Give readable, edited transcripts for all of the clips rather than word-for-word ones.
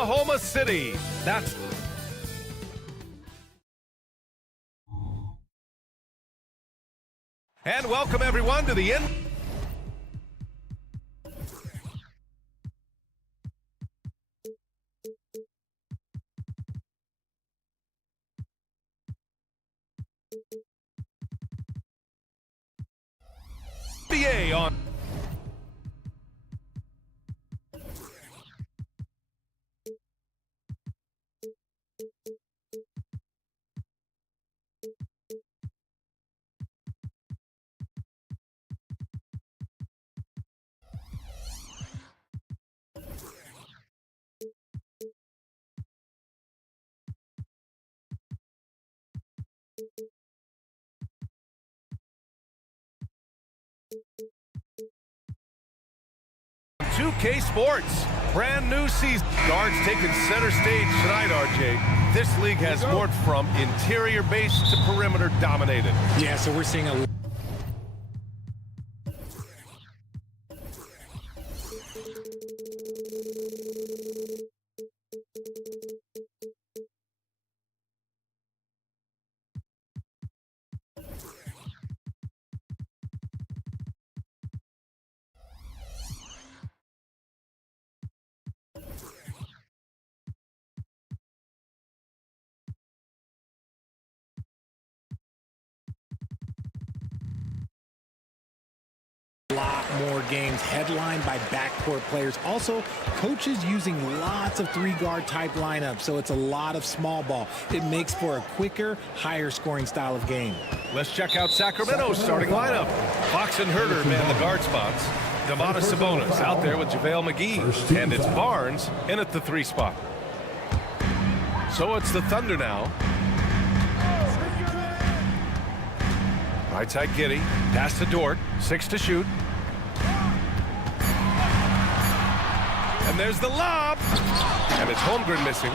Oklahoma City. That's and welcome everyone to the NBA on NBA2K Sports. Brand new season. Guards taking center stage tonight, RJ. This league has morphed from interior base to perimeter dominated. Yeah, so we're seeing a lot more games headlined by backcourt players. Also, coaches using lots of three-guard type lineups, so it's a lot of small ball. It makes for a quicker, higher scoring style of game. Let's check out Sacramento's starting lineup. Fox and Herter man the guard spots. Domantas Sabonis out there with JaVale McGee. And it's Barnes in at the 3 spot. So it's the Thunder now. Right side Giddey. Pass to Dort. 6 to shoot. And there's the lob. And it's Holmgren missing.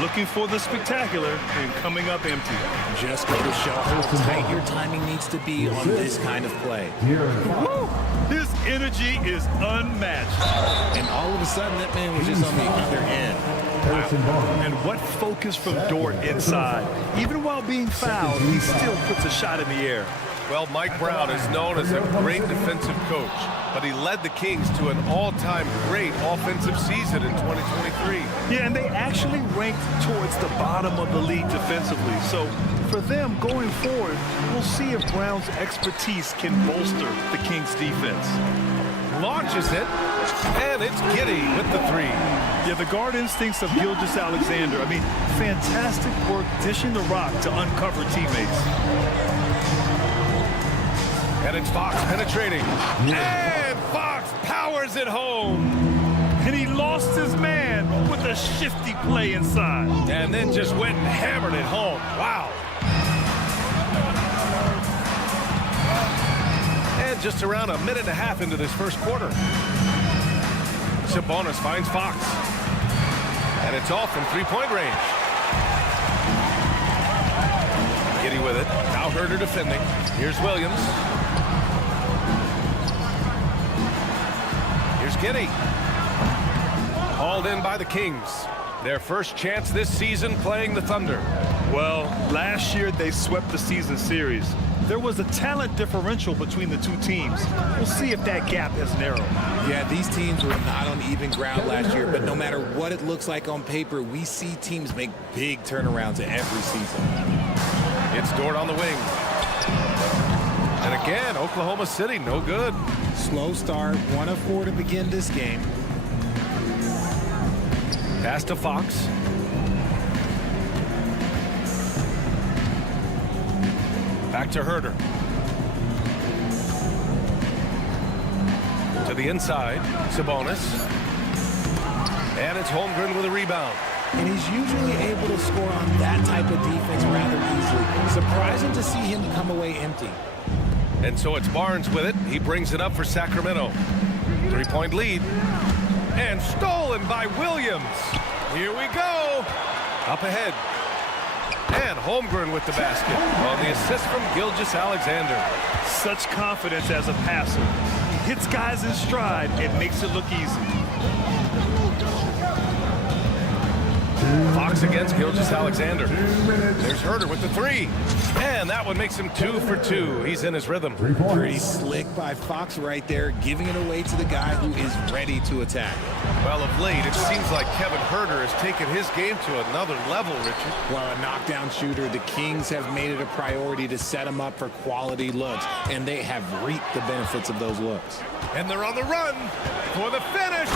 Looking for the spectacular and coming up empty. Just go to show how tight your timing needs to be on this kind of play. Woo! His energy is unmatched. And all of a sudden, that man was just on the other end. Wow. And what focus from Dort inside. Even while being fouled, he still puts a shot in the air. Well, Mike Brown is known as a great defensive coach, but he led the Kings to an all-time great offensive season in 2023. Yeah, and they actually ranked towards the bottom of the league defensively. So for them going forward, we'll see if Brown's expertise can bolster the Kings defense. Launches it, and it's Giddey with the 3. Yeah, the guard instincts of Gilgeous-Alexander. I mean, fantastic work dishing the rock to uncover teammates. And it's Fox penetrating. And Fox powers it home. And he lost his man with a shifty play inside. And then just went and hammered it home. Wow. And just around a minute and a half into this first quarter. Sabonis finds Fox. And it's off from three-point range. Giddey with it. Now Herter defending. Here's Williams. Here's Giddey. Hauled in by the Kings. Their first chance this season playing the Thunder. Well, last year they swept the season series. There was a talent differential between the two teams. We'll see if that gap has narrowed. Yeah, these teams were not on even ground last year, but no matter what it looks like on paper, we see teams make big turnarounds every season. It's Dort on the wing. And again, Oklahoma City, no good. Slow start, 1 of 4 to begin this game. Pass to Fox. Back to Herter. To the inside, Sabonis. And it's Holmgren with a rebound. And he's usually able to score on that type of defense rather easily. Surprising to see him come away empty. And so it's Barnes with it. He brings it up for Sacramento. 3-point lead. And stolen by Williams. Here we go. Up ahead. And Holmgren with the basket on the assist from Gilgeous-Alexander. Such confidence as a passer. He hits guys in stride and makes it look easy. Fox against Gilgeous-Alexander. There's Herder with the three. And that one makes him 2 for 2. He's in his rhythm. Pretty slick by Fox right there, giving it away to the guy who is ready to attack. Well, of late, it seems like Kevin Herder has taken his game to another level, Richard. Well, a knockdown shooter, the Kings have made it a priority to set him up for quality looks, and they have reaped the benefits of those looks. And they're on the run for the finish.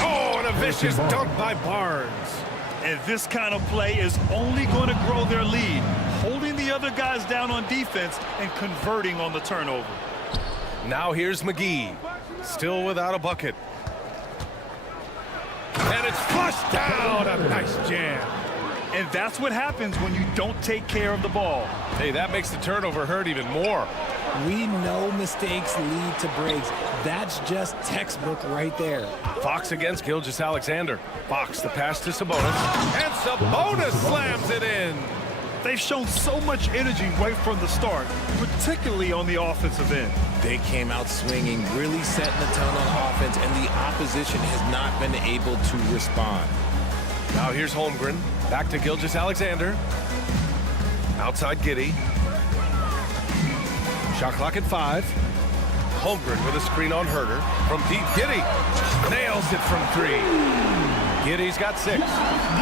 Oh, and a vicious dunk by Barnes. And this kind of play is only going to grow their lead, holding the other guys down on defense and converting on the turnover. Now here's McGee, still without a bucket. And it's flushed down. A nice jam. And that's what happens when you don't take care of the ball. Hey, that makes the turnover hurt even more. We know mistakes lead to breaks. That's just textbook right there. Fox against Gilgeous-Alexander. Fox, the pass to Sabonis. And Sabonis slams it in. They've shown so much energy right from the start, particularly on the offensive end. They came out swinging, really setting the tone on offense, and the opposition has not been able to respond. Now here's Holmgren. Back to Gilgeous-Alexander. Outside Giddey. Shot clock at 5. Holmgren with a screen on Herder. From deep, Giddey nails it from 3. Giddey's got 6.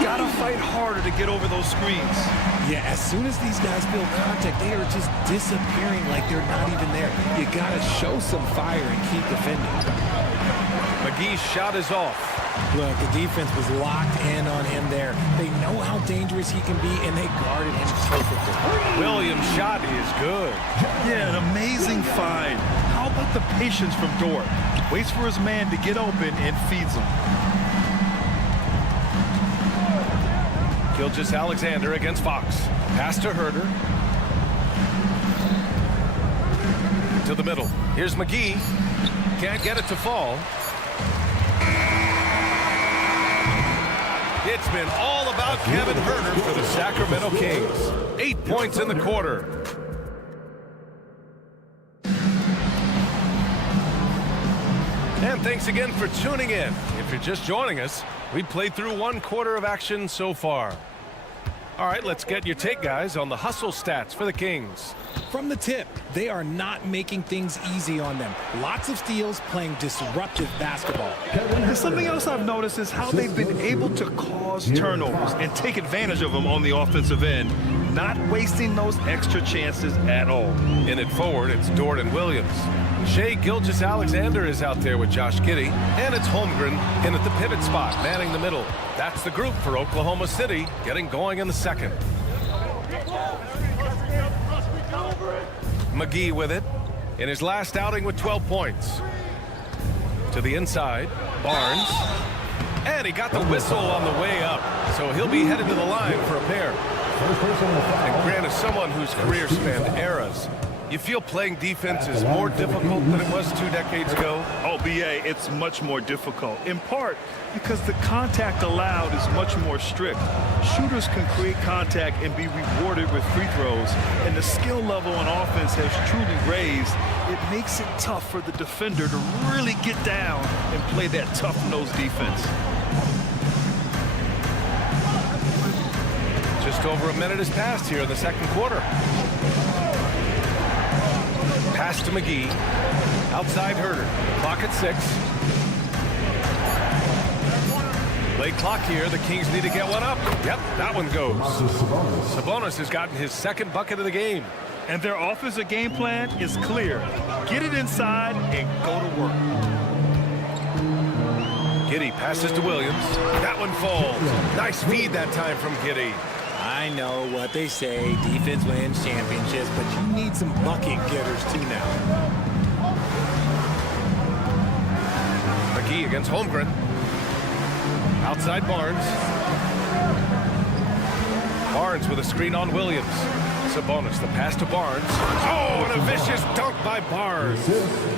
Gotta fight harder to get over those screens. Yeah, as soon as these guys feel contact, they are just disappearing like they're not even there. You gotta show some fire and keep defending. McGee's shot is off. Look, the defense was locked in on him there. They know how dangerous he can be, and they guarded him perfectly. Williams' shot is good. Yeah, an amazing find. How about the patience from Dort? Waits for his man to get open and feeds him. Gilgeous-Alexander against Fox. Pass to Herder. To the middle. Here's McGee. Can't get it to fall. It's been all about Kevin Herder for the Sacramento Kings. 8 points in the quarter. And thanks again for tuning in. If you're just joining us, we played through 1 quarter of action so far. All right, let's get your take, guys, on the hustle stats for the Kings. From the tip, they are not making things easy on them. Lots of steals, playing disruptive basketball. And something else I've noticed is how they've been able to cause turnovers and take advantage of them on the offensive end, not wasting those extra chances at all. In it forward, it's Dort and Williams. Shai Gilgeous-Alexander is out there with Josh Giddey, and it's Holmgren in at the pivot spot, manning the middle. That's the group for Oklahoma City, getting going in the second. McGee with it in his last outing with 12 points. To the inside, Barnes. And he got the whistle on the way up, so he'll be headed to the line for a pair. And Grant is someone whose career spanned eras. You feel playing defense is more difficult than it was 2 decades ago? Oh, BA, it's much more difficult, in part because the contact allowed is much more strict. Shooters can create contact and be rewarded with free throws, and the skill level on offense has truly raised. It makes it tough for the defender to really get down and play that tough-nosed defense. Just over a minute has passed here in the second quarter. Pass to McGee. Outside Herder. Clock at 6. Late clock here. The Kings need to get one up. Yep, that one goes. Sabonis has gotten his second bucket of the game. And their offensive game plan is clear. Get it inside and go to work. Giddey passes to Williams. That one falls. Nice feed that time from Giddey. I know what they say, defense wins championships, but you need some bucket getters too now. McGee against Holmgren. Outside Barnes. Barnes with a screen on Williams. Sabonis, the pass to Barnes. Oh, and a vicious dunk by Barnes.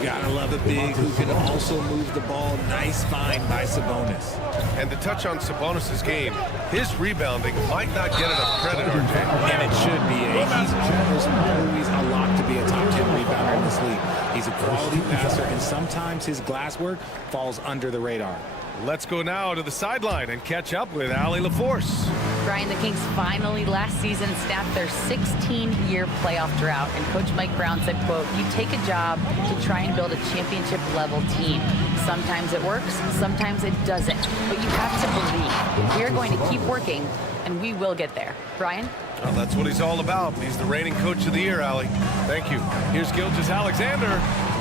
Gotta love a big who can also move the ball. Nice find by Sabonis. And to touch on Sabonis' game, his rebounding might not get enough credit, RJ. And it should be. He's almost always a lock to be a top 10 rebounder in this league. He's a quality passer, and sometimes his glass work falls under the radar. Let's go now to the sideline and catch up with Allie LaForce. Brian, the Kings finally last season snapped their 16-year playoff drought, and Coach Mike Brown said, quote, "You take a job to try and build a championship-level team. Sometimes it works, sometimes it doesn't, but you have to believe. We are going to keep working, and we will get there." Brian? Well, that's what he's all about. He's the reigning coach of the year, Allie. Thank you. Here's Gilgeous-Alexander.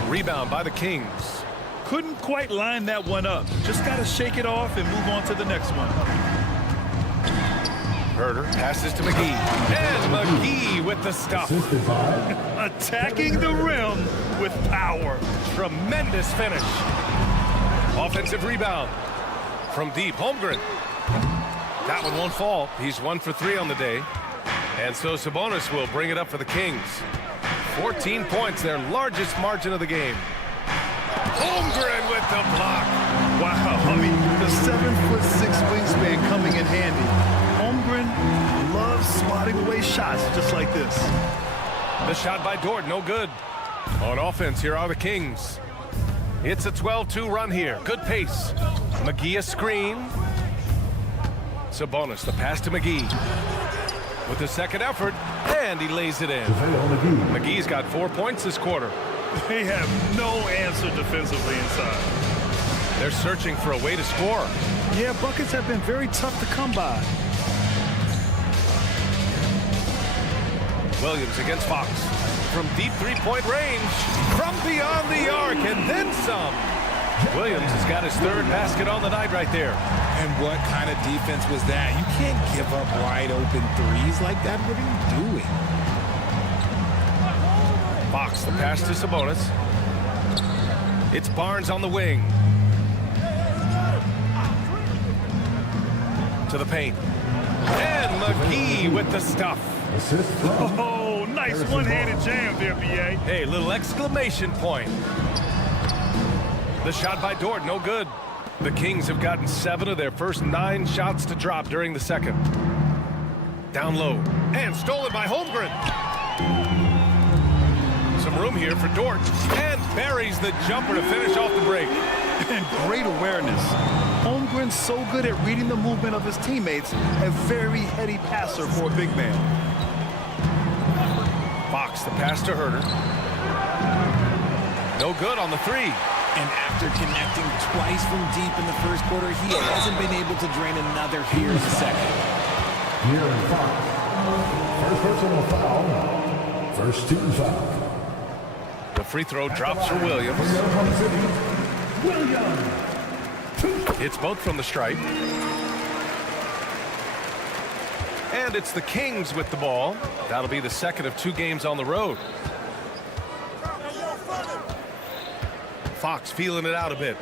Rebound by the Kings. Couldn't quite line that one up. Just got to shake it off and move on to the next one. Herder passes to McGee. And McGee with the stuff. Attacking the rim with power. Tremendous finish. Offensive rebound. From deep, Holmgren. That one won't fall. He's 1 for 3 on the day. And so Sabonis will bring it up for the Kings. 14 points, their largest margin of the game. Holmgren with the block. Wow, I mean, the 7'6" wingspan coming in handy. Holmgren loves swatting away shots just like this. The shot by Dort, no good. On offense, here are the Kings. It's a 12-2 run here. Good pace. McGee a screen. Sabonis, the pass to McGee. With the second effort, and he lays it in. McGee's got 4 points this quarter. They have no answer defensively inside. They're searching for a way to score. Yeah, buckets have been very tough to come by. Williams against Fox. From deep three-point range. From beyond the arc, and then some. Williams has got his third basket on the night right there. And what kind of defense was that? You can't give up wide open threes like that. What are you doing? Fox, the pass to Sabonis. It's Barnes on the wing. To the paint. And McGee with the stuff. Oh, nice one-handed jam there, B.A. Hey, little exclamation point. The shot by Dort, no good. The Kings have gotten 7 of their first 9 shots to drop during the second. Down low. And stolen by Holmgren. Some room here for Dort. And buries the jumper to finish off the break. And great awareness. Holmgren's so good at reading the movement of his teammates. A very heady passer for a big man. Fox, the pass to Herder. No good on the 3. And after connecting twice from deep in the first quarter, he hasn't been able to drain another here in the second. Here in Fox. First personal foul. First team foul. The free throw drops for Williams. It's both from the stripe. And it's the Kings with the ball. That'll be the second of 2 games on the road. Fox feeling it out a bit.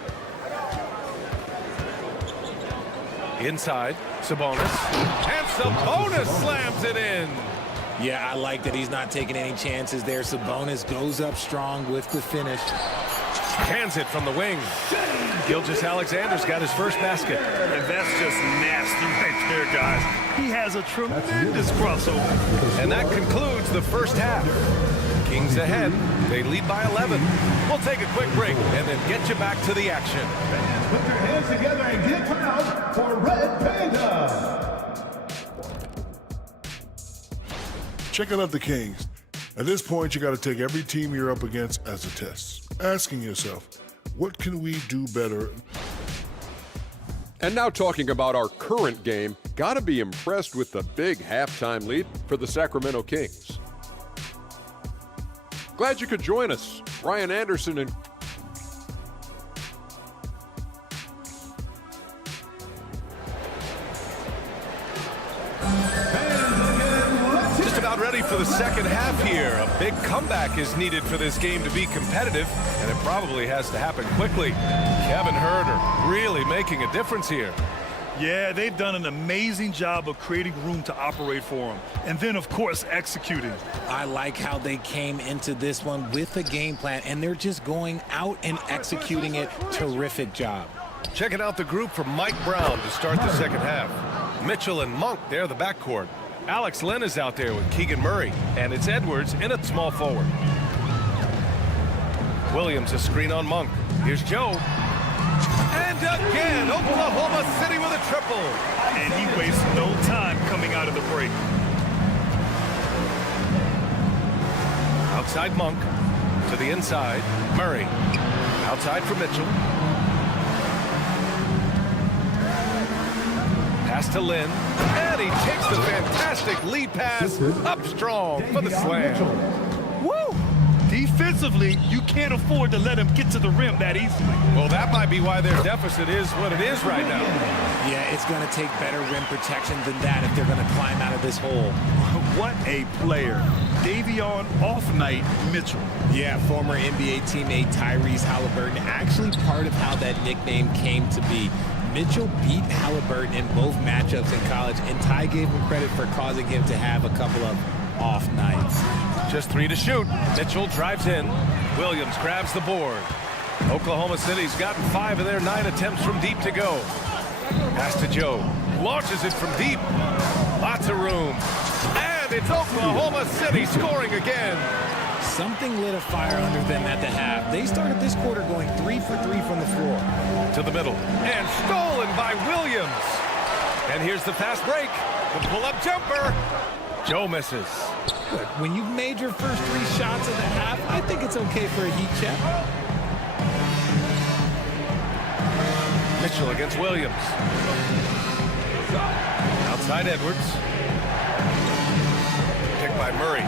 Inside, Sabonis. And Sabonis slams it in. Yeah, I like that he's not taking any chances there. Sabonis goes up strong with the finish. Hands it from the wing. Gilgeous-Alexander's got his first basket. And that's just nasty right there, guys. He has a tremendous crossover. And that concludes the first half. Kings ahead. They lead by 11. We'll take a quick break and then get you back to the action. Put your hands together and get proud for Red Panda. Checking out the Kings. At this point, you got to take every team you're up against as a test. Asking yourself, what can we do better? And now talking about our current game, gotta be impressed with the big halftime lead for the Sacramento Kings. Glad you could join us. Ryan Anderson and Just about ready for the second half here. A big comeback is needed for this game to be competitive, and it probably has to happen quickly. Kevin Herder really making a difference here. Yeah, they've done an amazing job of creating room to operate for him. And then, of course, executing. I like how they came into this one with a game plan, and they're just going out and executing it. Terrific job. Checking out the group from Mike Brown to start the second half. Mitchell and Monk, they're the backcourt. Alex Len is out there with Keegan Murray, and it's Edwards in at small forward. Williams a screen on Monk. Here's Joe. And again, Oklahoma City with a triple. And he wastes no time coming out of the break. Outside Monk to the inside. Murray outside for Mitchell. Pass to Lynn. And he takes the fantastic lead pass up strong for the slam. Woo! Defensively, you can't afford to let him get to the rim that easily. Well, that might be why their deficit is what it is right now. Yeah, it's going to take better rim protection than that if they're going to climb out of this hole. What a player. Davion off-night Mitchell. Yeah, former NBA teammate Tyrese Halliburton, actually part of how that nickname came to be. Mitchell beat Halliburton in both matchups in college, and Ty gave him credit for causing him to have a couple of off nights. Just 3 to shoot. Mitchell drives in. Williams grabs the board. Oklahoma City's gotten 5 of their 9 attempts from deep to go. Pass to Joe. Launches it from deep. Lots of room. And it's Oklahoma City scoring again. Something lit a fire under them at the half. They started this quarter going 3 for 3 from the floor. To the middle. And stolen by Williams. And here's the fast break. The pull-up jumper. Joe misses. Look, when you've made your first 3 shots of the half, I think it's okay for a heat check. Mitchell against Williams. Outside Edwards. Picked by Murray.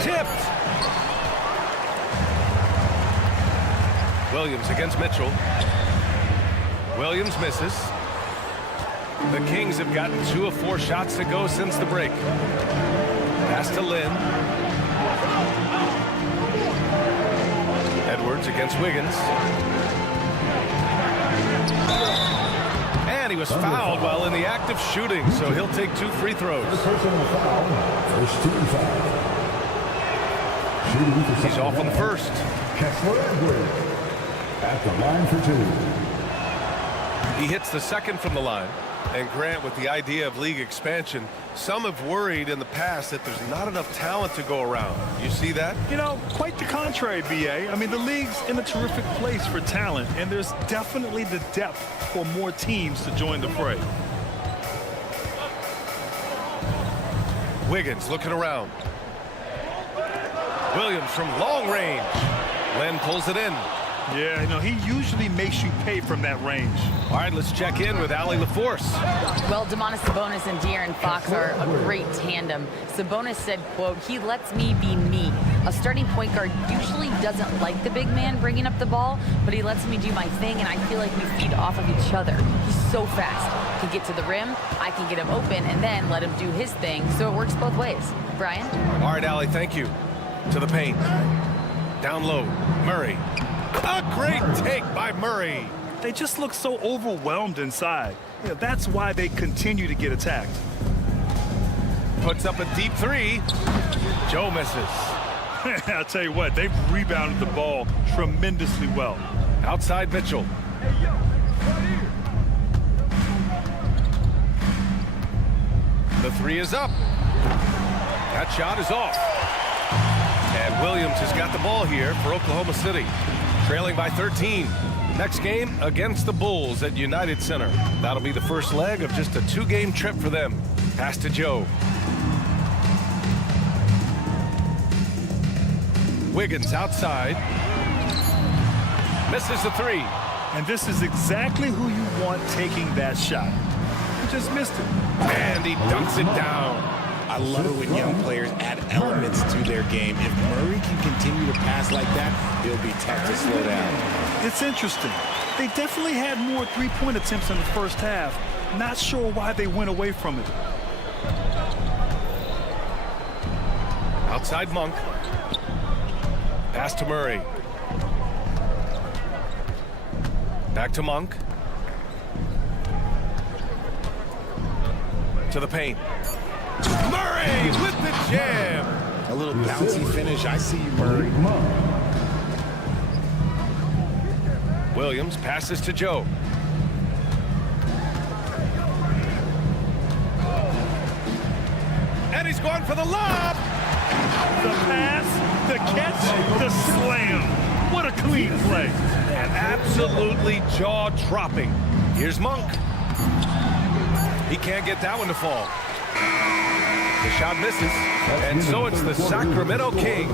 Tipped. Williams against Mitchell. Williams misses. The Kings have gotten 2 of 4 shots to go since the break. Pass to Lynn. Edwards against Wiggins. And he was fouled while in the act of shooting, so he'll take 2 free throws. Personal foul. First team foul. Shooting for He's off on the first. Kessler Edwards at the line for 2. He hits the second from the line. And Grant, with the idea of league expansion, some have worried in the past that there's not enough talent to go around. You see that? You know, quite the contrary, B.A. I mean, the league's in a terrific place for talent, and there's definitely the depth for more teams to join the fray. Wiggins looking around. Williams from long range. Len pulls it in. Yeah, you know, he usually makes you pay from that range. All right, let's check in with Allie LaForce. Well, Domantas Sabonis and De'Aaron Fox are a great tandem. Sabonis said, quote, "He lets me be me. A starting point guard usually doesn't like the big man bringing up the ball, but he lets me do my thing, and I feel like we feed off of each other. He's so fast. Can get to the rim, I can get him open, and then let him do his thing, so it works both ways." Brian? All right, Allie, thank you. To the paint. Down low, Murray. A great take by Murray. They just look so overwhelmed inside. You know, that's why they continue to get attacked. Puts up a deep 3. Joe misses. I'll tell you what, they've rebounded the ball tremendously well. Outside Mitchell. The 3 is up. That shot is off. And Williams has got the ball here for Oklahoma City. Trailing by 13. Next game against the Bulls at United Center. That'll be the first leg of just a 2-game trip for them. Pass to Joe. Wiggins outside. Misses the 3. And this is exactly who you want taking that shot. He just missed it. And he dunks it down. I love it when young players add elements to their game. If Murray can continue to pass like that, he'll be tough to slow down. It's interesting. They definitely had more three-point attempts in the first half. Not sure why they went away from it. Outside Monk. Pass to Murray. Back to Monk. To the paint. Murray with the jam. A little bouncy finish. I see you, Murray. Williams passes to Joe. And he's going for the lob. The pass, the catch, the slam. What a clean play. And absolutely jaw-dropping. Here's Monk. He can't get that one to fall. The shot misses. And so it's the Sacramento Kings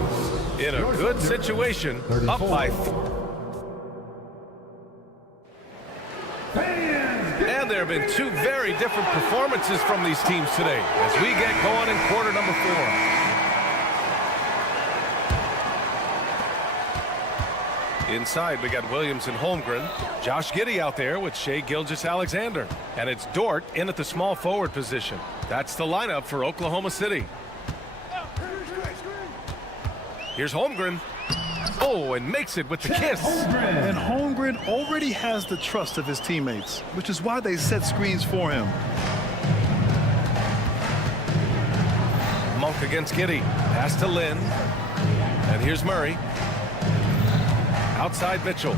in a good situation, up by And there have been two very different performances from these teams today as we get going in quarter number 4. Inside, we got Williams and Holmgren. Josh Giddey out there with Shai Gilgeous-Alexander. And it's Dort in at the small forward position. That's the lineup for Oklahoma City. Here's Holmgren. Oh, and makes it with the kiss. And Holmgren already has the trust of his teammates, which is why they set screens for him. Monk against Giddey. Pass to Lynn. And here's Murray. Outside Mitchell.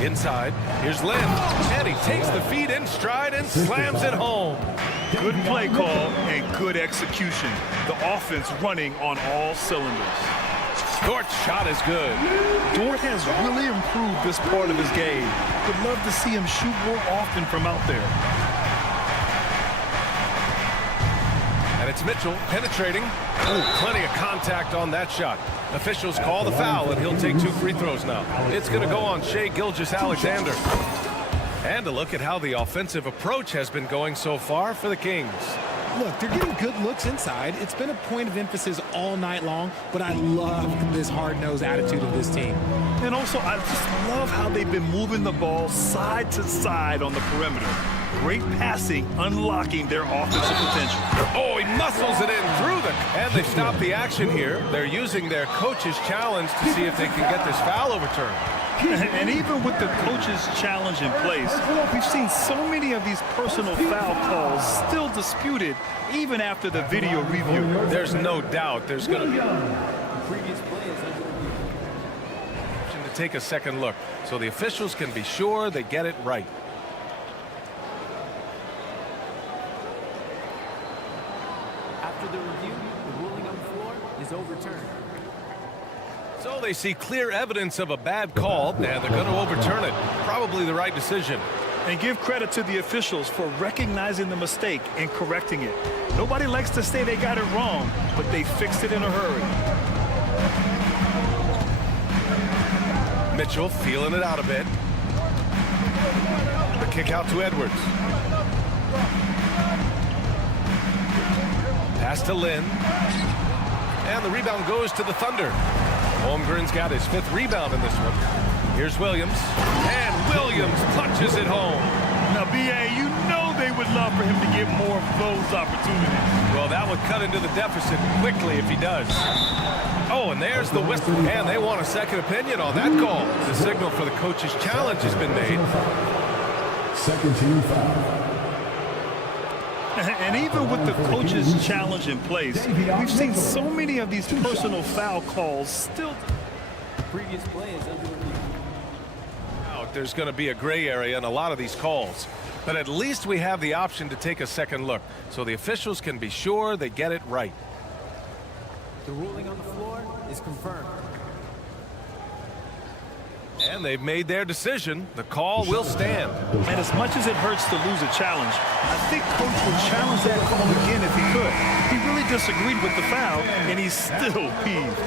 Inside. Here's Lynn. And he takes the feed in stride and slams it home. Good play call and good execution. The offense running on all cylinders. Dort's shot is good. Dort has really improved this part of his game. Would love to see him shoot more often from out there. And it's Mitchell penetrating. Oh, plenty of contact on that shot. Officials call the foul, and he'll take 2 free throws now. It's going to go on Shai Gilgeous-Alexander. And a look at how the offensive approach has been going so far for the Kings. Look, they're getting good looks inside. It's been a point of emphasis all night long, but I love this hard-nosed attitude of this team. And also, I just love how they've been moving the ball side to side on the perimeter. Great passing, unlocking their offensive potential. Oh, he muscles it in through the... And they stop the action here. They're using their coach's challenge to see if they can get this foul overturned. And even with the coach's challenge in place, we've seen so many of these personal foul calls still disputed even after the video review. There's no doubt there's going to be to take a second look so the officials can be sure they get it right. After the review, the ruling on the floor is overturned. So they see clear evidence of a bad call, and they're going to overturn it. Probably the right decision. And give credit to the officials for recognizing the mistake and correcting it. Nobody likes to say they got it wrong, but they fixed it in a hurry. Mitchell feeling it out a bit. The kick out to Edwards. Pass to Lynn. And the rebound goes to the Thunder. Holmgren's got his 5th rebound in this one. Here's Williams. And Williams punches it home. Now, B.A., you know they would love for him to get more of those opportunities. Well, that would cut into the deficit quickly if he does. Oh, and there's the whistle. And they want a second opinion on that call. The signal for the coach's challenge has been made. Second team foul. And even with the coach's challenge in place, we've seen so many of these personal foul calls still. The previous play is under review. There's going to be a gray area in a lot of these calls. But at least we have the option to take a second look so the officials can be sure they get it right. The ruling on the floor is confirmed. And they've made their decision. The call will stand. And as much as it hurts to lose a challenge, I think Coach would challenge that call again if he could. He really disagreed with the foul, and he's still peeved.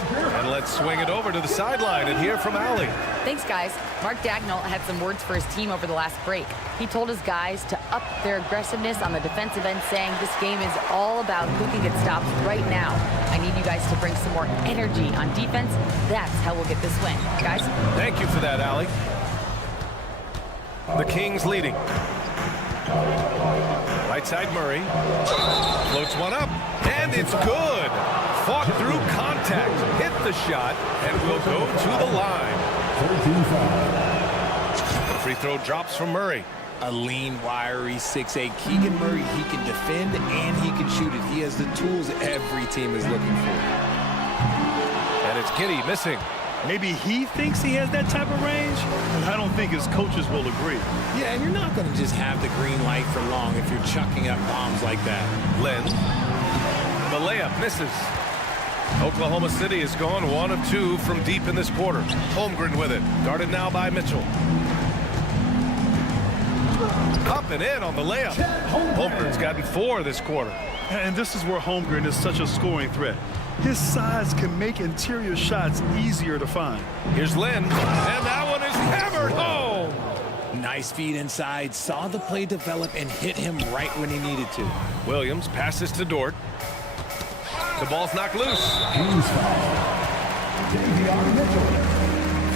And let's swing it over to the sideline and hear from Allie. Thanks, guys. Mark Dagnall had some words for his team over the last break. He told his guys to up their aggressiveness on the defensive end, saying this game is all about who can get stops right now. I need you guys to bring some more energy on defense. That's how we'll get this win. Guys? Thank you for that, Allie. The Kings leading. Right side Murray. Floats one up, and it's good. Fought through contact, hit the shot, and will go to the line. The free throw drops from Murray. A lean, wiry 6'8" Keegan Murray, he can defend and he can shoot it. He has the tools every team is looking for. And it's Giddey missing. Maybe he thinks he has that type of range, but I don't think his coaches will agree. Yeah, and you're not going to just have the green light for long if you're chucking up bombs like that. Lynn. The layup misses. Oklahoma City has gone 1 of 2 from deep in this quarter. Holmgren with it. Guarded now by Mitchell. Up and in on the layup. Holmgren's gotten 4 this quarter. And this is where Holmgren is such a scoring threat. His size can make interior shots easier to find. Here's Lynn, and that one is hammered home. Nice feed inside, saw the play develop and hit him right when he needed to. Williams passes to Dort. The ball's knocked loose. Team's foul. Davion Mitchell.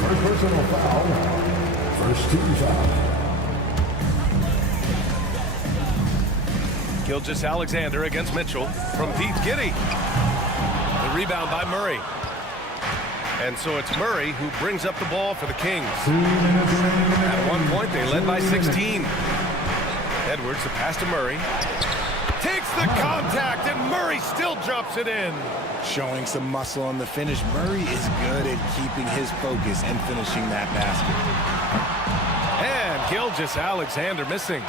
First personal foul. First team foul. Gilgeous-Alexander against Mitchell. From deep, Giddey. The rebound by Murray. And so it's Murray who brings up the ball for the Kings. At one point, they led by 16. Edwards, the pass to Murray. Takes the contact, and Murray still drops it in. Showing some muscle on the finish. Murray is good at keeping his focus and finishing that basket. And Gilgeous-Alexander missing.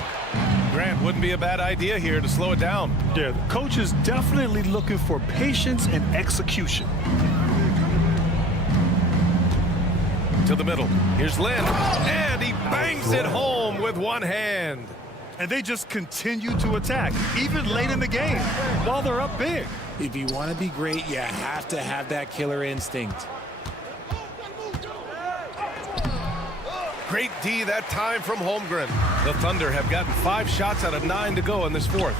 Grant, wouldn't be a bad idea here to slow it down. Yeah, the coach is definitely looking for patience and execution. To the middle. Here's Lynn, and he bangs it home with one hand. And they just continue to attack, even late in the game, while they're up big. If you want to be great, you have to have that killer instinct. Great D that time from Holmgren. The Thunder have gotten 5 shots out of 9 to go in this fourth.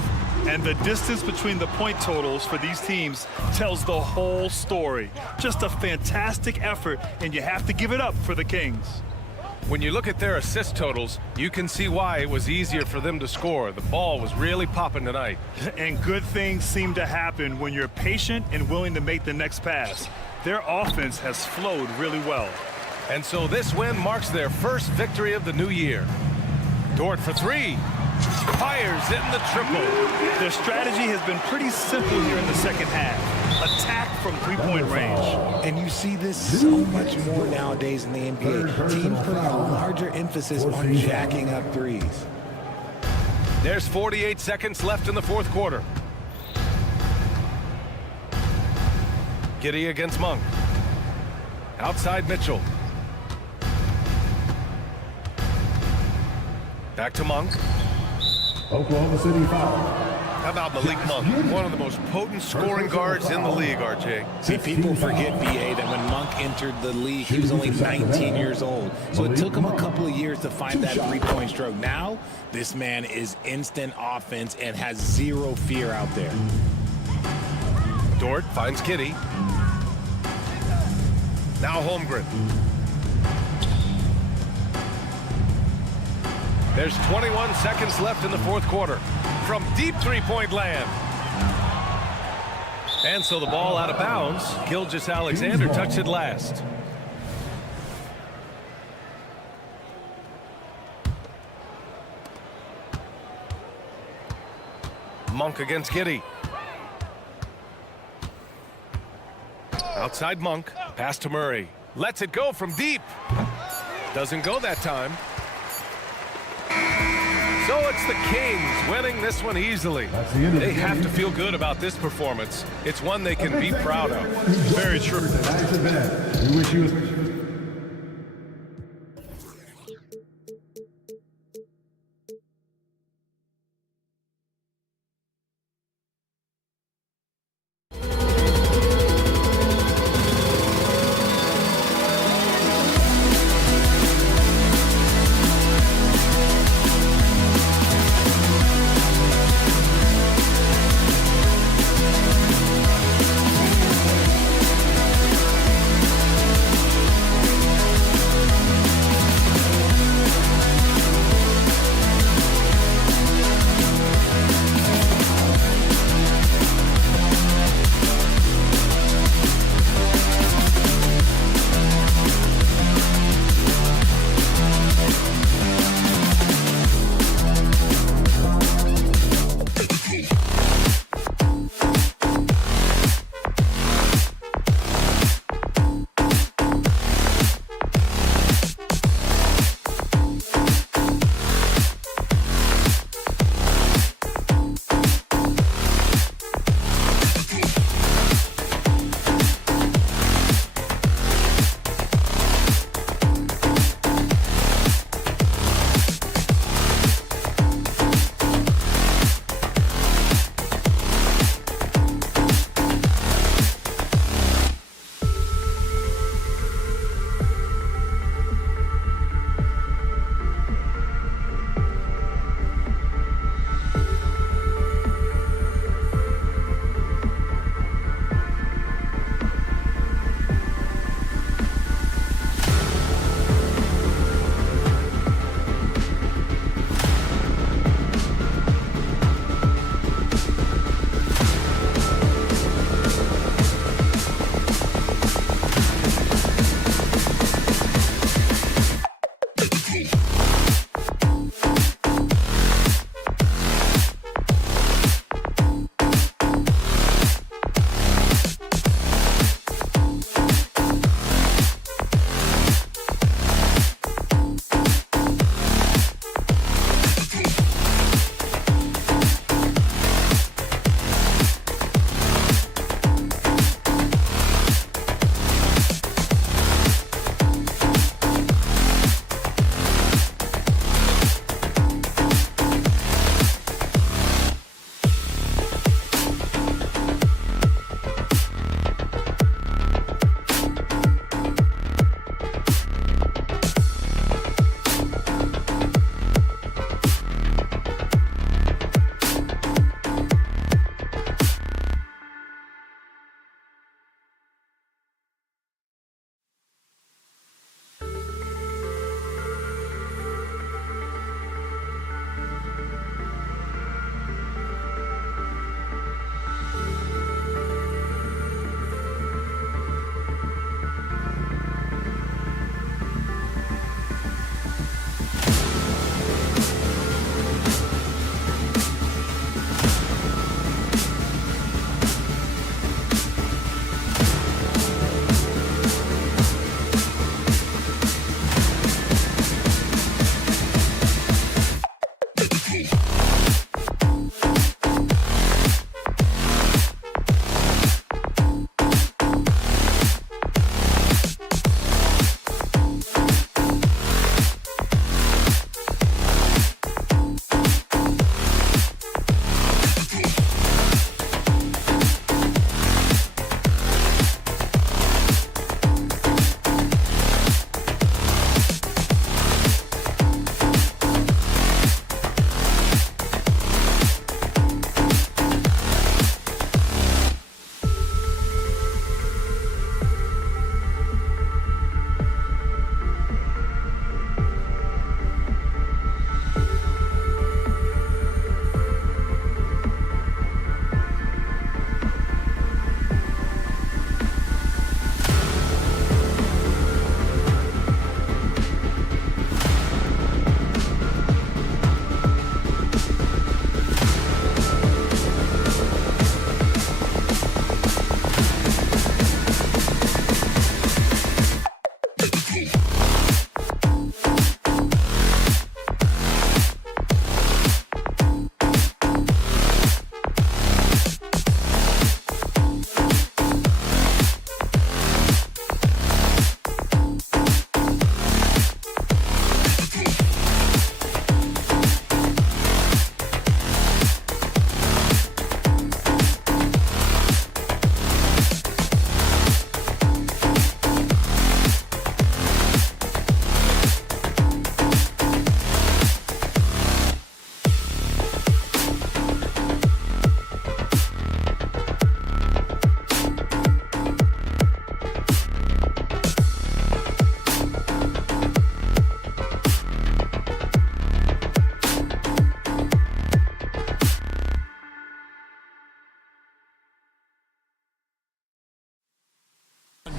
And the distance between the point totals for these teams tells the whole story. Just a fantastic effort, and you have to give it up for the Kings. When you look at their assist totals, you can see why it was easier for them to score. The ball was really popping tonight. And good things seem to happen when you're patient and willing to make the next pass. Their offense has flowed really well. And so this win marks their first victory of the new year. Dort for 3. Fires in the triple. Their strategy has been pretty simple here in the second half. Attack from three-point range. And you see this so much more nowadays in the NBA. Teams putting a larger emphasis on jacking up threes. There's 48 seconds left in the fourth quarter. Giddey against Monk. Outside Mitchell. Back to Monk. Oklahoma City foul. How about Malik Monk? One of the most potent scoring guards in the league, RJ. See, people forget, BA, that when Monk entered the league, he was only 19 years old. So it took him a couple of years to find that three-point stroke. Now, this man is instant offense and has zero fear out there. Dort finds Giddey. Now Holmgren. There's 21 seconds left in the fourth quarter. From deep three-point land. And so the ball out of bounds. Gilgeous-Alexander touched it last. Monk against Giddey. Outside Monk. Pass to Murray. Lets it go from deep. Doesn't go that time. So it's the Kings winning this one easily. They have to feel good about this performance. It's one they can be proud of. Very true. We wish you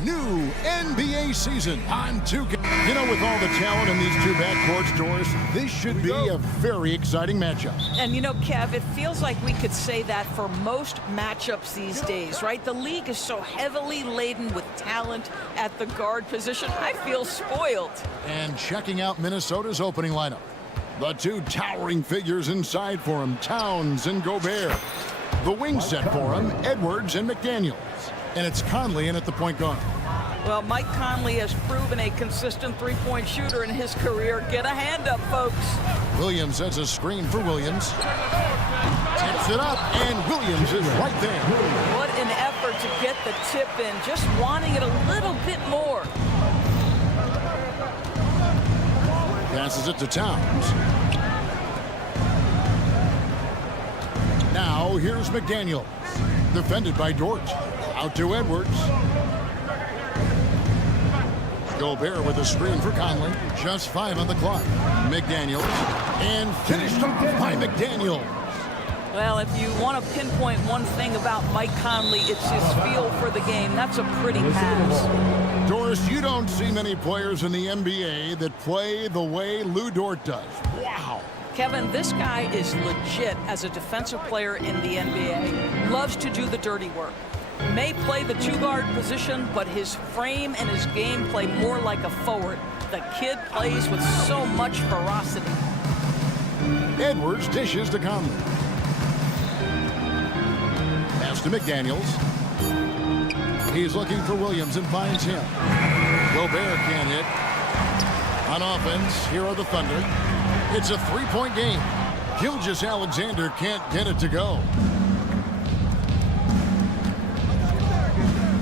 new NBA season on 2K. You know, with all the talent in these two backcourts, Doris, this should be a very exciting matchup. And you know, Kev, it feels like we could say that for most matchups these days, right? The league is so heavily laden with talent at the guard position. I feel spoiled. And checking out Minnesota's opening lineup. The two towering figures inside for him, Towns and Gobert. The wing set for him, Edwards and McDaniels. And it's Conley in at the point guard. Well, Mike Conley has proven a consistent three-point shooter in his career. Get a hand up, folks. Williams sets a screen for Williams. Tips it up, and Williams is right there. What an effort to get the tip in, just wanting it a little bit more. Passes it to Towns. Now here's McDaniels. Defended by Dort. Out to Edwards. Gobert with a screen for Conley. Just 5 on the clock. McDaniels. And finished off by McDaniels. Well, if you want to pinpoint one thing about Mike Conley, it's his feel for the game. That's a pretty pass. Doris, you don't see many players in the NBA that play the way Lou Dort does. Wow. Kevin, this guy is legit as a defensive player in the NBA. Loves to do the dirty work. May play the two-guard position, but his frame and his game play more like a forward. The kid plays with so much ferocity. Edwards dishes to Conley. Pass to McDaniels. He's looking for Williams and finds him. Gobert can't hit. On offense, here are the Thunder. It's a three-point game. Gilgeous-Alexander can't get it to go.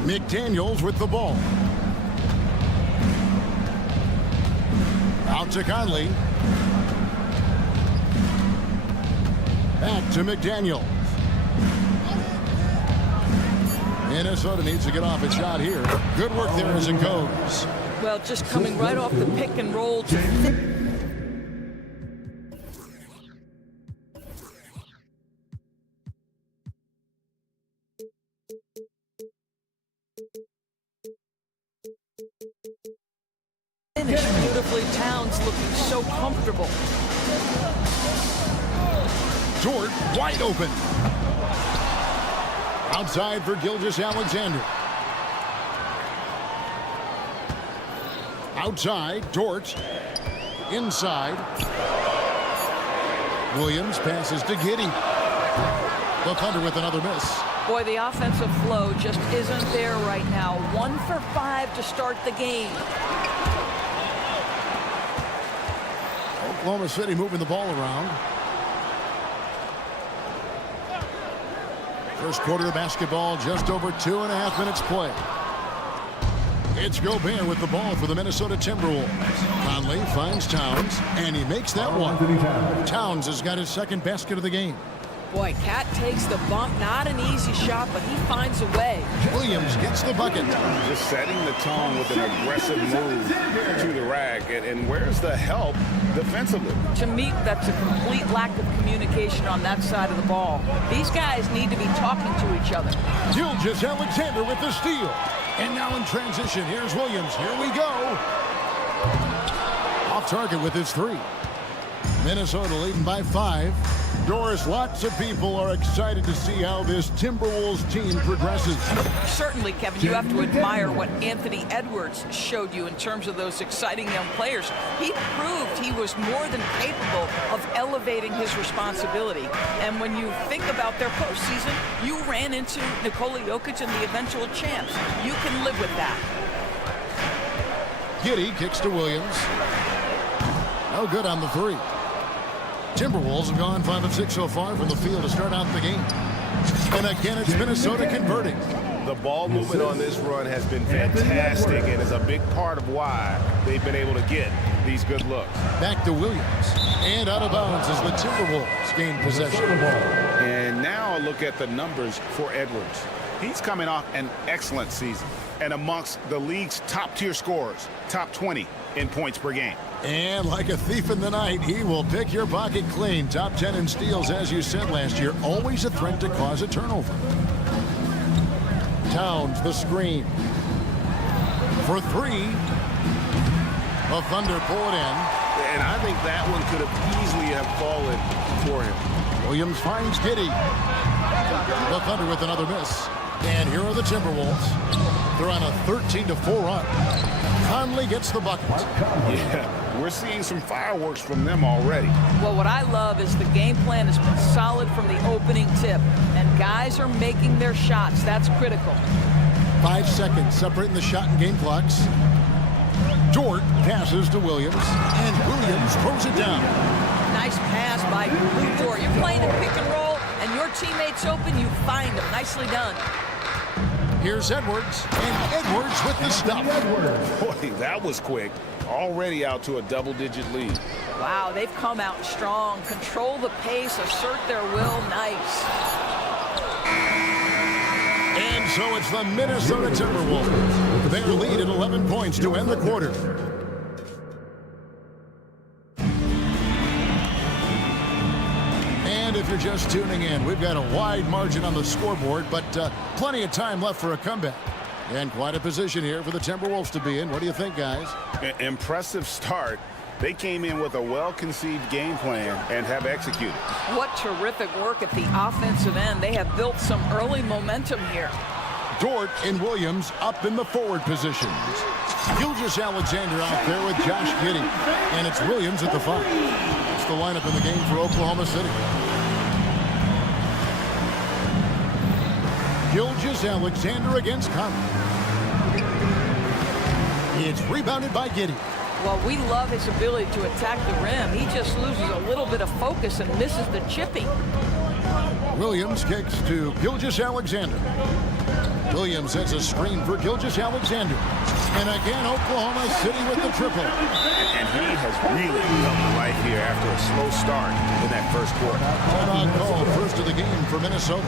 McDaniels with the ball. Out to Conley. Back to McDaniels. Minnesota needs to get off its shot here. Good work there as it goes. Well, just coming right off the pick and roll to finish beautifully. Towns looking so comfortable. Dort wide open. Outside for Gilgeous-Alexander. Outside, Dort. Inside. Williams passes to Giddey. The Thunder with another miss. Boy, the offensive flow just isn't there right now. 1 for 5 to start the game. Oklahoma City moving the ball around. First quarter of basketball, just over 2.5 minutes play. It's Gobert with the ball for the Minnesota Timberwolves. Conley finds Towns, and he makes that one. Towns has got his second basket of the game. Boy, Cat takes the bump. Not an easy shot, but he finds a way. Williams gets the bucket. Just setting the tone with an aggressive move to the rack. And where's the help defensively? To me, that's a complete lack of communication on that side of the ball. These guys need to be talking to each other. Gilgeous-Alexander with the steal. And now in transition, here's Williams. Here we go. Off target with his three. Minnesota leading by 5. Doris, lots of people are excited to see how this Timberwolves team progresses. Certainly, Kevin, you have to admire what Anthony Edwards showed you in terms of those exciting young players. He proved he was more than capable of elevating his responsibility. And when you think about their postseason, you ran into Nikola Jokic and the eventual champs. You can live with that. Giddey kicks to Williams. No good on the three. Timberwolves have gone 5 of 6 so far from the field to start out the game. And again, it's Minnesota converting. The ball movement on this run has been fantastic and is a big part of why they've been able to get these good looks. Back to Williams. And out of bounds as the Timberwolves gain possession. And now look at the numbers for Edwards. He's coming off an excellent season and amongst the league's top-tier scorers, top 20 in points per game. And like a thief in the night, he will pick your pocket clean. Top 10 in steals, as you said last year. Always a threat to cause a turnover. Towns, the screen. for three. The Thunder pull it in. And I think that one could have easily have fallen for him. Williams finds Giddey. The Thunder with another miss. And here are the Timberwolves. They're on a 13-4 run. Conley gets the bucket. Yeah, we're seeing some fireworks from them already. Well, what I love is the game plan has been solid from the opening tip, and guys are making their shots. That's critical. 5 seconds separating the shot and game clocks. Dort passes to Williams, and Williams throws it down. Nice pass by Lou Dort. You're playing in pick and roll, and your teammate's open, you find them. Nicely done. Here's Edwards, and Edwards with the stop. Boy, that was quick. Already out to a double-digit lead. Wow, they've come out strong. Control the pace, assert their will. Nice. And so it's the Minnesota Timberwolves. Their lead at 11 points to end the quarter. And if you're just tuning in, we've got a wide margin on the scoreboard, but plenty of time left for a comeback. And quite a position here for the Timberwolves to be in. What do you think, guys? Impressive start. They came in with a well-conceived game plan and have executed. What terrific work at the offensive end. They have built some early momentum here. Dort and Williams up in the forward positions. Gilgeous-Alexander out there with Josh Giddey. And it's Williams at the 5. It's the lineup in the game for Oklahoma City. Gilgeous-Alexander against Conley. It's rebounded by Giddey. Well, we love his ability to attack the rim. He just loses a little bit of focus and misses the chipping. Williams kicks to Gilgeous-Alexander. Williams sets a screen for Gilgeous-Alexander. And again, Oklahoma City with the triple. And he has really come to life here after a slow start in that first quarter. Timeout call, first of the game for Minnesota.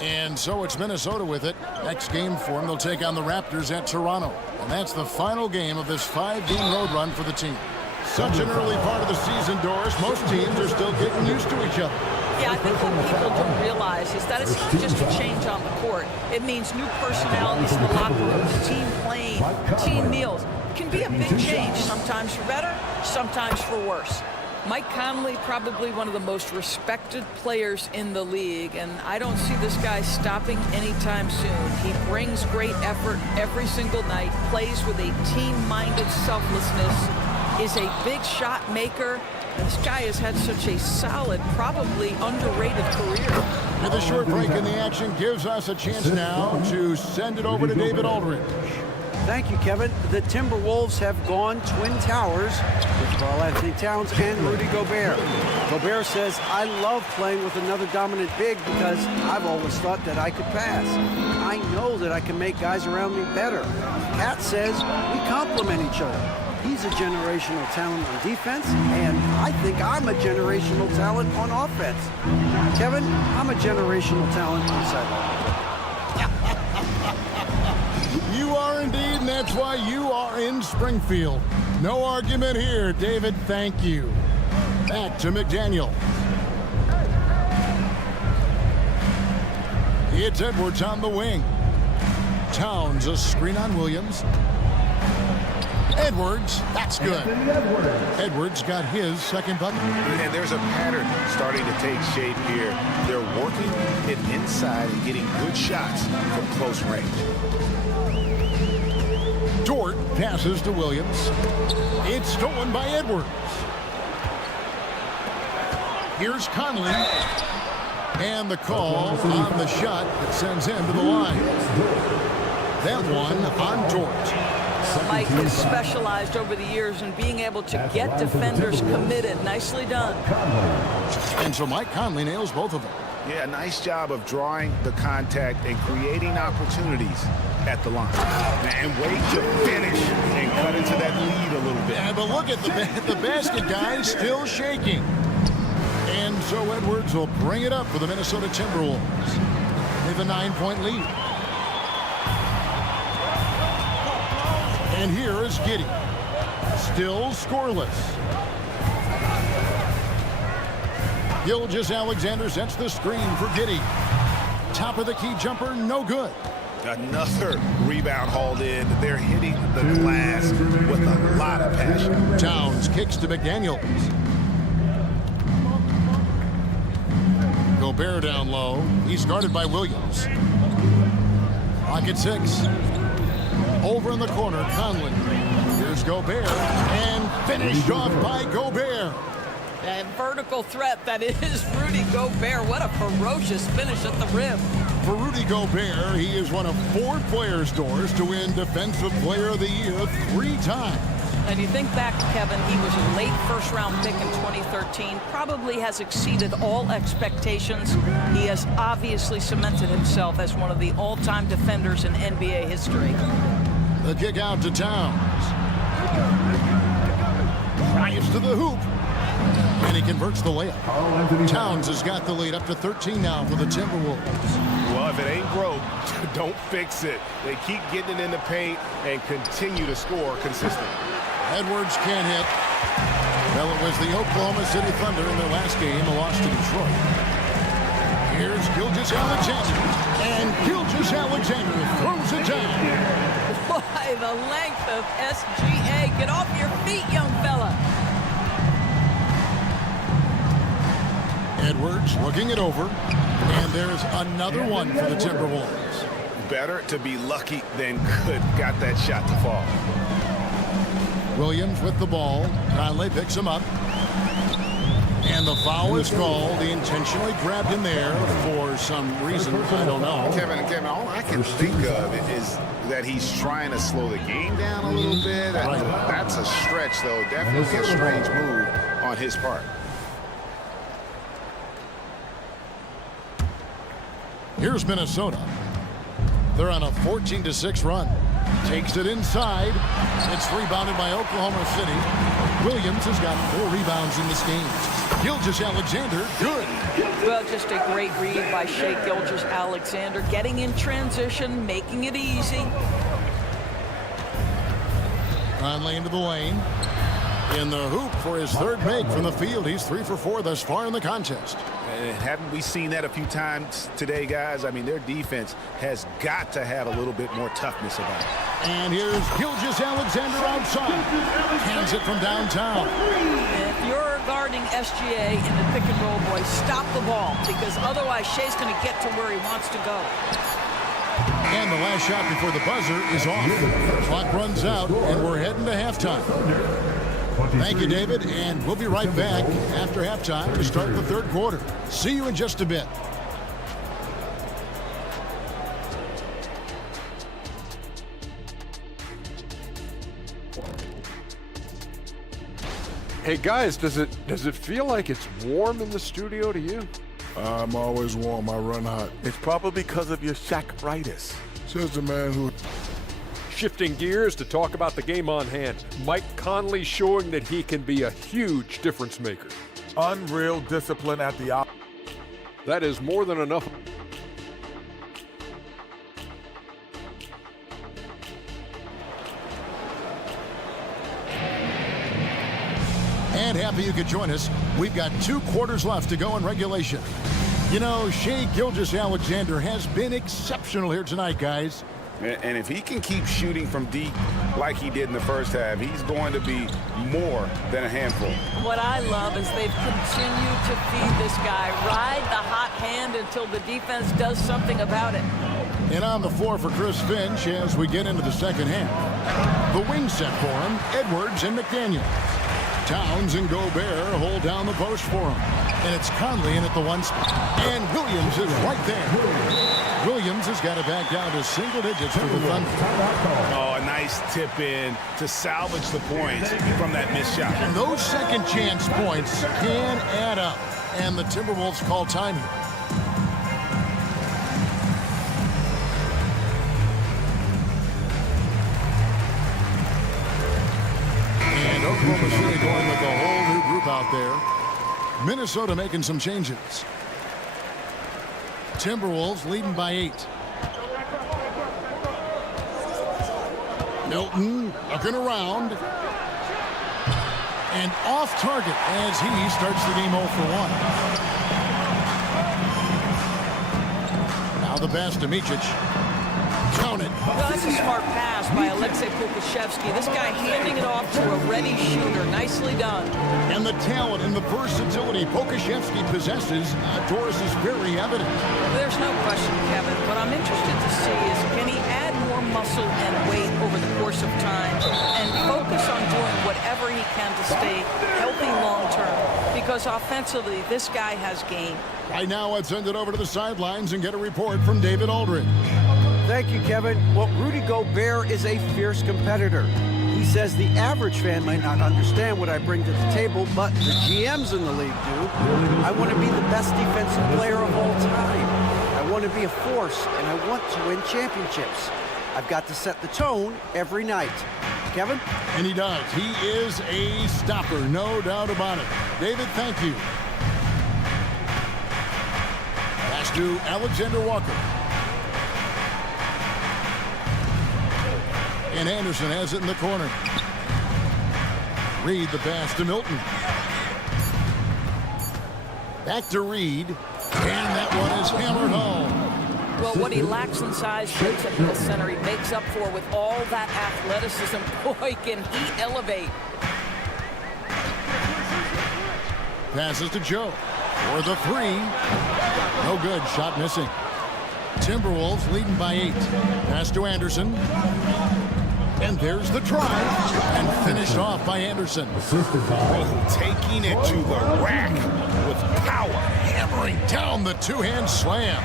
And so it's Minnesota with it. Next game for them, they'll take on the Raptors at Toronto. And that's the final game of this 5-game road run for the team. Such an early part of the season, Doris. Most teams are still getting used to each other. Yeah, I think what people don't realize is that it's not just a change on the court. It means new personalities in the locker room, team playing, team meals. It can be a big change, sometimes for better, sometimes for worse. Mike Conley, probably one of the most respected players in the league, and I don't see this guy stopping anytime soon. He brings great effort every single night, plays with a team-minded selflessness, is a big shot maker. This guy has had such a solid, probably underrated career. And the short break in the action gives us a chance now to send it over to David Aldridge. Thank you, Kevin. The Timberwolves have gone Twin Towers with Karl-Anthony Towns and Rudy Gobert. Gobert says, I love playing with another dominant big because I've always thought that I could pass. I know that I can make guys around me better. Cat says, we complement each other. He's a generational talent on defense, and I think I'm a generational talent on offense. Kevin, I'm a generational talent on sideline. You are indeed, and that's why you are in Springfield. No argument here, David. Thank you. Back to McDaniel. It's Edwards on the wing. Towns, a screen on Williams. Edwards, that's good. Edwards got his second bucket. And there's a pattern starting to take shape here. They're working it inside and getting good shots from close range. Dort passes to Williams. It's stolen by Edwards. Here's Conley. And the call on the shot that sends him to the line. That one on Dort. Mike has specialized over the years in being able to get defenders committed. Nicely done. And so Mike Conley nails both of them. Yeah, nice job of drawing the contact and creating opportunities at the line. And wait to finish and cut into that lead a little bit. Yeah, but look at the basket guy still shaking. And so Edwards will bring it up for the Minnesota Timberwolves. They have a 9-point lead. And here is Giddey. Still scoreless. Gilgeous-Alexander sets the screen for Giddey. Top of the key jumper, no good. Another rebound hauled in. They're hitting the glass with a lot of passion. Towns kicks to McDaniels. Gobert down low. He's guarded by Williams. Clock at 6. Over in the corner, Conley. Here's Gobert. And finished off by Gobert. That vertical threat that is Rudy Gobert. What a ferocious finish at the rim. For Rudy Gobert, he is one of 4 players, Doors, to win Defensive Player of the Year 3 times. And you think back, Kevin, he was a late first-round pick in 2013, probably has exceeded all expectations. He has obviously cemented himself as one of the all-time defenders in NBA history. The kick out to Towns. Drives to the hoop. And he converts the layup. Towns has got the lead up to 13 now for the Timberwolves. Well, if it ain't broke, don't fix it. They keep getting it in the paint and continue to score consistently. Edwards can't hit. Well, it was the Oklahoma City Thunder in their last game, a loss to Detroit. Here's Gilgeous-Alexander. And Gilgeous-Alexander throws it down. Why, the length of SGA. Get off your feet, young fella. Edwards looking it over. And there's another one for the Timberwolves. Better to be lucky than good. Got that shot to fall. Williams with the ball. Conley picks him up. And the foul is called. He intentionally grabbed him there for some reason. I don't know. Kevin, all I can think of is that he's trying to slow the game down a little bit. That's a stretch, though. Definitely a strange move on his part. Here's Minnesota. They're on a 14-6 run. Takes it inside. It's rebounded by Oklahoma City. Williams has got 4 rebounds in this game. Gilgeous-Alexander, good. Well, just a great read by Shai Gilgeous-Alexander. Getting in transition, making it easy. Conley into the lane. In the hoop for his 3rd make from the field. He's 3 for 4 thus far in the contest. And haven't we seen that a few times today, guys? I mean, their defense has got to have a little bit more toughness about it. And here's Gilgeous-Alexander outside. Hands it from downtown. If you're guarding SGA in the pick and roll, boy, stop the ball, because otherwise Shai's going to get to where he wants to go. And the last shot before the buzzer is off. Clock runs out, and we're heading to halftime. Thank you, David, and we'll be right back after halftime to start the 3rd quarter. See you in just a bit. Hey guys, does it feel like it's warm in the studio to you? I'm always warm. I run hot. It's probably because of your Shaq-ritis. Says the man who... Shifting gears to talk about the game on hand. Mike Conley showing that he can be a huge difference maker. Unreal discipline at the op. That is more than enough. And happy you could join us. We've got 2 quarters left to go in regulation. You know, Shai Gilgeous-Alexander has been exceptional here tonight, guys. And if he can keep shooting from deep like he did in the first half, he's going to be more than a handful. What I love is they've continued to feed this guy. Ride the hot hand until the defense does something about it. And on the floor for Chris Finch as we get into the second half. The wing set for him, Edwards and McDaniels. Towns and Gobert hold down the post for him. And it's Conley in at the 1 spot. And Williams is right there. Williams has got it back down to single digits for the Thunder. Oh, a nice tip in to salvage the points from that missed shot. And those second chance points can add up. And the Timberwolves call time here. And Oklahoma City going with a whole new group out there. Minnesota making some changes. Timberwolves leading by 8. Milton looking around. And off target as he starts the game 0 for 1. Now the pass to Micic. Count it. Well, that's a smart pass by Alexei Pokusevski. This guy handing it off to a ready shooter. Nicely done. And the talent and the versatility Pokusevski possesses, Doris, is very evident. There's no question, Kevin. What I'm interested to see is, can he add more muscle and weight over the course of time and focus on doing whatever he can to stay healthy long term? Because offensively, this guy has game. Right now, let's send it over to the sidelines and get a report from David Aldridge. Thank you, Kevin. Well, Rudy Gobert is a fierce competitor. He says the average fan might not understand what I bring to the table, but the GMs in the league do. I want to be the best defensive player of all time. I want to be a force, and I want to win championships. I've got to set the tone every night. Kevin? And he does. He is a stopper, no doubt about it. David, thank you. Pass to Alexander Walker. And Anderson has it in the corner. Reed the pass to Milton. Back to Reed. And that one is hammered home. Well, what he lacks in size, takes up the center. He makes up for with all that athleticism. Boy, can he elevate. Passes to Joe for the 3. No good. Shot missing. Timberwolves leading by 8. Pass to Anderson. And there's the try. And finished off by Anderson. Taking it to the rack with power. Hammering down the two-hand slam.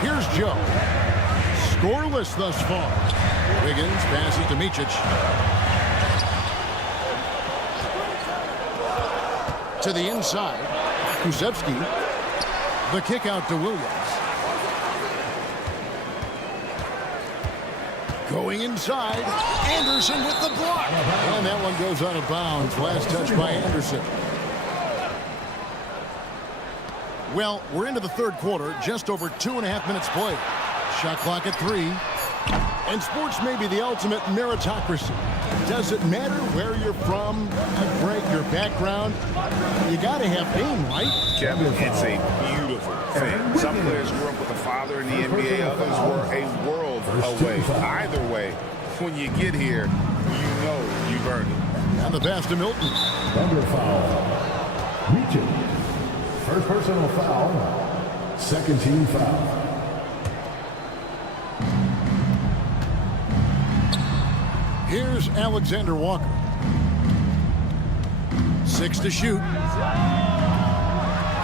Here's Joe. Scoreless thus far. Wiggins passes to Micic. To the inside. Kusevsky. The kick out to Williams. Going inside. Anderson with the block. And that one goes out of bounds. Last touch by Anderson. Well, we're into the third quarter. Just over 2.5 minutes played. Shot clock at 3. And sports may be the ultimate meritocracy. Does it matter where you're from, your background? You got to have game, right? Kevin, it's a beautiful thing. Some players grew up with a father in the NBA. Others were a world away. Either way, when you get here, you know you've earned it. And the pass to Milton. Under foul. Micic. First personal foul. Second team foul. Here's Alexander Walker. 6 to shoot.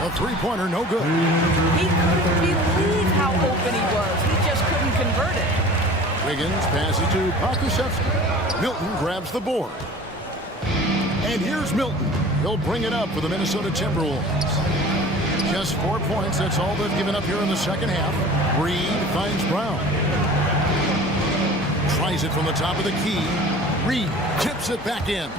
A three-pointer, no good. He couldn't believe how open he was. He just couldn't convert it. Wiggins passes to Pokusevski. Milton grabs the board. And here's Milton. He'll bring it up for the Minnesota Timberwolves. Just 4 points. That's all they've given up here in the second half. Reed finds Brown. Tries it from the top of the key. Reed tips it back in.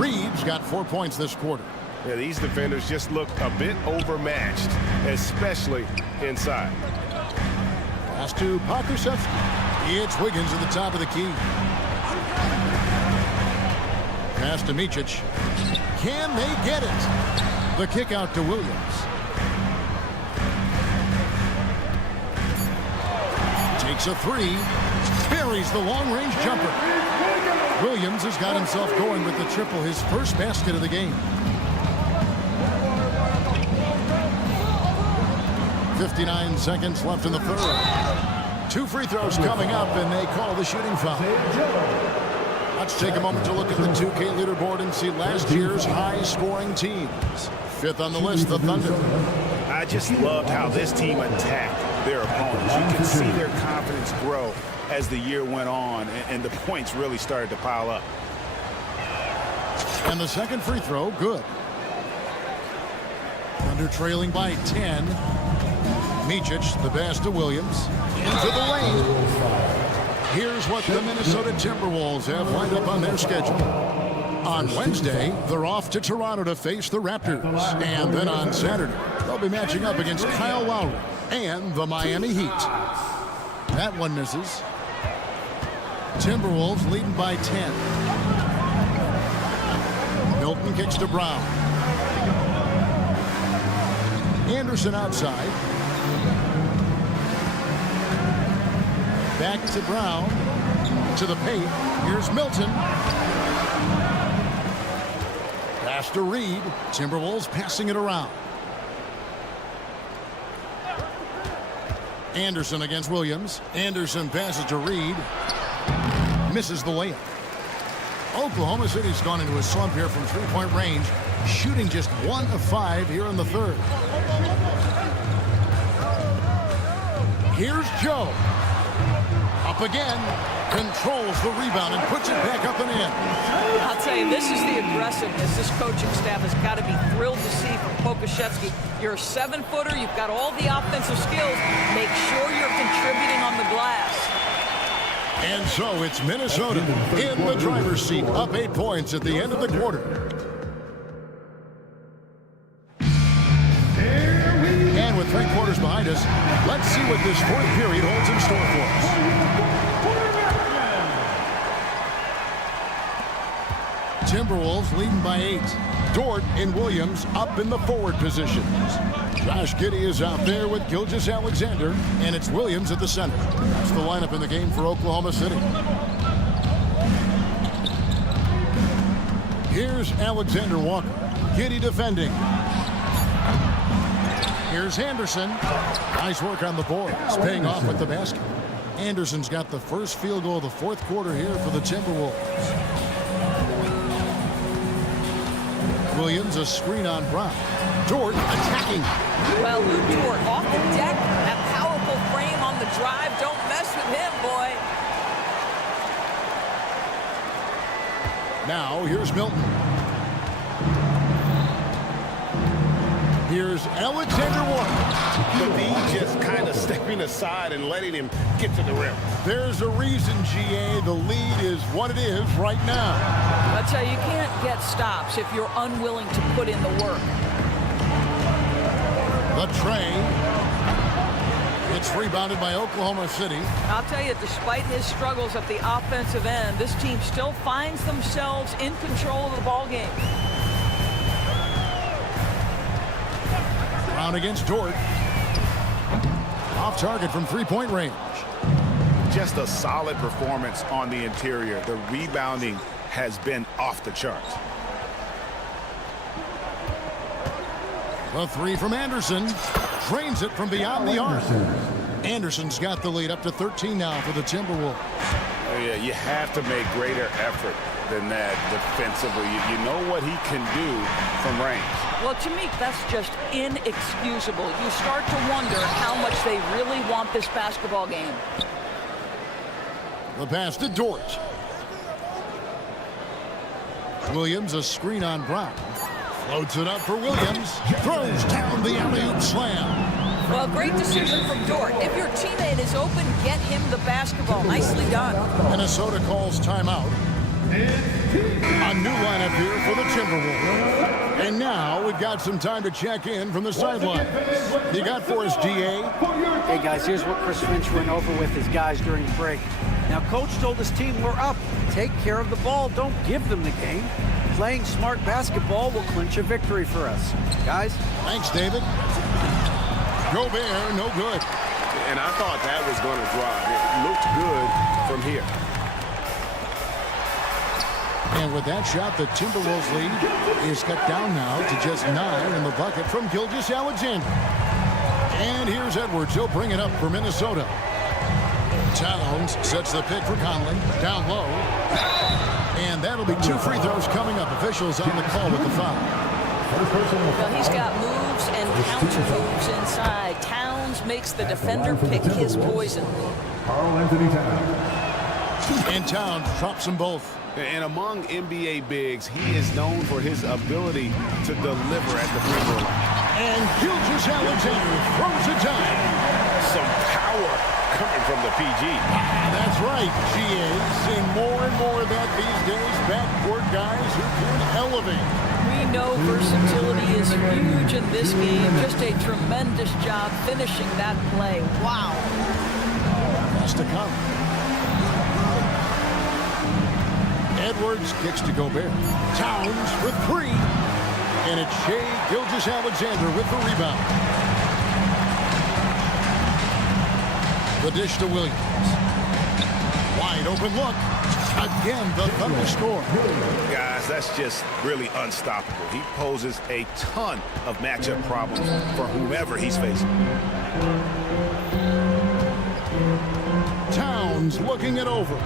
Reed's got 4 points this quarter. Yeah, these defenders just look a bit overmatched, especially inside. Pass to Pokusevski. It's Wiggins at the top of the key. Pass to Micic. Can they get it? The kick out to Williams. Takes a 3. Buries the long-range jumper. Williams has got himself going with the triple, his first basket of the game. 59 seconds left in the third. 2 free throws coming up, and they call the shooting foul. Let's take a moment to look at the 2K leaderboard and see last year's high-scoring teams. 5th on the list, the Thunder. I just loved how this team attacked their opponents. You can see their confidence grow as the year went on, and the points really started to pile up. And the second free throw, good. Thunder trailing by 10. Micic, the pass to Williams. Into the lane. Here's what the Minnesota Timberwolves have lined up on their schedule. On Wednesday, they're off to Toronto to face the Raptors. And then on Saturday, they'll be matching up against Kyle Lowry and the Miami Heat. That one misses. Timberwolves leading by 10. Milton kicks to Brown. Anderson outside. Back to Brown. To the paint. Here's Milton. Pass to Reed. Timberwolves passing it around. Anderson against Williams. Anderson passes to Reed. Misses the layup. Oklahoma City's gone into a slump here from three-point range, shooting just 1 of 5 here in the third. Here's Joe. Up again. Controls the rebound and puts it back up and in. I'll tell you, this is the aggressiveness this coaching staff has got to be thrilled to see from Pokusevski. You're a 7-footer. You've got all the offensive skills. Make sure you're contributing on the glass. And so it's Minnesota in the driver's seat, up 8 points at the end of the quarter. And with 3 quarters behind us, let's see what this fourth period holds in store for us. Timberwolves leading by 8. Dort and Williams up in the forward positions. Josh Giddey is out there with Gilgeous-Alexander, and it's Williams at the center. That's the lineup in the game for Oklahoma City. Here's Alexander Walker. Giddey defending. Here's Anderson. Nice work on the boards, paying off with the basket. Anderson's got the first field goal of the fourth quarter here for the Timberwolves. Williams, a screen on Brown. Dort attacking. Well, Luke Dort off the deck. That powerful frame on the drive. Don't mess with him, boy. Now, here's Milton. Here's Alexander Walker. But he just kind of stepping aside and letting him get to the rim. There's a reason, GA. The lead is what it is right now. I'll tell you, you can't get stops if you're unwilling to put in the work. The tray. It's rebounded by Oklahoma City. I'll tell you, despite his struggles at the offensive end, this team still finds themselves in control of the ball game. Brown against Dort. Off target from three-point range. Just a solid performance on the interior. The rebounding has been off the charts. The three from Anderson. Drains it from beyond the arc. Anderson's got the lead up to 13 now for the Timberwolves. Oh, yeah, you have to make greater effort than that defensively. You know what he can do from range. Well, to me, that's just inexcusable. You start to wonder how much they really want this basketball game. The pass to Dort. Williams, a screen on Brown. Floats it up for Williams. Throws down the alley-oop slam. Well, great decision from Dort. If your teammate is open, get him the basketball. Nicely done. Minnesota calls timeout. A new lineup here for the Timberwolves. And now we've got some time to check in from the sideline. You got for us, DA? Hey, guys, here's what Chris Finch went over with his guys during the break. Now, Coach told his team, we're up. Take care of the ball. Don't give them the game. Playing smart basketball will clinch a victory for us. Guys? Thanks, David. Gobert, no good. And I thought that was going to drive. It looked good from here. And with that shot, the Timberwolves lead is cut down now to just 9 in the bucket from Gilgeous-Alexander. And here's Edwards. He'll bring it up for Minnesota. Towns sets the pick for Conley. Down low. And that'll be 2 free throws coming up. Officials on the call with the foul. Well, he's got moves and counter moves inside. Towns makes the defender pick his poison. Karl-Anthony Towns. And Towns drops them both. And among NBA bigs, he is known for his ability to deliver at the free throw line. And Gilgeous-Alexander throws it down. Some power coming from the PG. That's right, GA. Seeing more and more more of that these days. Backcourt guys who can elevate. We know versatility is huge in this game. Just a tremendous job finishing that play. Wow. Has to come. Edwards kicks to Gobert. Towns for three. And it's Shai Gilgeous-Alexander with the rebound. The dish to Williams. Wide open look. Again, the Thunder score. Guys, that's just really unstoppable. He poses a ton of matchup problems for whomever he's facing. Towns looking it over.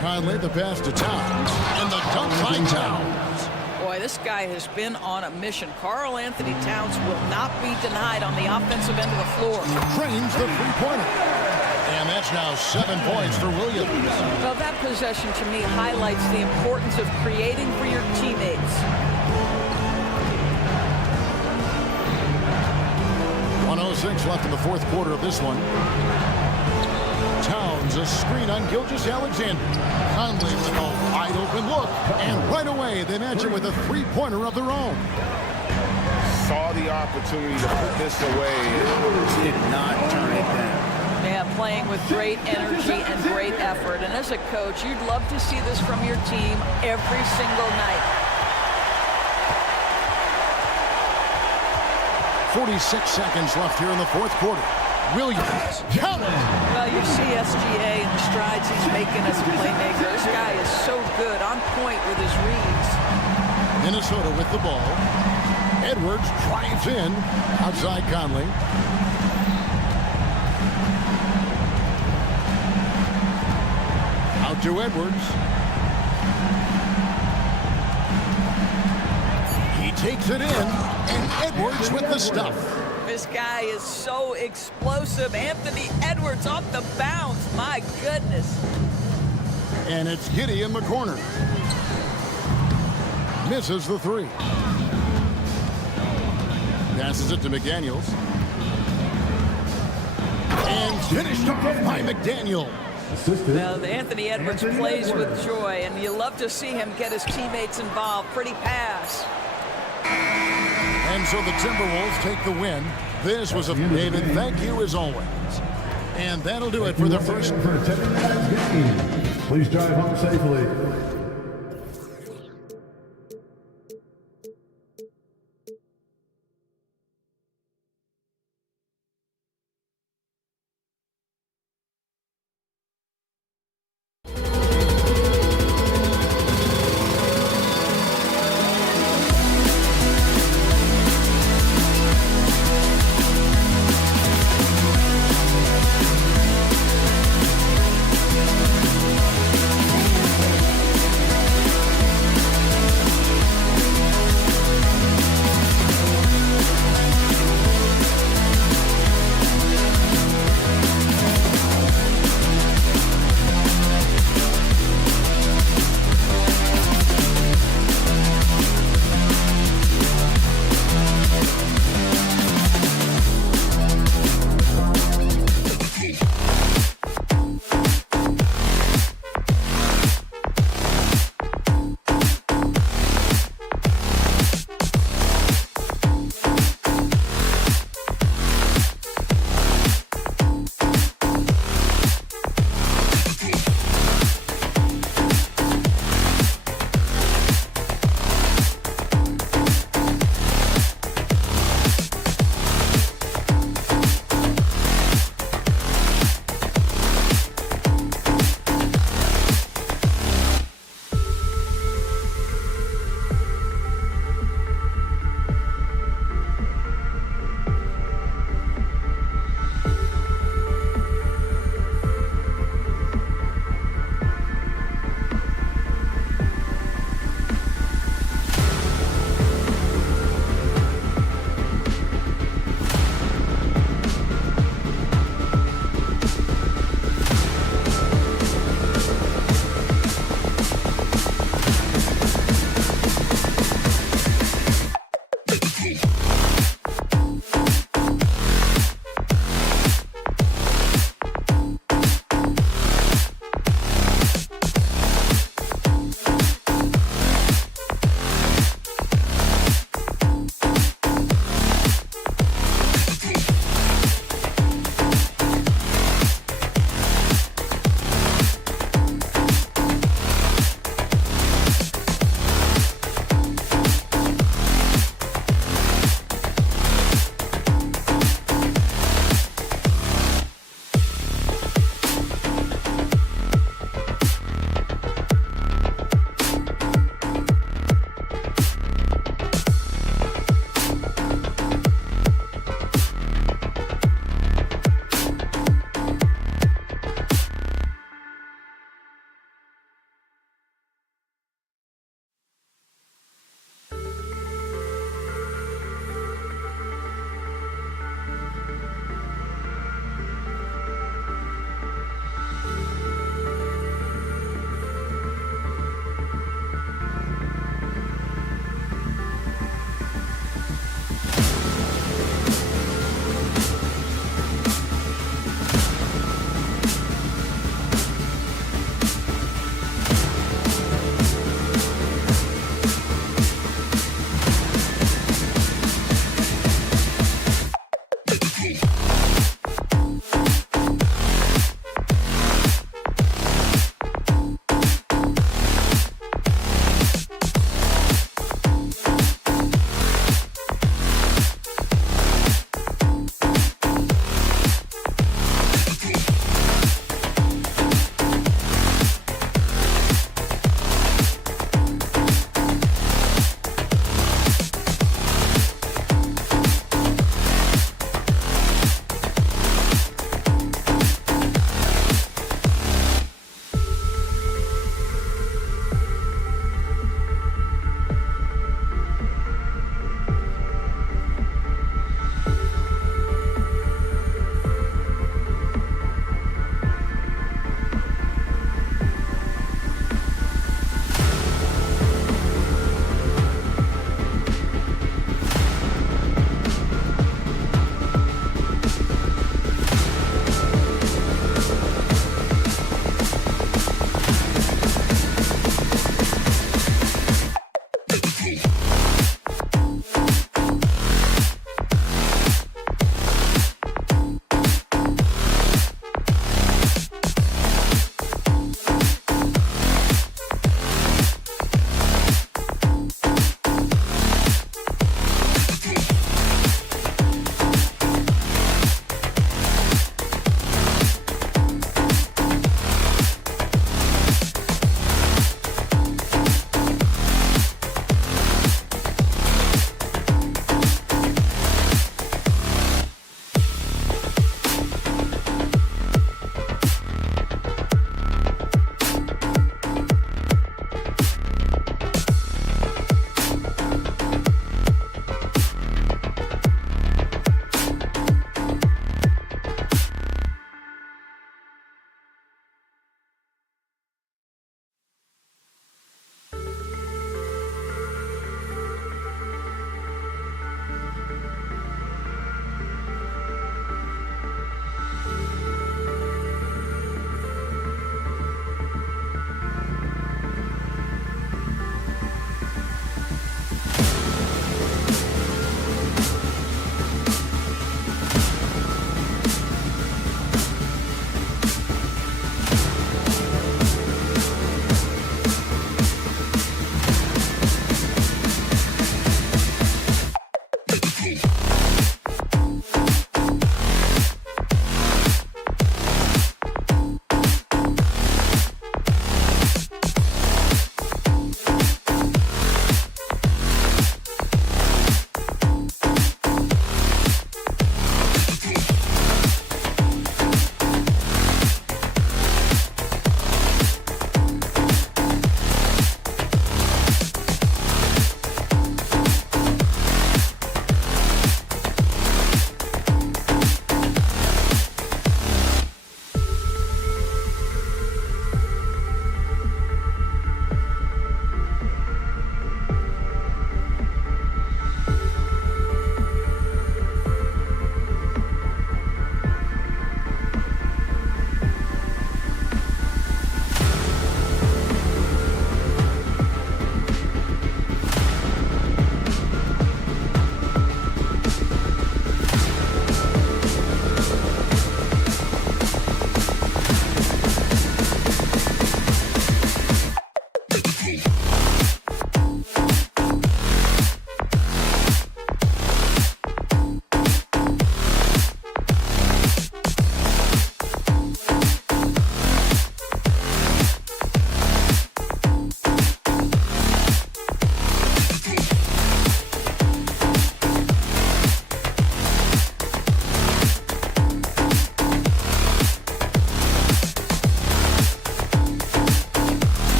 Conley the pass to Towns. And the dunk by Towns. Boy, this guy has been on a mission. Karl Anthony Towns will not be denied on the offensive end of the floor. Drains the three-pointer. And that's now 7 points for Williams. Well, that possession to me highlights the importance of creating for your teammates. 1:06 left in the fourth quarter of this one. Towns, a screen on Gilgeous-Alexander. Conley with a wide open look. And right away, they match it with a three-pointer of their own. Saw the opportunity to put this away and did not turn it down. Yeah, playing with great energy and great effort. And as a coach, you'd love to see this from your team every single night. 46 seconds left here in the fourth quarter. Williams, count it! Well, you see SGA and the strides he's making as a playmaker. This guy is so good, on point with his reads. Minnesota with the ball. Edwards drives in. Outside Conley. Out to Edwards. He takes it in. And Edwards with the stuff. This guy is so explosive. Anthony Edwards off the bounce. My goodness. And it's Giddey in the corner. Misses the three. Passes it to McDaniels. And finished off by McDaniel. Now, Anthony Edwards plays with joy, and you love to see him get his teammates involved. Pretty pass. And so the Timberwolves take the win. This was a David, thank you as always. And that'll do it for the first. Please drive home safely.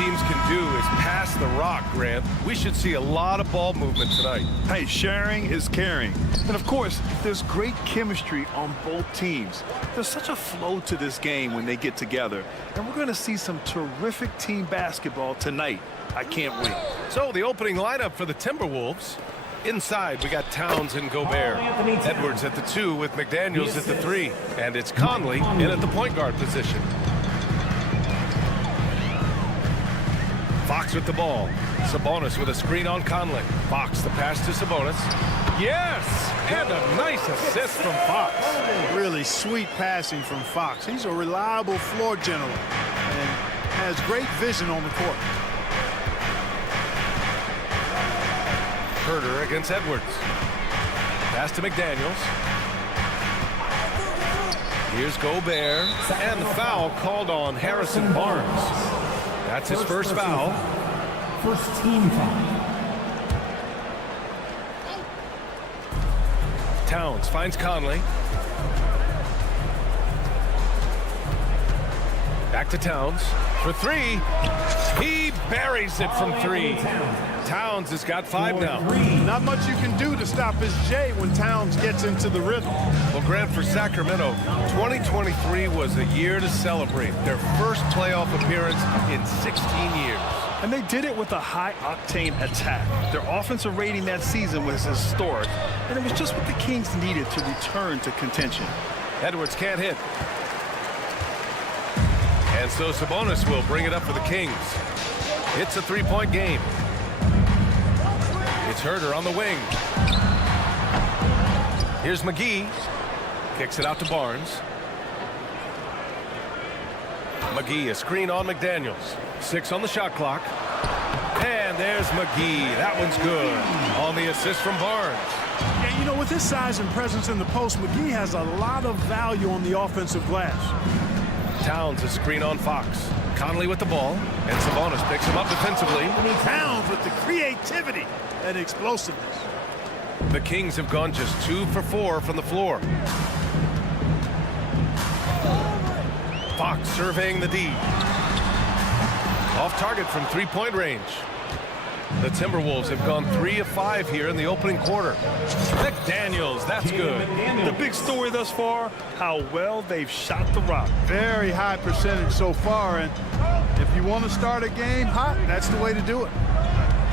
teams can do is pass the rock, Grant. We should see a lot of ball movement tonight. Hey, sharing is caring. And of course, there's great chemistry on both teams. There's such a flow to this game when they get together. And we're going to see some terrific team basketball tonight. I can't wait. So the opening lineup for the Timberwolves. Inside, we got Towns and Gobert. Edwards at the 2 with McDaniels at the 3. And it's Conley in at the point guard position. Fox with the ball. Sabonis with a screen on Conley. Fox the pass to Sabonis. Yes! And a nice assist from Fox. Really sweet passing from Fox. He's a reliable floor general and has great vision on the court. Herter against Edwards. Pass to McDaniels. Here's Gobert. And the foul called on Harrison Barnes. That's his first foul. First team foul. Towns finds Conley. Back to Towns for 3. He buries it from 3. Towns has got 5 now. Not much you can do to stop his J when Towns gets into the rhythm. Well, Grant, for Sacramento, 2023 was a year to celebrate. Their first playoff appearance in 16 years. And they did it with a high-octane attack. Their offensive rating that season was historic, and it was just what the Kings needed to return to contention. Edwards can't hit. And so Sabonis will bring it up for the Kings. It's a 3-point game. It's Herter on the wing. Here's McGee. Kicks it out to Barnes. McGee, a screen on McDaniels. 6 on the shot clock. And there's McGee. That one's good on the assist from Barnes. Yeah, you know, with his size and presence in the post, McGee has a lot of value on the offensive glass. Towns, a screen on Fox. Conley with the ball, and Sabonis picks him up defensively. Towns with the creativity and explosiveness. The Kings have gone just 2 for 4 from the floor. Fox surveying the D. Off target from 3-point range. The Timberwolves have gone 3 of 5 here in the opening quarter. McDaniels, that's good. The big story thus far, how well they've shot the rock. Very high percentage so far, and if you want to start a game hot, that's the way to do it.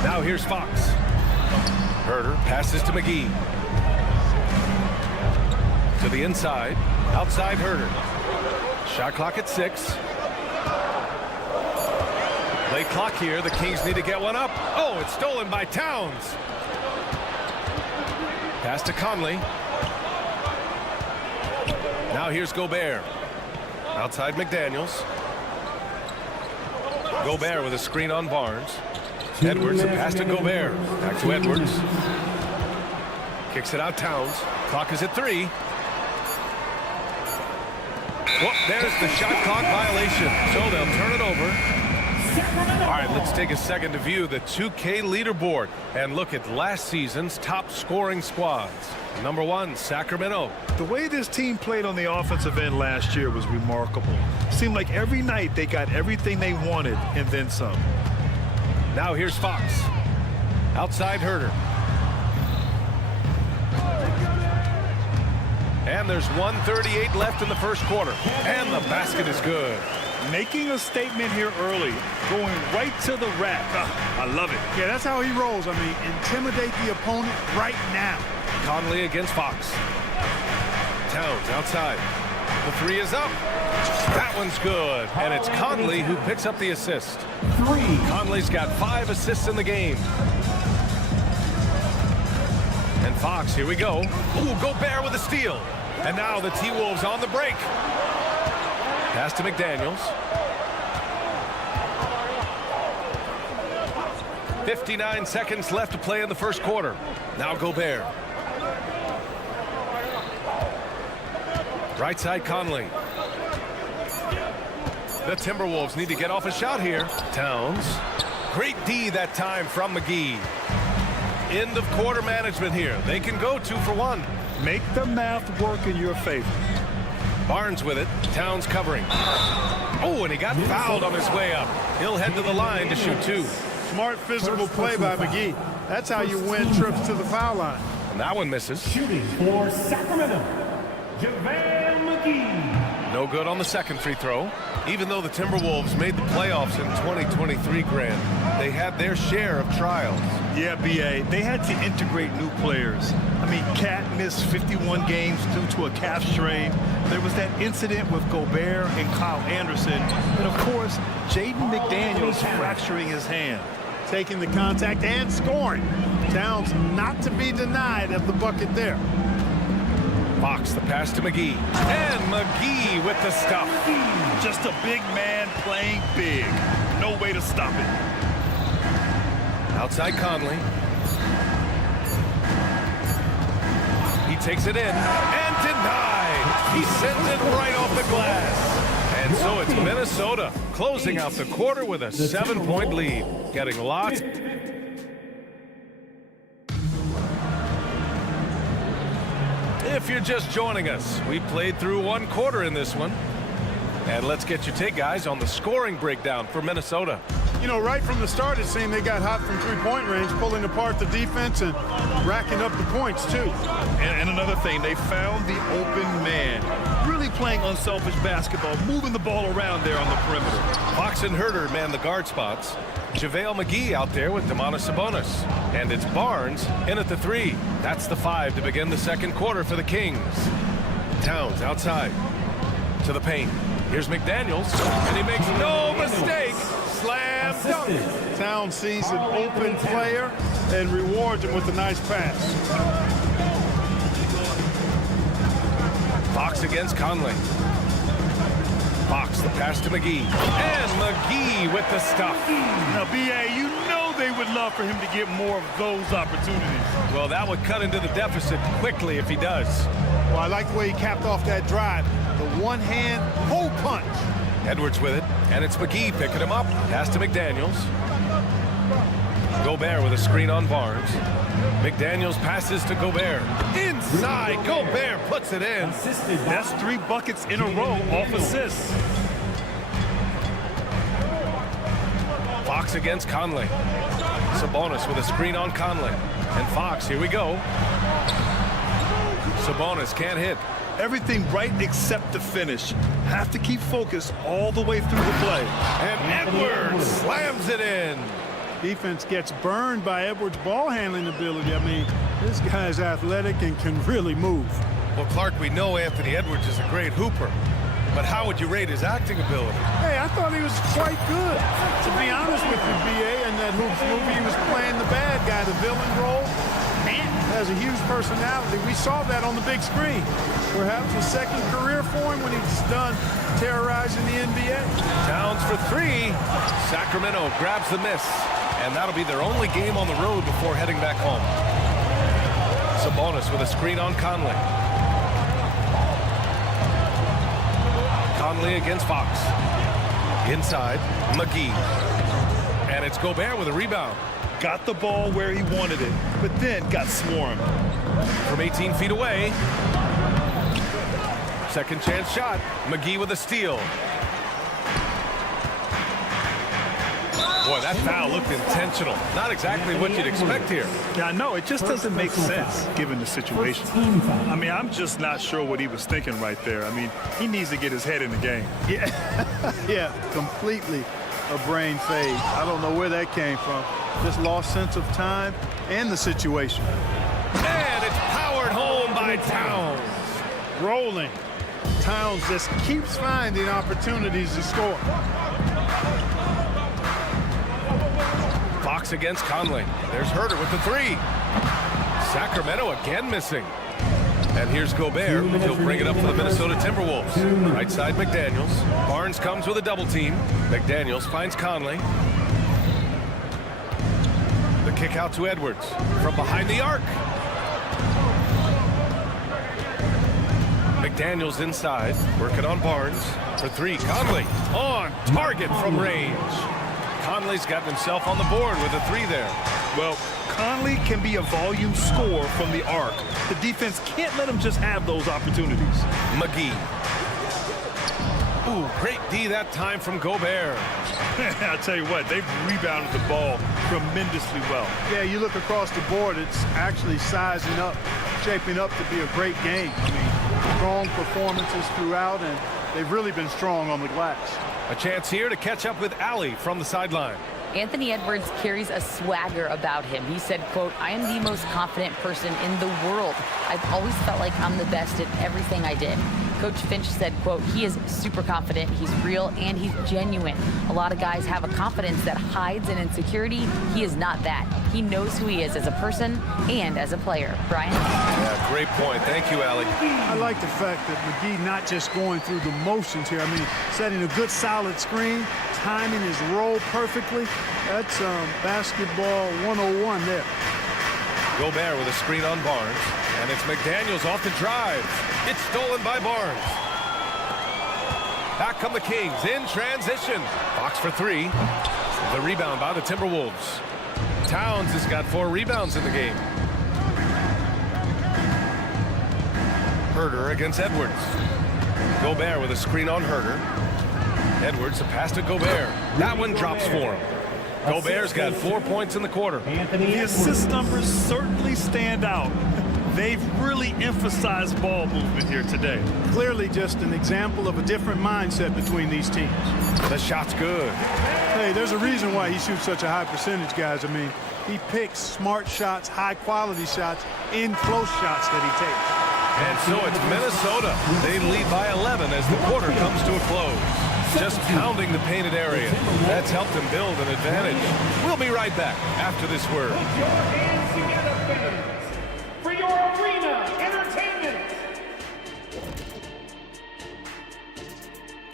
Now here's Fox. Herter passes to McGee. To the inside. Outside Herter. Shot clock at 6. Late clock here. The Kings need to get one up. Oh, it's stolen by Towns. Pass to Conley. Now here's Gobert. Outside McDaniels. Gobert with a screen on Barnes. Edwards, a pass to Gobert. Back to Edwards. Kicks it out Towns. Clock is at 3. Well, there's the shot clock violation. So they'll turn it over. All right, let's take a second to view the 2K leaderboard and look at last season's top scoring squads. Number 1, Sacramento. The way this team played on the offensive end last year was remarkable. Seemed like every night they got everything they wanted and then some. Now here's Fox. Outside Herter. And there's 1:38 left in the first quarter. And the basket is good. Making a statement here early, going right to the rack. I love it. Yeah, that's how he rolls. I mean, intimidate the opponent right now. Conley against Fox. Towns outside. The 3 is up. That one's good. And it's Conley who picks up the assist. 3. Conley's got 5 assists in the game. And Fox, here we go. Ooh, Gobert with a steal. And now the T-Wolves on the break. Pass to McDaniels. 59 seconds left to play in the first quarter. Now Gobert. Right side Conley. The Timberwolves need to get off a shot here. Towns. Great D that time from McGee. End of quarter management here. They can go 2 for 1. Make the math work in your favor. Barnes with it. Towns covering. Oh, and he got fouled on his way up. He'll head to the line to shoot 2. Smart physical play by McGee. That's how you win trips to the foul line. And that one misses. Shooting for Sacramento, JaVale McGee. No good on the second free throw. Even though the Timberwolves made the playoffs in 2023, Grant, they had their share of trials. Yeah, B.A., they had to integrate new players. I mean, Cat missed 51 games due to a calf strain. There was that incident with Gobert and Kyle Anderson. And, of course, Jaden McDaniels fracturing his hand. Taking the contact and scoring. Towns not to be denied at the bucket there. Fox, the pass to McGee. And McGee with the stuff. Just a big man playing big. No way to stop it. Outside Conley. He takes it in and denied. He sends it right off the glass. And so it's Minnesota closing out the quarter with a 7-point lead. Getting lots. If you're just joining us, we played through 1 quarter in this one. And let's get your take, guys, on the scoring breakdown for Minnesota. You know, right from the start, it seemed they got hot from three-point range, pulling apart the defense and racking up the points, too. And another thing, they found the open man. Really playing unselfish basketball, moving the ball around there on the perimeter. Fox and Herter man the guard spots. JaVale McGee out there with Domantas Sabonis. And it's Barnes in at the 3. That's the 5 to begin the second quarter for the Kings. Towns outside to the paint. Here's McDaniels, and he makes no mistake. Slam dunk. Towns sees an open player and rewards him with a nice pass. Fox against Conley. Fox, the pass to McGee. And McGee with the stuff. Now, B.A., you know they would love for him to get more of those opportunities. Well, that would cut into the deficit quickly if he does. Well, I like the way he capped off that drive. The one-hand hole punch. Edwards with it, and it's McGee picking him up. Pass to McDaniels. Gobert with a screen on Barnes. McDaniels passes to Gobert. Inside, Gobert puts it in. That's 3 buckets in a row off assists. Fox against Conley. Sabonis with a screen on Conley. And Fox, here we go. Sabonis can't hit. Everything right except the finish. Have to keep focused all the way through the play. And Edwards slams it in. Defense gets burned by Edwards' ball handling ability. I mean, this guy's athletic and can really move. Well, Clark, we know Anthony Edwards is a great hooper. But how would you rate his acting ability? Hey, I thought he was quite good. To be honest with you, B.A., in that Hoops movie, he was playing the bad guy, the villain role. Man, has a huge personality. We saw that on the big screen. Perhaps a second career for him when he's done terrorizing the NBA. Towns for 3. Sacramento grabs the miss. And that'll be their only game on the road before heading back home. Sabonis with a screen on Conley. Conley against Fox. Inside, McGee. And it's Gobert with a rebound. Got the ball where he wanted it, but then got swarmed. From 18 feet away. Second chance shot. McGee with a steal. Boy, that foul looked intentional. Not exactly what you'd expect here. Yeah, no, it just doesn't make sense given the situation. I mean, I'm just not sure what he was thinking right there. I mean, he needs to get his head in the game. Yeah, yeah, completely a brain fade. I don't know where that came from. Just lost sense of time and the situation. And it's powered home by Towns. Rolling. Towns just keeps finding opportunities to score. Fox against Conley. There's Herter with the 3. Sacramento again missing. And here's Gobert. He'll bring it up for the Minnesota Timberwolves. Right side, McDaniels. Barnes comes with a double team. McDaniels finds Conley. The kick out to Edwards from behind the arc. McDaniels inside, working on Barnes for 3. Conley on target from range. Conley's gotten himself on the board with a 3 there. Well, Conley can be a volume scorer from the arc. The defense can't let him just have those opportunities. McGee. Ooh, great D that time from Gobert. I'll tell you what, they've rebounded the ball tremendously well. Yeah, you look across the board, it's actually sizing up, shaping up to be a great game. I mean, strong performances throughout, and they've really been strong on the glass. A chance here to catch up with Allie from the sideline. Anthony Edwards carries a swagger about him. He said, quote, "I am the most confident person in the world. I've always felt like I'm the best at everything I did." Coach Finch said, quote, "He is super confident, he's real, and he's genuine. A lot of guys have a confidence that hides an insecurity. He is not that. He knows who he is as a person and as a player." Brian? Yeah, great point. Thank you, Allie. I like the fact that McGee not just going through the motions here. I mean, setting a good solid screen, timing his roll perfectly. That's basketball 101 there. Gobert with a screen on Barnes, and it's McDaniels off the drive. It's stolen by Barnes. Back come the Kings in transition. Fox for three. The rebound by the Timberwolves. Towns has got 4 rebounds in the game. Herter against Edwards. Gobert with a screen on Herter. Edwards, a pass to Gobert. That one drops for him. Gobert's got 4 points in the quarter. The assist numbers certainly stand out. They've really emphasized ball movement here today. Clearly just an example of a different mindset between these teams. The shot's good. Hey, there's a reason why he shoots such a high percentage, guys. I mean, he picks smart shots, high-quality shots, in close shots that he takes. And so it's Minnesota. They lead by 11 as the quarter comes to a close. Just pounding the painted area. That's helped them build an advantage. We'll be right back after this word. Put your hands together, fans, for your arena entertainment.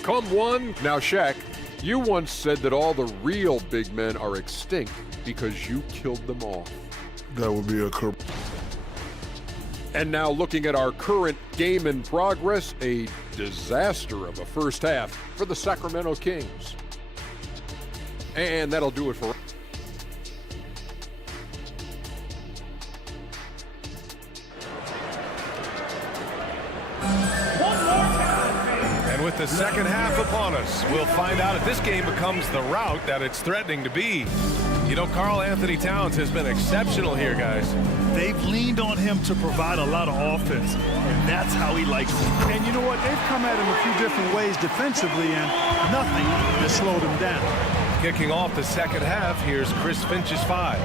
Come one. Now, Shaq, you once said that all the real big men are extinct because you killed them all. That would be a curve. And now looking at our current game in progress, a disaster of a first half for the Sacramento Kings. And that'll do it for... And with the second half upon us, we'll find out if this game becomes the rout that it's threatening to be. You know, Karl Anthony Towns has been exceptional here, guys. They've leaned on him to provide a lot of offense, and that's how he likes it. And you know what? They've come at him a few different ways defensively, and nothing has slowed him down. Kicking off the second half, here's Chris Finch's 5.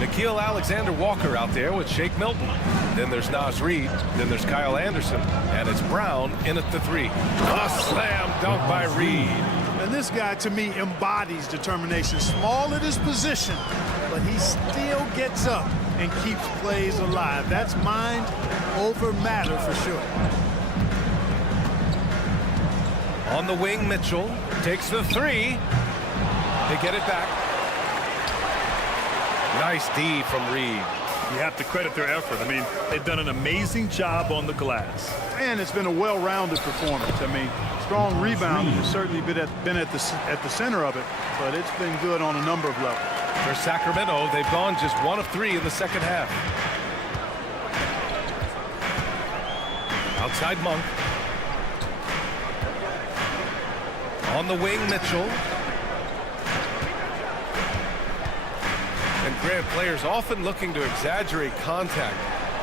Nickeil Alexander-Walker out there with Shake Milton. Then there's Naz Reid. Then there's Kyle Anderson. And it's Brown in at the 3. A slam dunk by Reid. And this guy, to me, embodies determination. Small at his position, but he still gets up and keeps plays alive. That's mind over matter for sure. On the wing, Mitchell takes the 3. They get it back. Nice D from Reid. You have to credit their effort. I mean, they've done an amazing job on the glass. And it's been a well-rounded performance. I mean, strong rebound has certainly been at the center of it, but it's been good on a number of levels. For Sacramento, they've gone just 1 of 3 in the second half. Outside Monk. On the wing, Mitchell. And Grant, players often looking to exaggerate contact.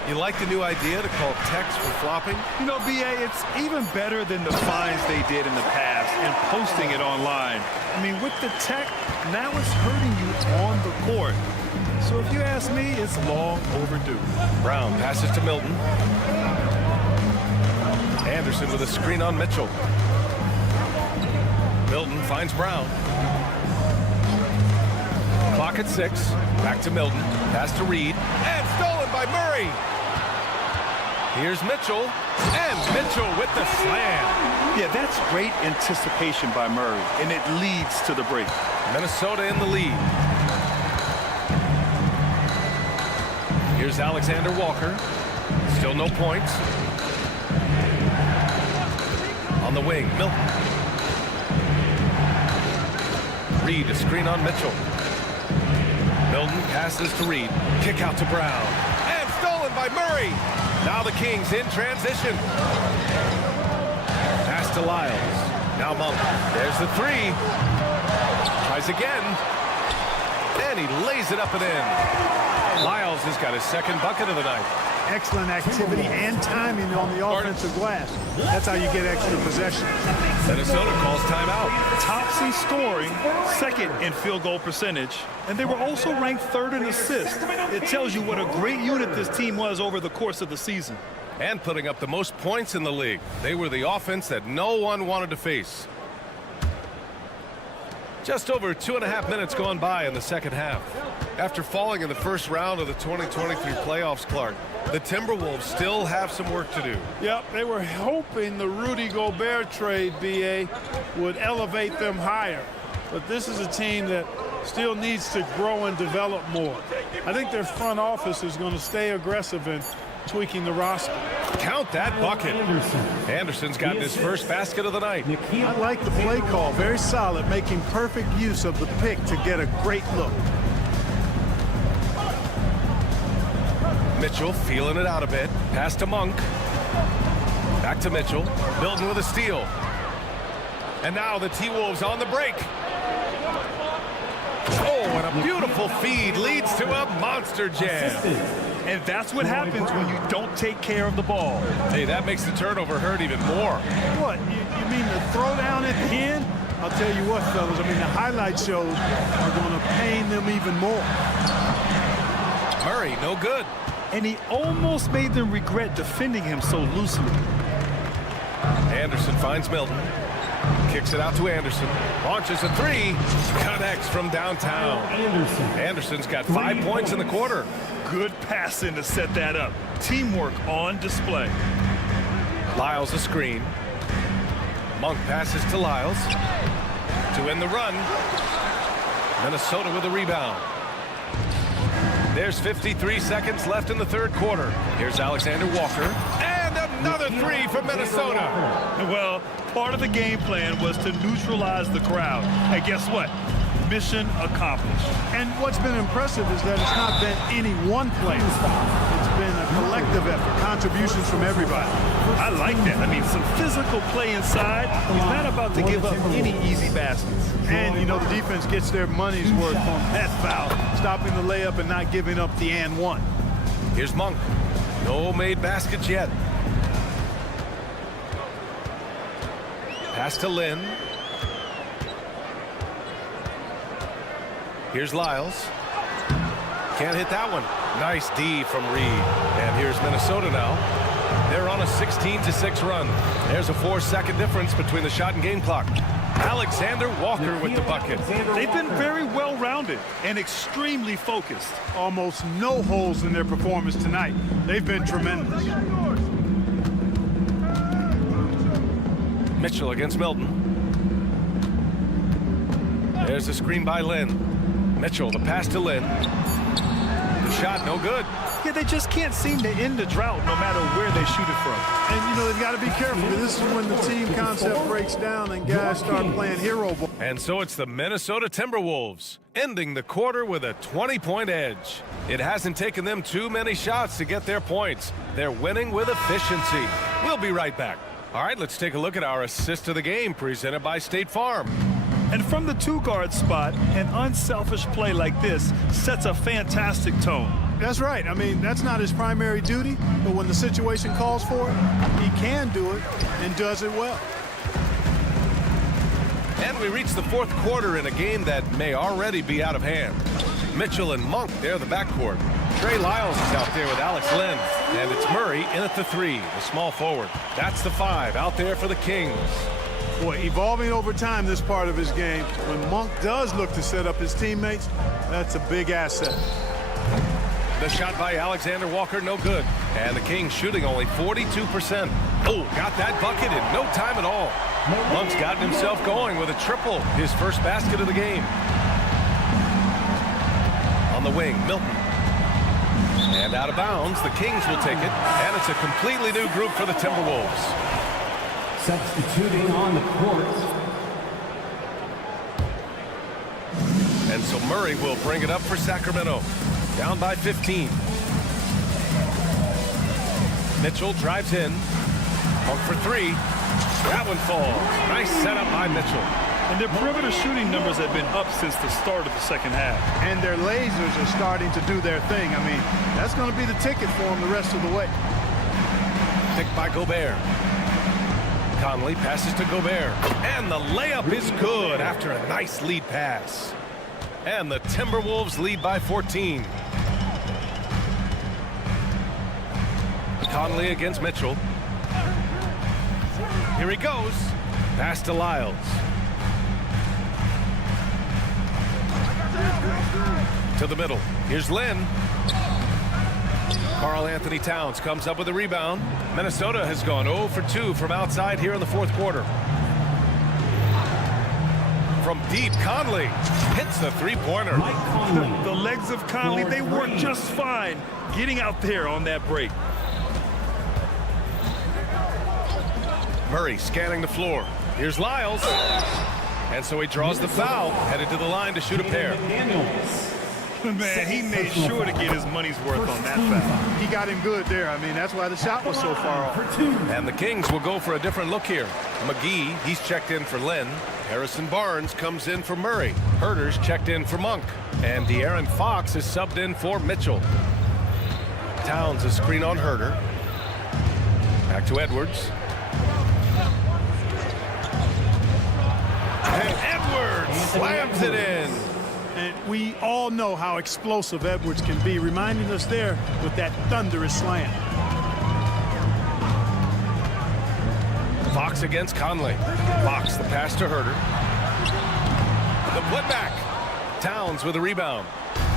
You like the new idea to call techs for flopping? You know, B.A., it's even better than the fines they did in the past and posting it online. I mean, with the tech, now it's hurting you on the court. So if you ask me, it's long overdue. Brown passes to Milton. Anderson with a screen on Mitchell. Milton finds Brown. Clock at 6. Back to Milton. Pass to Reid. And stolen by Murray. Here's Mitchell. And Mitchell with the slam. Yeah, that's great anticipation by Murray, and it leads to the break. Minnesota in the lead. Here's Alexander Walker. Still no points. On the wing, Milton. Reid, a screen on Mitchell. Milton passes to Reid. Kick out to Brown. And stolen by Murray. Now the Kings in transition. Pass to Lyles. Now Monk. There's the three. Tries again. And he lays it up and in. Lyles has got his second bucket of the night. Excellent activity and timing on the offensive glass. That's how you get extra possession. Minnesota calls timeout. Tops in scoring, second in field goal percentage, and they were also ranked third in assists. It tells you what a great unit this team was over the course of the season. And putting up the most points in the league. They were the offense that no one wanted to face. Just over 2.5 minutes gone by in the second half. After falling in the first round of the 2023 playoffs, Clark, the Timberwolves still have some work to do. Yep, they were hoping the Rudy Gobert trade, BA, would elevate them higher. But this is a team that still needs to grow and develop more. I think their front office is going to stay aggressive in tweaking the roster. Count that bucket. Anderson's gotten his first basket of the night. I like the play call. Very solid, making perfect use of the pick to get a great look. Mitchell feeling it out a bit. Pass to Monk. Back to Mitchell. Milton with a steal. And now the T-Wolves on the break. Oh, and a beautiful feed leads to a monster jam. And that's what happens when you don't take care of the ball. Hey, that makes the turnover hurt even more. What, you mean the throwdown at the end? I'll tell you what, fellas, I mean, the highlight shows are going to pain them even more. Murray, no good. And he almost made them regret defending him so loosely. Anderson finds Milton. Kicks it out to Anderson. Launches a three. Connects from downtown. Anderson's got 5 points in the quarter. Good passing to set that up. Teamwork on display. Lyles a screen. Monk passes to Lyles to end the run. Minnesota with a rebound. There's 53 seconds left in the third quarter. Here's Alexander Walker. And another three for Minnesota. Well, part of the game plan was to neutralize the crowd. And guess what? Mission accomplished. And what's been impressive is that it's not been any one player. It's been a collective effort, contributions from everybody. I like that. I mean, some physical play inside. He's not about to give up any easy baskets. And, you know, the defense gets their money's worth on that foul, stopping the layup and not giving up the and one. Here's Monk. No made baskets yet. Pass to Lynn. Here's Lyles. Can't hit that one. Nice D from Reed. And here's Minnesota now. They're on a 16-6 run. There's a 4-second difference between the shot and game clock. Alexander Walker with the bucket. They've been very well-rounded and extremely focused. Almost no holes in their performance tonight. They've been tremendous. Mitchell against Milton. There's a screen by Lynn. Mitchell, the pass to Lynn. The shot, no good. Yeah, they just can't seem to end the drought no matter where they shoot it from. And, you know, they've got to be careful. This is when the team concept breaks down and guys start playing hero ball. And so it's the Minnesota Timberwolves ending the quarter with a 20-point edge. It hasn't taken them too many shots to get their points. They're winning with efficiency. We'll be right back. All right, let's take a look at our assist of the game presented by State Farm. And from the two-guard spot, an unselfish play like this sets a fantastic tone. That's right. I mean, that's not his primary duty, but when the situation calls for it, he can do it and does it well. And we reach the fourth quarter in a game that may already be out of hand. Mitchell and Monk, they're the backcourt. Trey Lyles is out there with Alex Lynn. And it's Murray in at the three, the small forward. That's the five out there for the Kings. Boy, evolving over time, this part of his game. When Monk does look to set up his teammates, that's a big asset. The shot by Alexander Walker, no good. And the Kings shooting only 42%. Oh, got that bucket in no time at all. Monk's gotten himself going with a triple, his first basket of the game. On the wing, Milton. And out of bounds, the Kings will take it. And it's a completely new group for the Timberwolves. Substituting on the court. And so Murray will bring it up for Sacramento. Down by 15. Mitchell drives in. Monk for three. That one falls. Nice setup by Mitchell. And their perimeter shooting numbers have been up since the start of the second half. And their lasers are starting to do their thing. I mean, that's going to be the ticket for them the rest of the way. Picked by Gobert. Conley passes to Gobert. And the layup is good after a nice lead pass. And the Timberwolves lead by 14. Conley against Mitchell. Here he goes. Pass to Lyles. To the middle. Here's Lynn. Karl Anthony Towns comes up with a rebound. Minnesota has gone 0 for 2 from outside here in the fourth quarter. From deep, Conley hits the three-pointer. The legs of Conley, they work just fine getting out there on that break. Murray scanning the floor. Here's Lyles. And so he draws the foul, headed to the line to shoot a pair. Man, he made sure to get his money's worth on that foul. He got him good there. I mean, that's why the shot was so far off. And the Kings will go for a different look here. McGee, he's checked in for Lynn. Harrison Barnes comes in for Murray. Herter's checked in for Monk. And De'Aaron Fox is subbed in for Mitchell. Towns a screen on Herter. Back to Edwards. And Edwards slams it in. And we all know how explosive Edwards can be, reminding us there with that thunderous slam. Fox against Conley. Fox the pass to Herter. The putback. Towns with a rebound.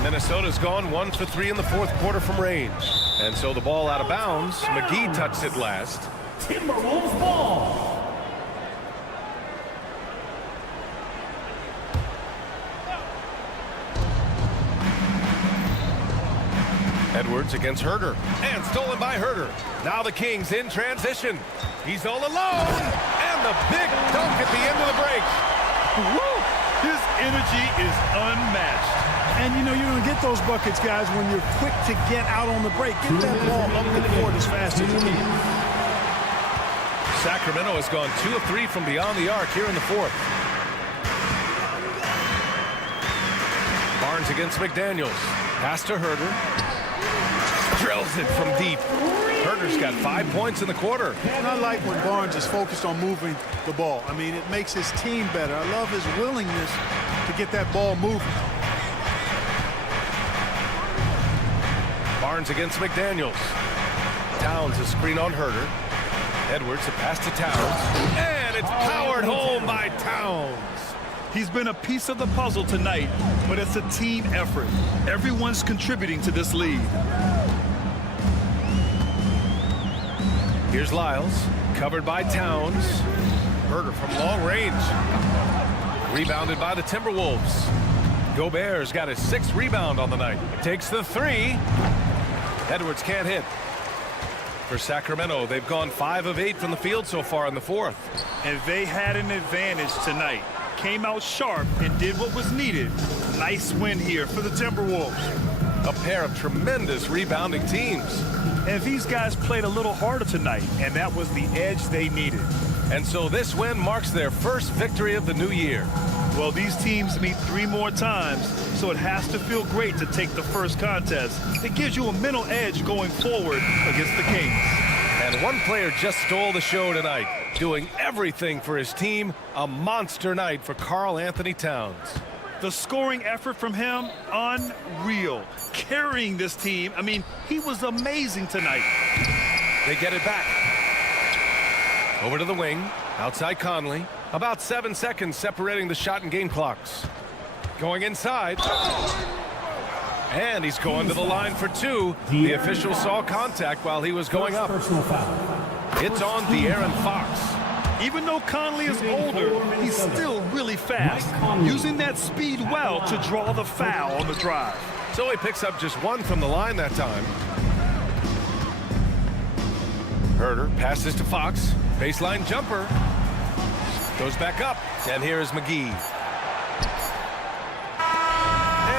Minnesota's gone 1 for 3 in the fourth quarter from range. And so the ball out of bounds. McGee touched it last. Timberwolves ball. Edwards against Herter. And stolen by Herter. Now the Kings in transition. He's all alone. And the big dunk at the end of the break. Woo! His energy is unmatched. And, you know, you're going to get those buckets, guys, when you're quick to get out on the break. Get that ball up the court as fast as you can. Sacramento has gone 2 of 3 from beyond the arc here in the fourth. Barnes against McDaniels. Pass to Herter. Drills it from deep. Herter's got 5 points in the quarter. And I like when Barnes is focused on moving the ball. I mean, it makes his team better. I love his willingness to get that ball moving. Barnes against McDaniels. Towns a screen on Herter. Edwards a pass to Towns. And it's powered home by Towns. He's been a piece of the puzzle tonight, but it's a team effort. Everyone's contributing to this lead. Here's Lyles, covered by Towns. Herter from long range. Rebounded by the Timberwolves. Gobert's got his 6th rebound on the night. Takes the 3. Edwards can't hit. For Sacramento, they've gone 5 of 8 from the field so far in the fourth. And they had an advantage tonight. Came out sharp and did what was needed. Nice win here for the Timberwolves. A pair of tremendous rebounding teams. And these guys played a little harder tonight, and that was the edge they needed. And so this win marks their first victory of the new year. Well, these teams meet 3 more times, so it has to feel great to take the first contest. It gives you a mental edge going forward against the Kings. And one player just stole the show tonight, doing everything for his team. A monster night for Karl Anthony Towns. The scoring effort from him, unreal. Carrying this team, I mean, he was amazing tonight. They get it back. Over to the wing, outside Conley. About 7 seconds separating the shot and game clocks. Going inside. And he's going to the line for 2. The official saw contact while he was going up. It's on De'Aaron Fox. Even though Conley is older, he's still really fast, using that speed well to draw the foul on the drive. So he picks up just 1 from the line that time. Herter passes to Fox. Baseline jumper. Goes back up. And here is McGee.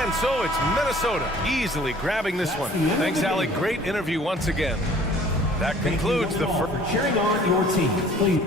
And so it's Minnesota easily grabbing this one. Thanks, Allie. Great interview once again. That concludes the first. Cheering on your team, please.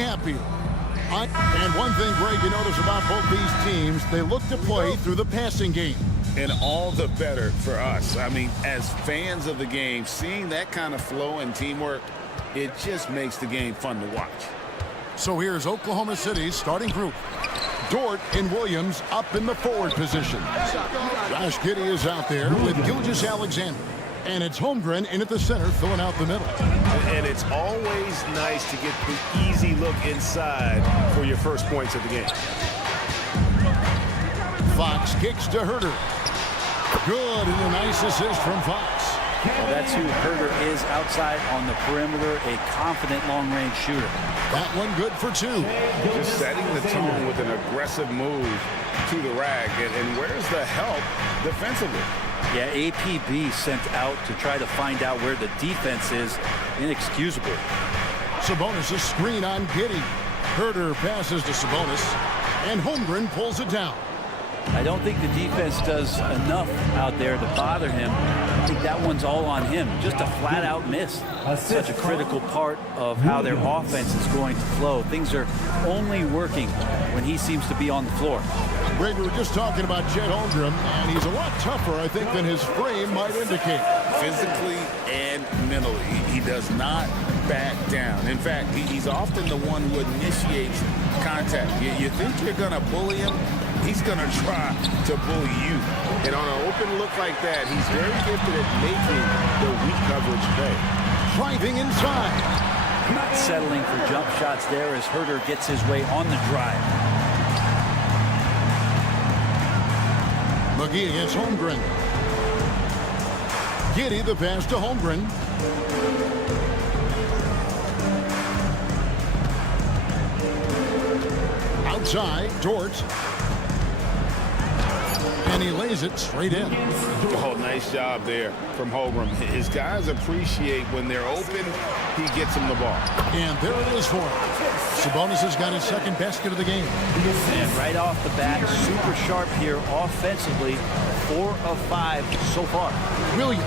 happier. And one thing, Greg, you notice about both these teams, they look to play through the passing game. And all the better for us. I mean, as fans of the game, seeing that kind of flow and teamwork, it just makes the game fun to watch. So here's Oklahoma City's starting group. Dort and Williams up in the forward position. Josh Giddey is out there with Gilgeous-Alexander. And it's Holmgren in at the center, filling out the middle. And it's always nice to get the easy look inside for your first points of the game. Fox kicks to Herder. Good, and a nice assist from Fox. Well, that's who Herder is outside on the perimeter, a confident long-range shooter. That one good for 2. Just setting the tone with an aggressive move to the rack. And where's the help defensively? Yeah, APB sent out to try to find out where the defense is. Inexcusable. Sabonis' screen on Giddey. Herder passes to Sabonis, and Holmgren pulls it down. I don't think the defense does enough out there to bother him. I think that one's all on him. Just a flat-out miss. Such a critical part of how their offense is going to flow. Things are only working when he seems to be on the floor. Greg, we were just talking about Chet Holmgren, and he's a lot tougher, I think, than his frame might indicate. Physically and mentally, he does not back down. In fact, he's often the one who initiates contact. You think you're going to bully him? He's going to try to bully you. And on an open look like that, he's very gifted at making the weak coverage pay. Driving inside. Not settling for jump shots there as Herder gets his way on the drive. McGee against Holmgren. Giddey the pass to Holmgren. Outside, Dort. And he lays it straight in. Oh, nice job there from Holmgren. His guys appreciate when they're open, he gets them the ball. And there it is for him. Sabonis has got his second basket of the game. And right off the bat, super sharp here offensively. 4 of 5 so far. Williams.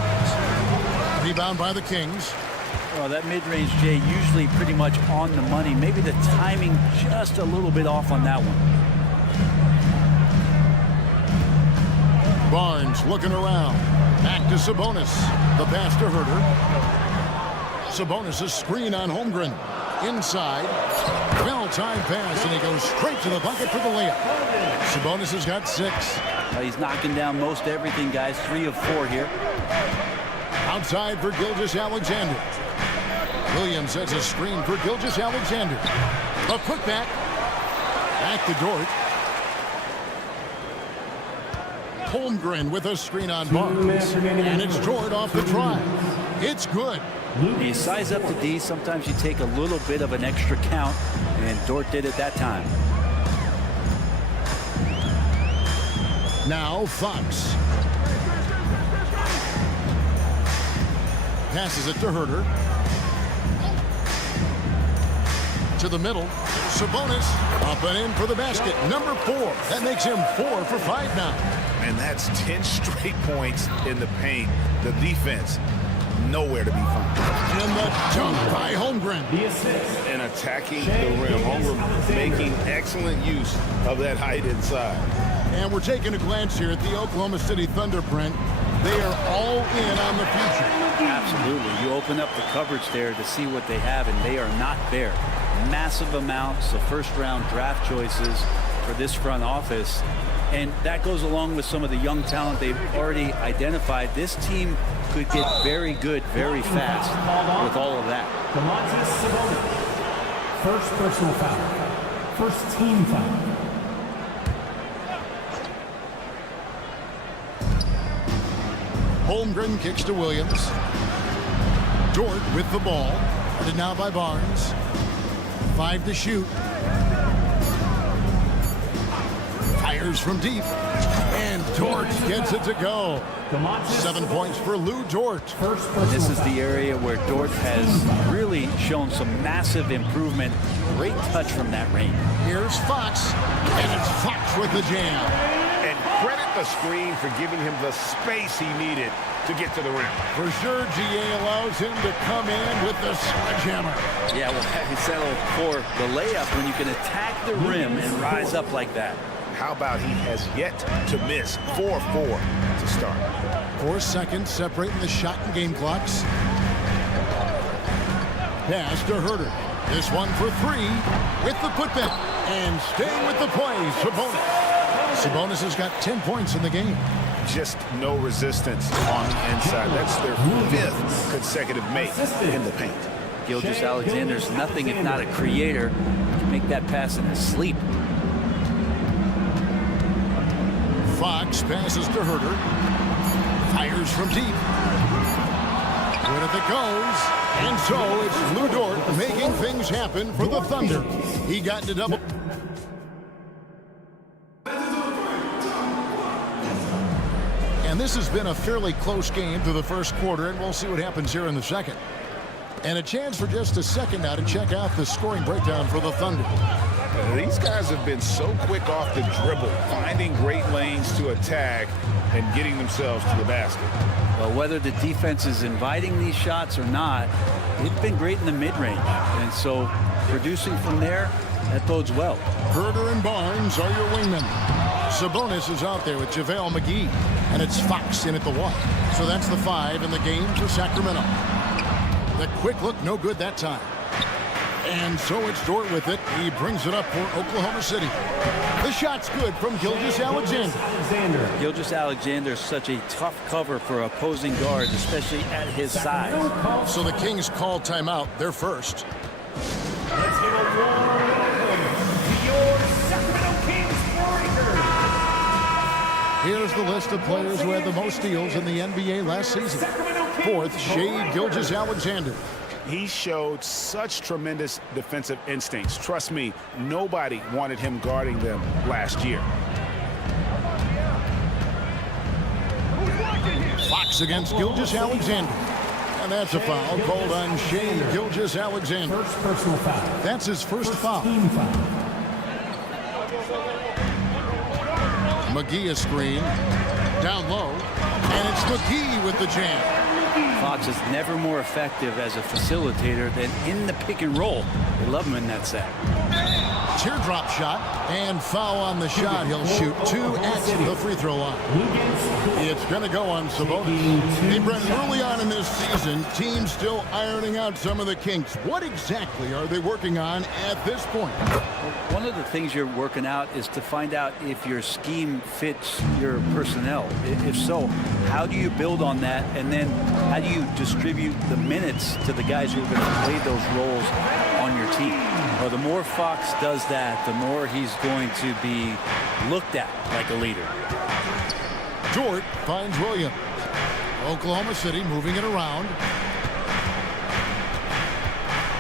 Rebound by the Kings. Well, that mid-range, Jay, usually pretty much on the money. Maybe the timing just a little bit off on that one. Barnes looking around. Back to Sabonis. The pass to Herder. Sabonis' screen on Holmgren. Inside. Well-timed pass, and he goes straight to the bucket for the layup. Sabonis has got 6. He's knocking down most everything, guys. 3 of 4 here. Outside for Gilgeous-Alexander. Williams sets a screen for Gilgeous-Alexander. A putback. Back to Dort. Holmgren with a screen on Barnes. And it's Dort off the drive. It's good. You size up to D. Sometimes you take a little bit of an extra count, and Dort did it that time. Now Fox. Passes it to Herder. To the middle. Sabonis up and in for the basket. Number 4. That makes him 4 for 5 now. And that's 10 straight points in the paint. The defense, nowhere to be found. And the dunk by Holmgren. And attacking the rim. Holmgren making excellent use of that height inside. And we're taking a glance here at the Oklahoma City Thunder, Brent. They are all in on the future. Absolutely. You open up the coverage there to see what they have, and they are not there. Massive amounts of first-round draft choices for this front office. And that goes along with some of the young talent they've already identified. This team could get very good very fast with all of that. First personal foul. First team foul. Holmgren kicks to Williams. Dort with the ball. Guarded now by Barnes. 5 to shoot. Fires from deep. And Dort gets it to go. 7 points for Lou Dort. This is the area where Dort has really shown some massive improvement. Great touch from that range. Here's Fox. And it's Fox with the jam. And credit the screen for giving him the space he needed to get to the rim. For sure, GA allows him to come in with the sledgehammer. Yeah, well, he settled for the layup when you can attack the rim and rise up like that. How about he has yet to miss 4-4 to start. 4 seconds separating the shot and game clocks. Pass to Herter. This one for 3 with the putback. And staying with the play, Sabonis. Sabonis has got 10 points in the game. Just no resistance on the inside. That's their 5th consecutive make in the paint. Gilgeous-Alexander's nothing if not a creator. He can make that pass in his sleep. Fox passes to Herter. Fires from deep. Good if it goes. And so it's Lou Dort making things happen for the Thunder. He got to double. And this has been a fairly close game through the first quarter, and we'll see what happens here in the second. And a chance for just a second now to check out the scoring breakdown for the Thunder. These guys have been so quick off the dribble, finding great lanes to attack and getting themselves to the basket. Well, whether the defense is inviting these shots or not, they've been great in the mid-range. And so producing from there, that bodes well. Herter and Barnes are your wingmen. Sabonis is out there with JaVale McGee. And it's Fox in at the 1. So that's the 5 in the game for Sacramento. The quick look, no good that time. And so it's Dort with it. He brings it up for Oklahoma City. The shot's good from Gilgeous-Alexander. Gilgeous-Alexander is such a tough cover for opposing guards, especially at his size. So the Kings call timeout. They're first. Let's give a warm welcome to your Sacramento Kings Warriors. Here's the list of players who had the most steals in the NBA last season. 4th, Shai Gilgeous-Alexander. He showed such tremendous defensive instincts. Trust me, nobody wanted him guarding them last year. Fox against Gilgeous-Alexander. And that's a foul called on Shai Gilgeous-Alexander. First personal foul. That's his first foul. Team foul. McGee a screen. Down low. And it's McGee with the jam. Fox is never more effective as a facilitator than in the pick and roll. They love him in that set. Teardrop shot and foul on the shot. He'll shoot 2 at the free throw line. It's going to go on Sabonis. Hey, Brent, early on in this season, teams still ironing out some of the kinks. What exactly are they working on at this point? One of the things you're working out is to find out if your scheme fits your personnel. If so, how do you build on that? And then how do you distribute the minutes to the guys who are going to play those roles on your team? Well, the more Fox does that, the more he's going to be looked at like a leader. Dort finds Williams. Oklahoma City moving it around.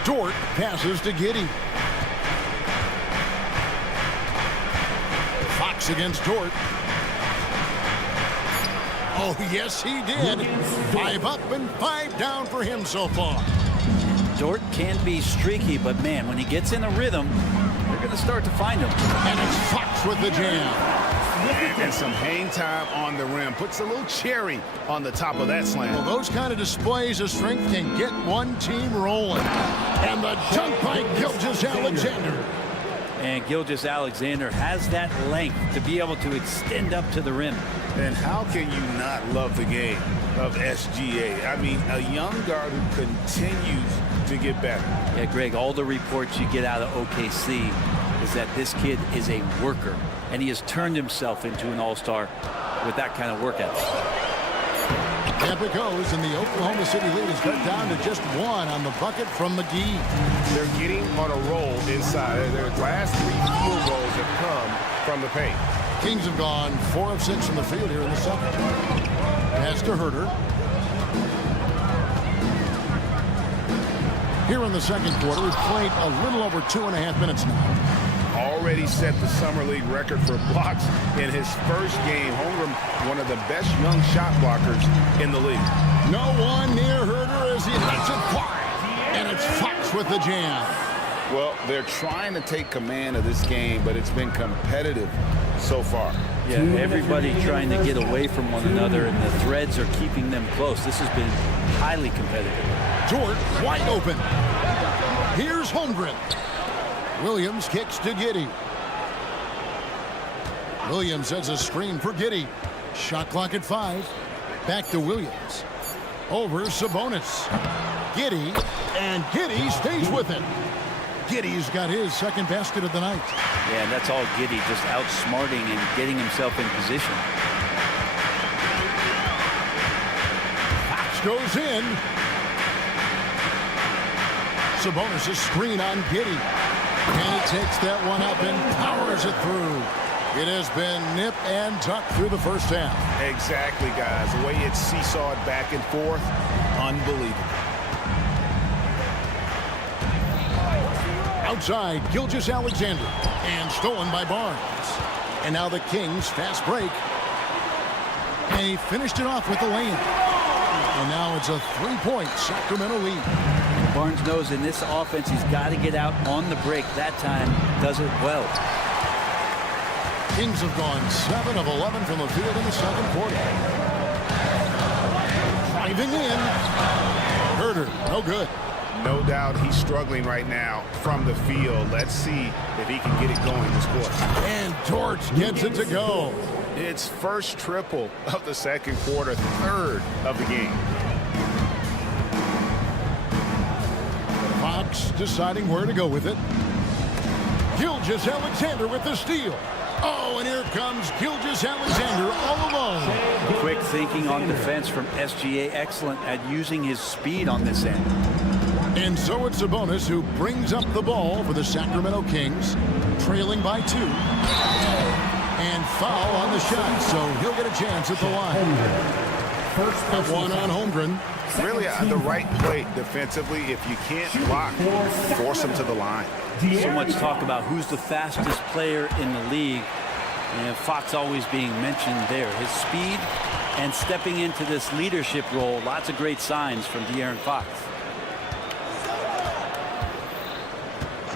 Dort passes to Giddey. Fox against Dort. Oh, yes, he did. 5 up and 5 down for him so far. Dort can be streaky, but man, when he gets in a rhythm, they're going to start to find him. And it's Fox with the jam. And some hang time on the rim. Puts a little cherry on the top of that slam. Well, those kind of displays of strength can get one team rolling. And the dunk by Gilgeous-Alexander. And Gilgeous-Alexander has that length to be able to extend up to the rim. And how can you not love the game of SGA? I mean, a young guard who continues to get better. Yeah, Greg, all the reports you get out of OKC is that this kid is a worker, and he has turned himself into an all-star with that kind of work ethic. Up it goes, and the Oklahoma City lead is cut down to just 1 on the bucket from McGee. They're getting on a roll inside. Their last 3 field goals have come from the paint. Kings have gone 4 of 6 from the field here in the second. Pass to Herter. Here in the second quarter, we've played a little over 2.5 minutes now. Already set the summer league record for blocks in his first game. Holmgren, one of the best young shot blockers in the league. No one near Herter as he lets it fly. And it's Fox with the jam. Well, they're trying to take command of this game, but it's been competitive so far. Yeah, everybody trying to get away from one another, and the threads are keeping them close. This has been highly competitive. Dort wide open. Here's Holmgren. Williams kicks to Giddey. Williams has a screen for Giddey. Shot clock at 5. Back to Williams. Over Sabonis. Giddey, and Giddey stays with it. Giddey's got his second basket of the night. Yeah, and that's all Giddey, just outsmarting and getting himself in position. Fox goes in. Sabonis' screen on Giddey. And he takes that one up and powers it through. It has been nip and tuck through the first half. Exactly, guys. The way it's seesawed back and forth, unbelievable. Outside, Gilgeous-Alexander, and stolen by Barnes. And now the Kings fast break. And he finished it off with the lane. And now it's a 3-point Sacramento lead. Barnes knows in this offense he's got to get out on the break. That time does it well. Kings have gone 7 of 11 from the field in the second quarter. Driving in. Herter, no good. No doubt he's struggling right now from the field. Let's see if he can get it going this quarter. And Dort gets it to go. It's first triple of the second quarter, third of the game. Fox deciding where to go with it. Gilgeous-Alexander with the steal. Oh, and here comes Gilgeous-Alexander all alone. Quick thinking on defense from SGA. Excellent at using his speed on this end. And so it's Sabonis who brings up the ball for the Sacramento Kings, trailing by 2. And foul on the shot, so he'll get a chance at the line. First one on Holmgren. Really the right play defensively. If you can't block, force him to the line. So much talk about who's the fastest player in the league. And Fox always being mentioned there. His speed and stepping into this leadership role. Lots of great signs from De'Aaron Fox.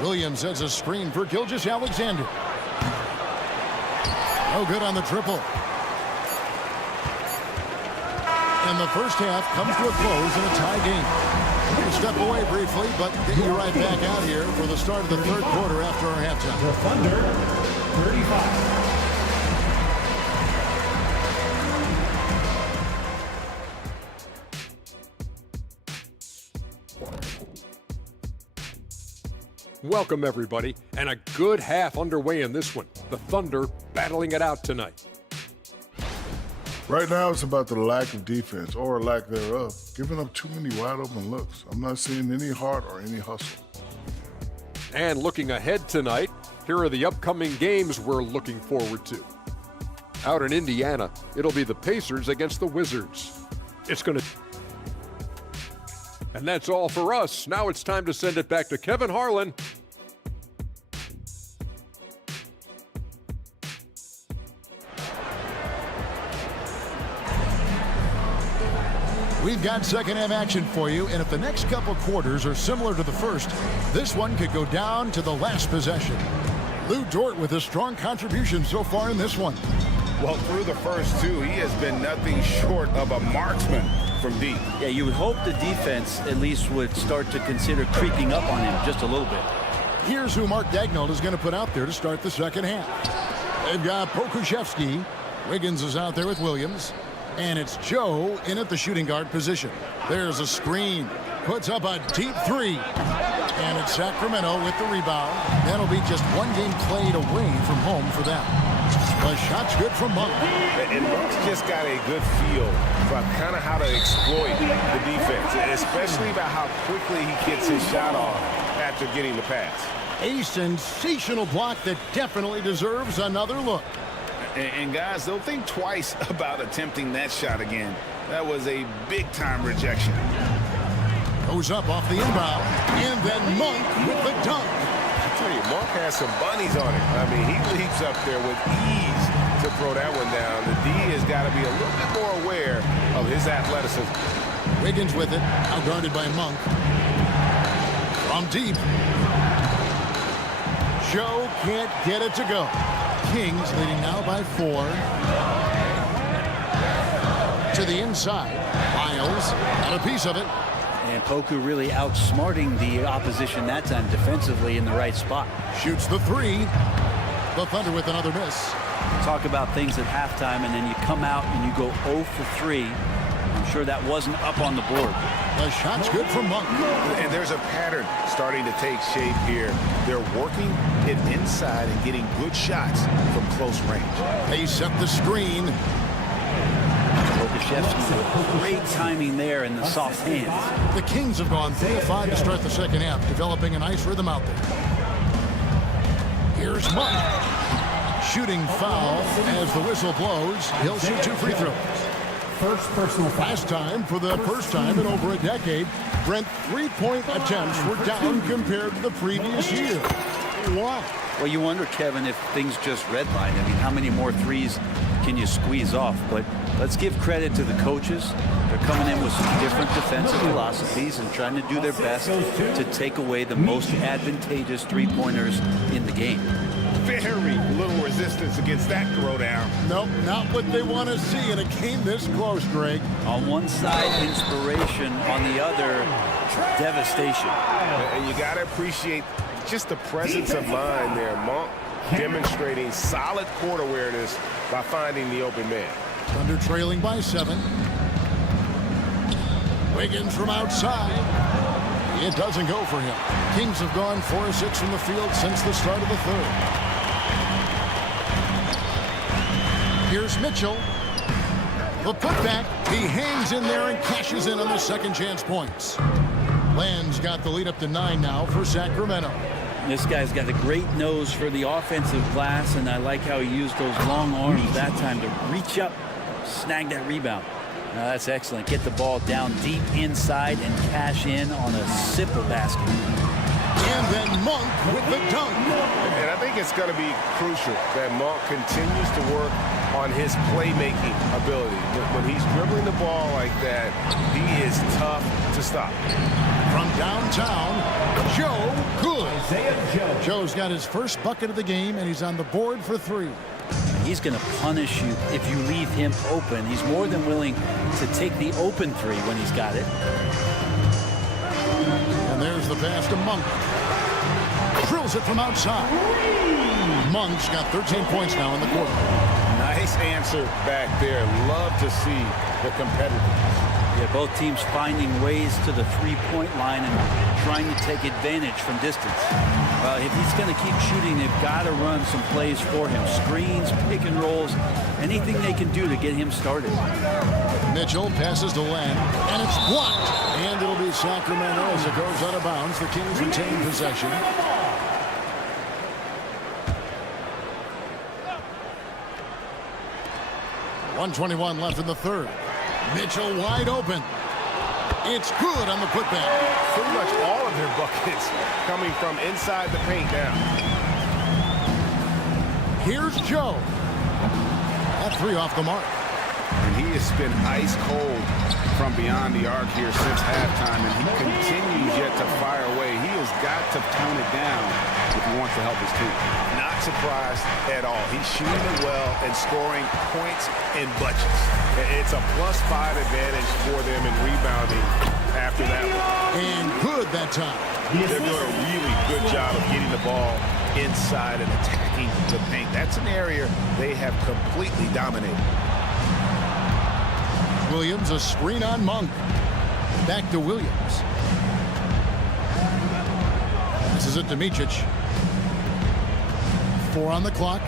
Williams has a screen for Gilgeous-Alexander. No good on the triple. And the first half comes to a close in a tie game. We'll step away briefly, but get you right back out here for the start of the third quarter after our halftime. The Thunder, 35. Welcome, everybody, and a good half underway in this one. The Thunder battling it out tonight. Right now, it's about the lack of defense, or lack thereof, giving up too many wide open looks. I'm not seeing any heart or any hustle. And looking ahead tonight, here are the upcoming games we're looking forward to. Out in Indiana, it'll be the Pacers against the Wizards. It's going to... And that's all for us. Now it's time to send it back to Kevin Harlan. We've got second half action for you, and if the next couple quarters are similar to the first, this one could go down to the last possession. Lou Dort with a strong contribution so far in this one. Well, through the first two, he has been nothing short of a marksman from deep. Yeah, you would hope the defense at least would start to consider creeping up on him just a little bit. Here's who Mark Daigneault is going to put out there to start the second half. They've got Pokusevski. Wiggins is out there with Williams. And it's Joe in at the shooting guard position. There's a screen. Puts up a deep 3. And it's Sacramento with the rebound. That'll be just one game played away from home for them. The shot's good from Monk. And Monk's just got a good feel for kind of how to exploit the defense, especially about how quickly he gets his shot off after getting the pass. A sensational block that definitely deserves another look. And guys, don't think twice about attempting that shot again. That was a big-time rejection. Goes up off the inbound, and then Monk with the dunk. I tell you, Monk has some bunnies on it. I mean, he leaps up there with ease to throw that one down. The D has got to be a little bit more aware of his athleticism. Wiggins with it, outguarded by Monk. From deep. Joe can't get it to go. Kings leading now by 4. To the inside. Miles got a piece of it. And Poku really outsmarting the opposition that time defensively in the right spot. Shoots the 3. The Thunder with another miss. Talk about things at halftime, and then you come out and you go 0 for 3. I'm sure that wasn't up on the board. The shot's good for Monk. And there's a pattern starting to take shape here. They're working it inside and getting good shots from close range. They set the screen. With great timing there in the soft hands. The Kings have gone 3 of 5 to start the second half, developing a nice rhythm out there. Here's Monk. Shooting foul as the whistle blows. He'll shoot 2 free throws. First personal foul. Last time, for the first time in over a decade, Brent 3-point attempts were down compared to the previous year. Why? Well, you wonder, Kevin, if things just redlined. I mean, how many more threes can you squeeze off? But let's give credit to the coaches. They're coming in with some different defensive philosophies and trying to do their best to take away the most advantageous three-pointers in the game. Very little resistance against that throwdown. Nope, not what they want to see in a game this close, Greg. On one side, inspiration. On the other, devastation. And you got to appreciate just the presence of mind there. Monk demonstrating solid court awareness by finding the open man. Thunder trailing by 7. Wiggins from outside. It doesn't go for him. Kings have gone 4 of 6 from the field since the start of the third. Here's Mitchell. The putback. He hangs in there and cashes in on the second chance points. Land's got the lead up to 9 now for Sacramento. This guy's got a great nose for the offensive glass, and I like how he used those long arms that time to reach up, snag that rebound. Now that's excellent. Get the ball down deep inside and cash in on a simple basket. And then Monk with the dunk. And I think it's going to be crucial that Monk continues to work on his playmaking ability. When he's dribbling the ball like that, he is tough to stop. From downtown, Joe Good. Joe's got his first bucket of the game, and he's on the board for 3. He's going to punish you if you leave him open. He's more than willing to take the open 3 when he's got it. And there's the pass to Monk. Drills it from outside. Monk's got 13 points now in the quarter. Nice answer back there. Love to see the competitiveness. Yeah, both teams finding ways to the three-point line and trying to take advantage from distance. If he's going to keep shooting, they've got to run some plays for him. Screens, pick and rolls, anything they can do to get him started. Mitchell passes to Land, and it's blocked. And it'll be Sacramento as it goes out of bounds. The Kings retain possession. .121 left in the third. Mitchell wide open. It's good on the putback. Pretty much all of their buckets coming from inside the paint now. Here's Joe. That 3 off the mark. And he has been ice cold from beyond the arc here since halftime, and he continues yet to fire away. He has got to tone it down if he wants to help his team. Not surprised at all. He's shooting it well and scoring points in bunches. It's a +5 advantage for them in rebounding after that one. And good that time. They're doing a really good job of getting the ball inside and attacking the paint. That's an area they have completely dominated. Williams, a screen on Monk. Back to Williams. This is it to Micic. 4 on the clock.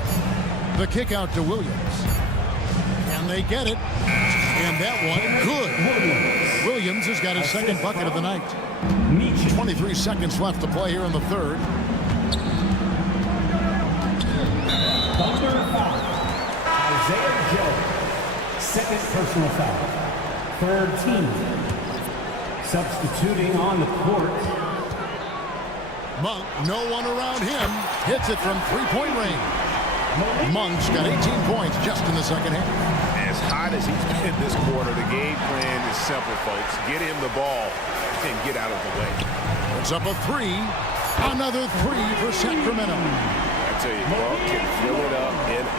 The kick out to Williams. And they get it. And that one, good. Williams has got his second bucket of the night. 23 seconds left to play here in the third. Thunder foul. Isaiah Joe. Second personal foul. Third team. Substituting on the court. Monk, no one around him. Hits it from 3-point range. Monk's got 18 points just in the second half. As hot as he's been this quarter, the game plan is simple, folks. Get him the ball and get out of the way. It's up a 3. Another 3 for Sacramento. I tell you, Gronk can fill it up in a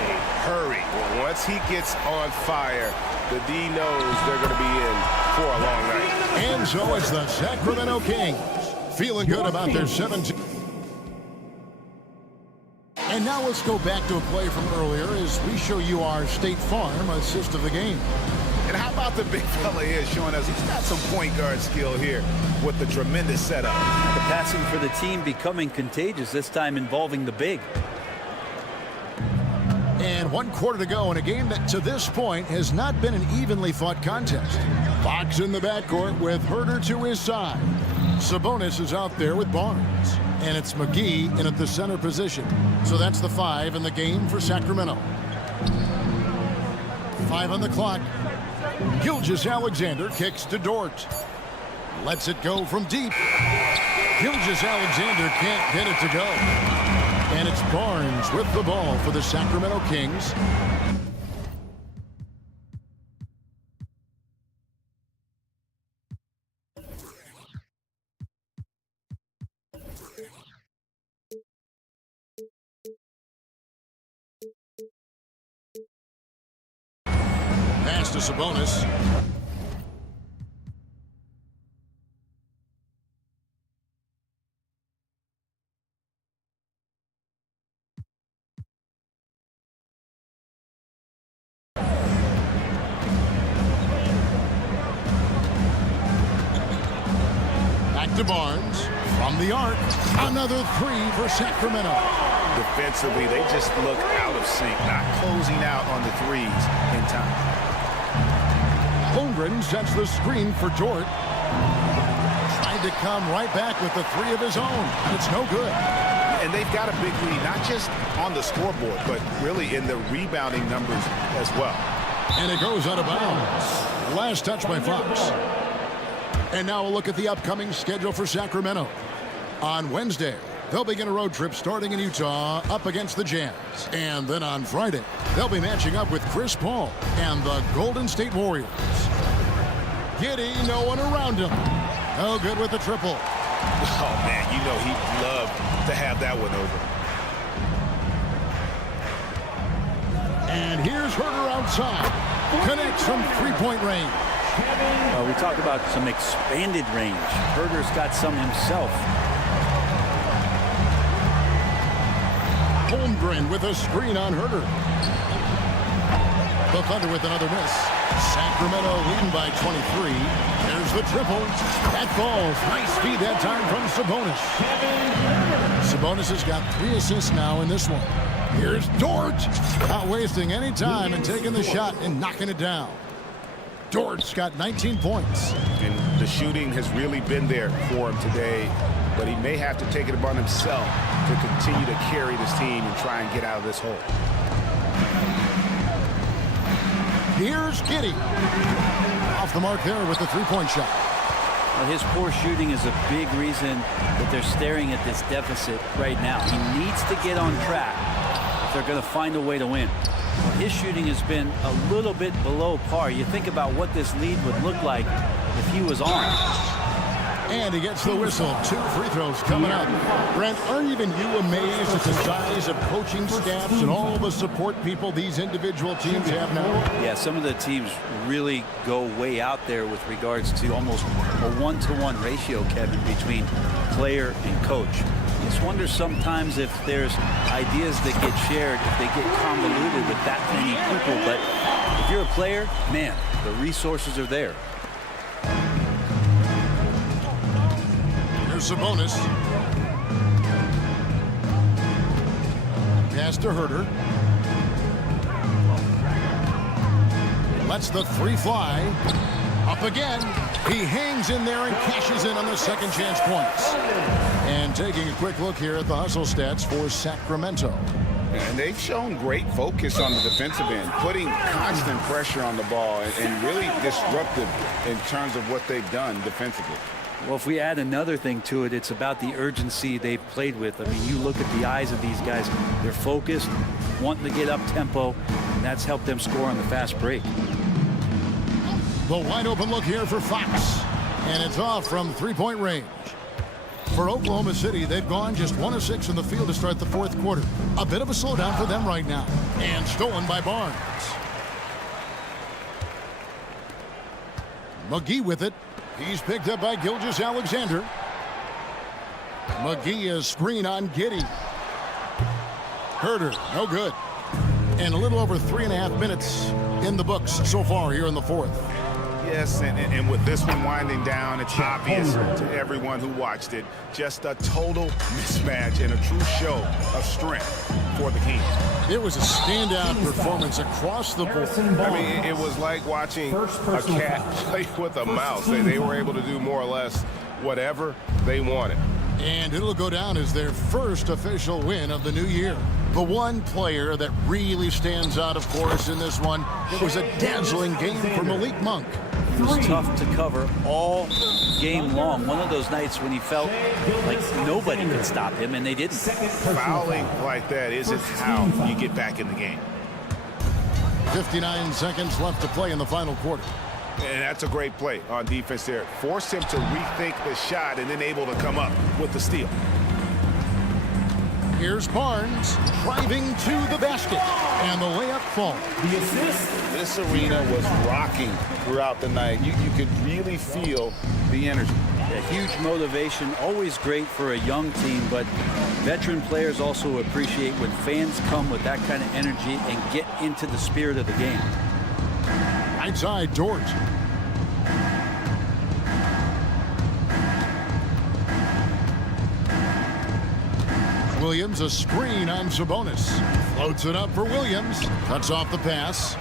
hurry. Well, once he gets on fire, the D knows they're going to be in for a long night. And so it's the Sacramento Kings feeling good about their 17. And now let's go back to a play from earlier as we show you our State Farm assist of the game. And how about the big fella here showing us he's got some point guard skill here with the tremendous setup. The passing for the team becoming contagious, this time involving the big. And 1 quarter to go in a game that to this point has not been an evenly fought contest. Fox in the backcourt with Herter to his side. Sabonis is out there with Barnes. And it's McGee in at the center position. So that's the 5 in the game for Sacramento. 5 on the clock. Gilgeous-Alexander kicks to Dort. Lets it go from deep. Gilgeous-Alexander can't get it to go. And it's Barnes with the ball for the Sacramento Kings. Pass to Sabonis. Back to Barnes. From the arc. Another 3 for Sacramento. Defensively, they just look out of sync, not closing out on the threes in time. Holmgren sets the screen for Dort. Tried to come right back with the 3 of his own. It's no good. And they've got a big lead, not just on the scoreboard, but really in the rebounding numbers as well. And it goes out of bounds. Last touch by Fox. And now a look at the upcoming schedule for Sacramento. On Wednesday, they'll begin a road trip starting in Utah up against the Jazz. And then on Friday, they'll be matching up with Chris Paul and the Golden State Warriors. Giddey, no one around him. Oh, good with the triple. Oh, man, you know he'd love to have that one over. And here's Herter outside. Connects from three-point range. We talked about some expanded range. Herter's got some himself. Holmgren with a screen on Herter. The Thunder with another miss. Sacramento leading by 23. There's the triple. That falls. Nice feed that time from Sabonis. Sabonis has got 3 assists now in this one. Here's Dort. Not wasting any time and taking the shot and knocking it down. Dort's got 19 points. And the shooting has really been there for him today, but he may have to take it upon himself to continue to carry this team and try and get out of this hole. Here's Giddey. Off the mark there with the three-point shot. Well, his poor shooting is a big reason that they're staring at this deficit right now. He needs to get on track if they're going to find a way to win. Well, his shooting has been a little bit below par. You think about what this lead would look like if he was on. And he gets the whistle. 2 free throws coming up. Brent, aren't even you amazed at the size of coaching staffs and all the support people these individual teams have now? Yeah, some of the teams really go way out there with regards to almost a 1-to-1 ratio, Kevin, between player and coach. You just wonder sometimes if there's ideas that get shared, if they get convoluted with that many people. But if you're a player, man, the resources are there. Sabonis. Pass to Herter. Lets the 3 fly. Up again. He hangs in there and cashes in on the second chance points. And taking a quick look here at the hustle stats for Sacramento. And they've shown great focus on the defensive end, putting constant pressure on the ball and really disruptive in terms of what they've done defensively. Well, if we add another thing to it, it's about the urgency they've played with. I mean, you look at the eyes of these guys. They're focused, wanting to get up tempo, and that's helped them score on the fast break. The wide open look here for Fox. And it's off from three-point range. For Oklahoma City, they've gone just 1 of 6 in the field to start the fourth quarter. A bit of a slowdown for them right now. And stolen by Barnes. McGee with it. He's picked up by Gilgeous-Alexander. McGee is screen on Giddey. Herter, no good. And a little over 3.5 minutes in the books so far here in the fourth. Yes, and with this one winding down, it's obvious to everyone who watched it. Just a total mismatch and a true show of strength for the Kings. It was a standout performance across the board. I mean, it was like watching a cat play with a mouse. They were able to do more or less whatever they wanted. And it'll go down as their first official win of the new year. The one player that really stands out, of course, in this one, it was a dazzling game for Malik Monk. He was tough to cover all game long. One of those nights when he felt like nobody could stop him, and they didn't. Fouling like that isn't how you get back in the game. 59 seconds left to play in the final quarter. And that's a great play on defense there. Forced him to rethink the shot and then able to come up with the steal. Here's Barnes driving to the basket, and the layup falls. The assist. This arena was rocking throughout the night. You could really feel the energy. A huge motivation, always great for a young team, but veteran players also appreciate when fans come with that kind of energy and get into the spirit of the game. Right side, Dort. Williams, a screen on Sabonis. Floats it up for Williams. Cuts off the pass.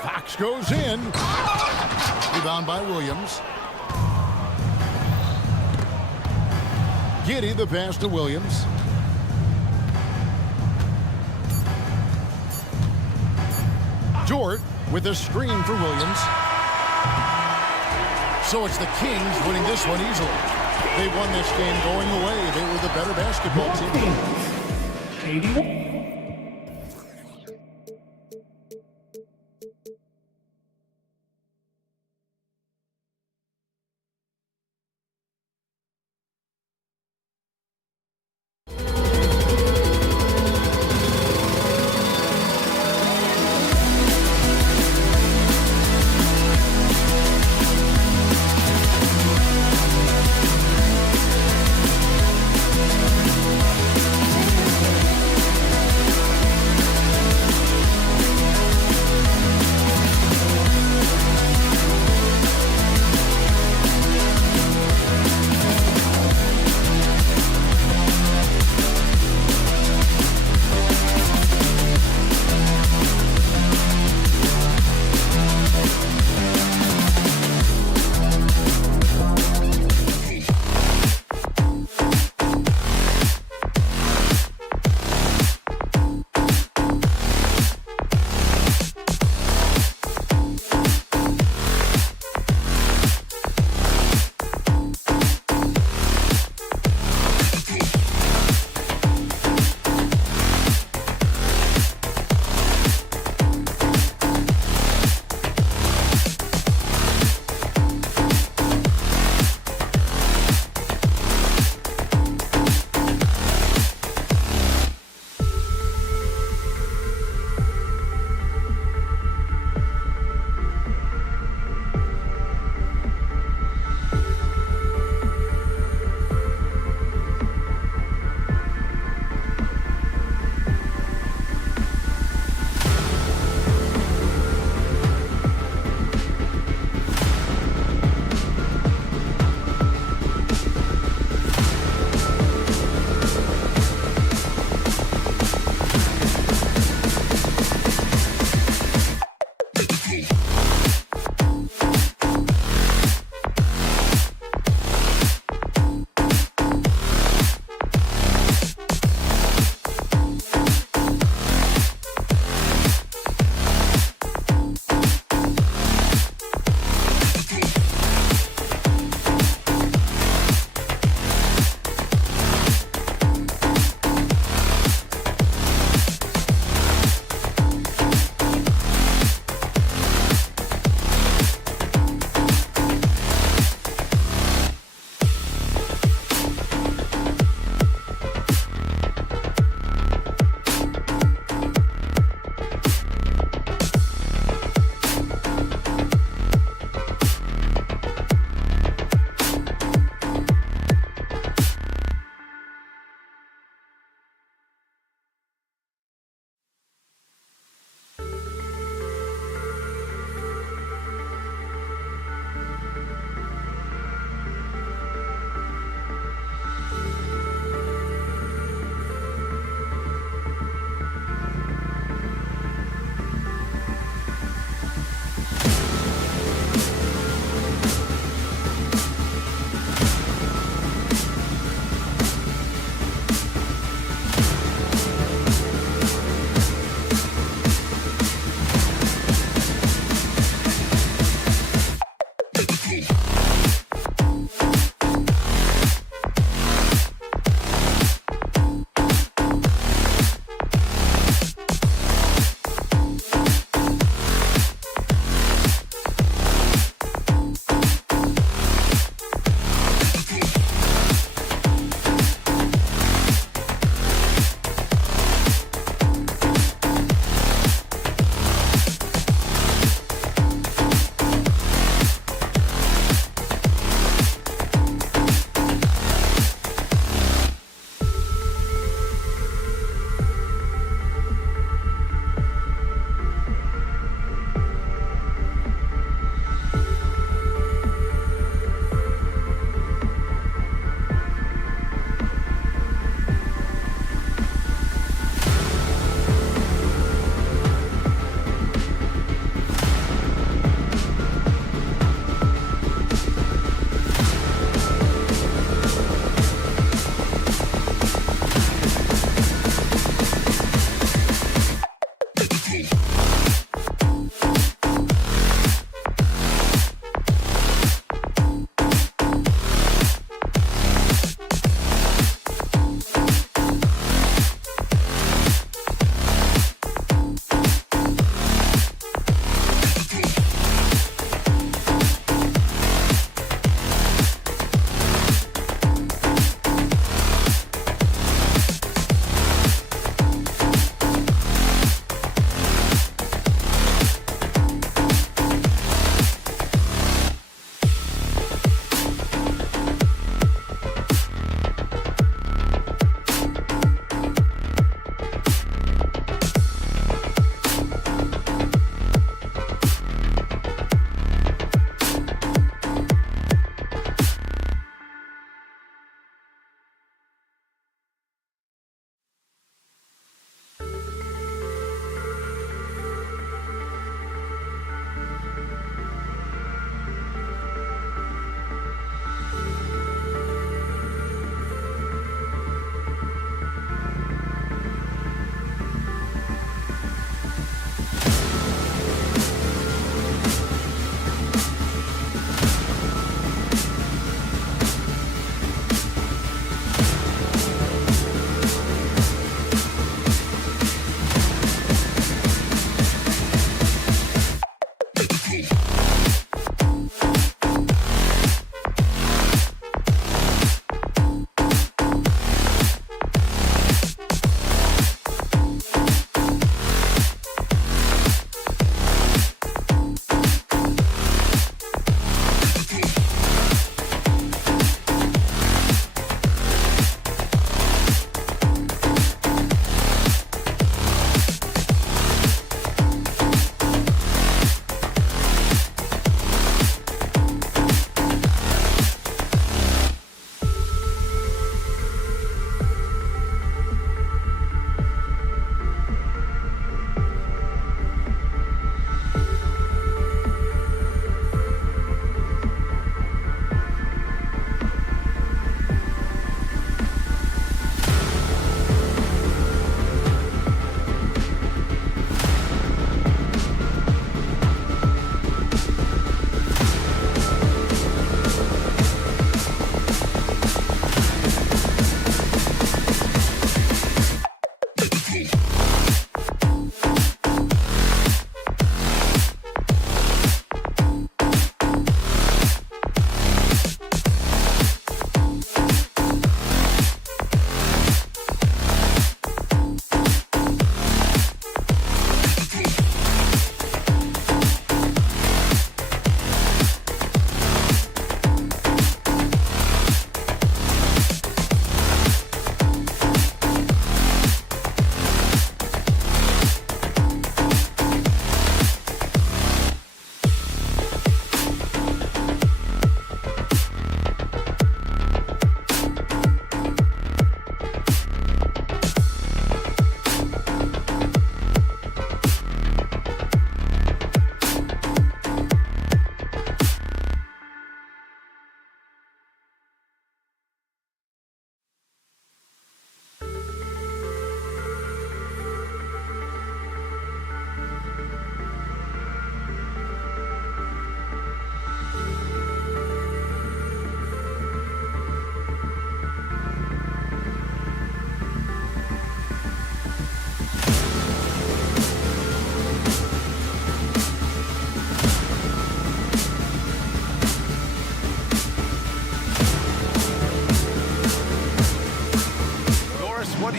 Fox goes in. Rebound by Williams. Giddey, the pass to Williams. Dort with a screen for Williams. So it's the Kings winning this one easily. They won this game going away. They were the better basketball team. 81.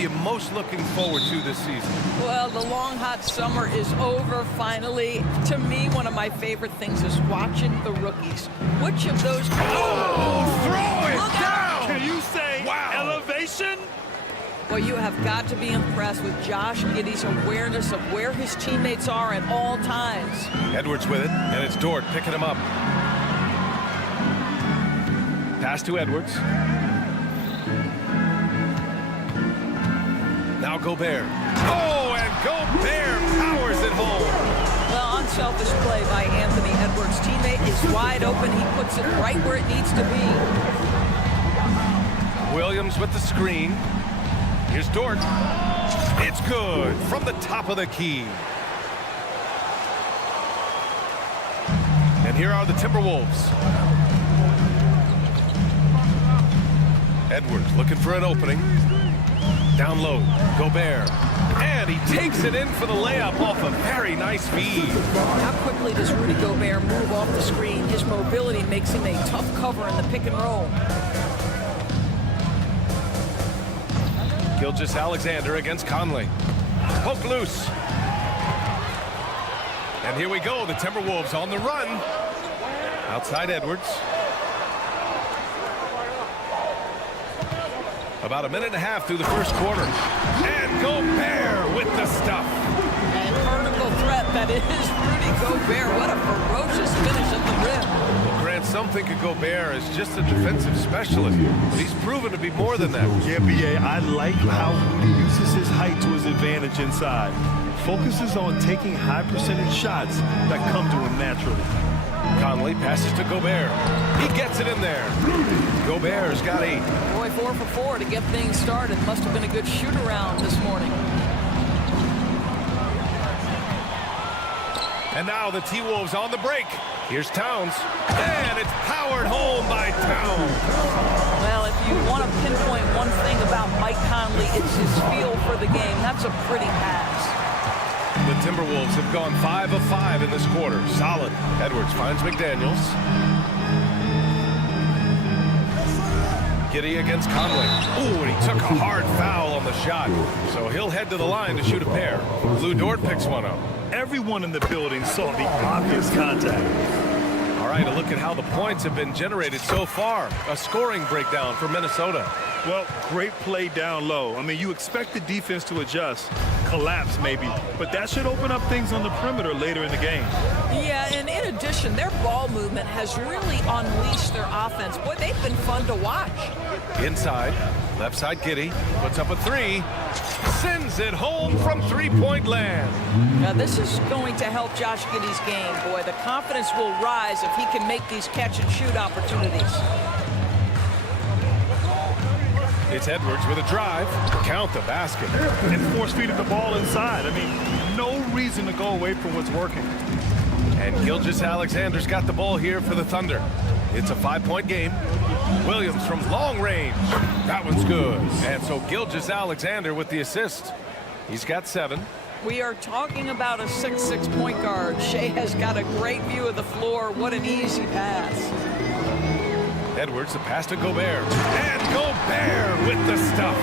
you most looking forward to this season? Well, the long, hot summer is over finally. To me, one of my favorite things is watching the rookies. Which of those... Oh, throw it down! Can you say elevation? Well, you have got to be impressed with Josh Giddey's awareness of where his teammates are at all times. Edwards with it, and it's Dort picking him up. Pass to Edwards. Now Gobert. Oh, and Gobert powers it home. Well, unselfish play by Anthony Edwards' teammate is wide open. He puts it right where it needs to be. Williams with the screen. Here's Dort. It's good from the top of the key. And here are the Timberwolves. Edwards looking for an opening. Down low, Gobert. And he takes it in for the layup off a very nice feed. How quickly does Rudy Gobert move off the screen? His mobility makes him a tough cover in the pick and roll. Gilgeous-Alexander against Conley. Poke loose. And here we go, the Timberwolves on the run. Outside Edwards. About a minute and a half through the first quarter. And Gobert with the stuff. And vertical threat that is Rudy Gobert. What a ferocious finish at the rim. Grant, some think of Gobert as just a defensive specialist, but he's proven to be more than that. Yeah, B.A., I like how Rudy uses his height to his advantage inside. Focuses on taking high percentage shots that come to him naturally. Conley passes to Gobert. He gets it in there. Gobert's got 8. Boy, 4 for 4 to get things started. Must have been a good shoot-around this morning. And now the T-Wolves on the break. Here's Towns. And it's powered home by Towns. Well, if you want to pinpoint one thing about Mike Conley, it's his feel for the game. That's a pretty pass. The Timberwolves have gone 5 of 5 in this quarter. Solid. Edwards finds McDaniels. Giddey against Conley. Ooh, and he took a hard foul on the shot. So he'll head to the line to shoot a pair. Lou Dort picks one up. Everyone in the building saw the obvious contact. All right, a look at how the points have been generated so far. A scoring breakdown for Minnesota. Well, great play down low. I mean, you expect the defense to adjust, collapse maybe, but that should open up things on the perimeter later in the game. Yeah, and in addition, their ball movement has really unleashed their offense. Boy, they've been fun to watch. Inside, left side Giddey puts up a 3. Sends it home from three-point land. Now, this is going to help Josh Giddey's game. Boy, the confidence will rise if he can make these catch-and-shoot opportunities. It's Edwards with a drive. Count the basket. And force-feeding the ball inside. I mean, no reason to go away from what's working. And Gilgeous-Alexander's got the ball here for the Thunder. It's a 5-point game. Williams from long range. That one's good. And so Gilgeous-Alexander with the assist. He's got 7. We are talking about a 6'6" point guard. Shea has got a great view of the floor. What an easy pass. Edwards, the pass to Gobert. And Gobert with the stuff.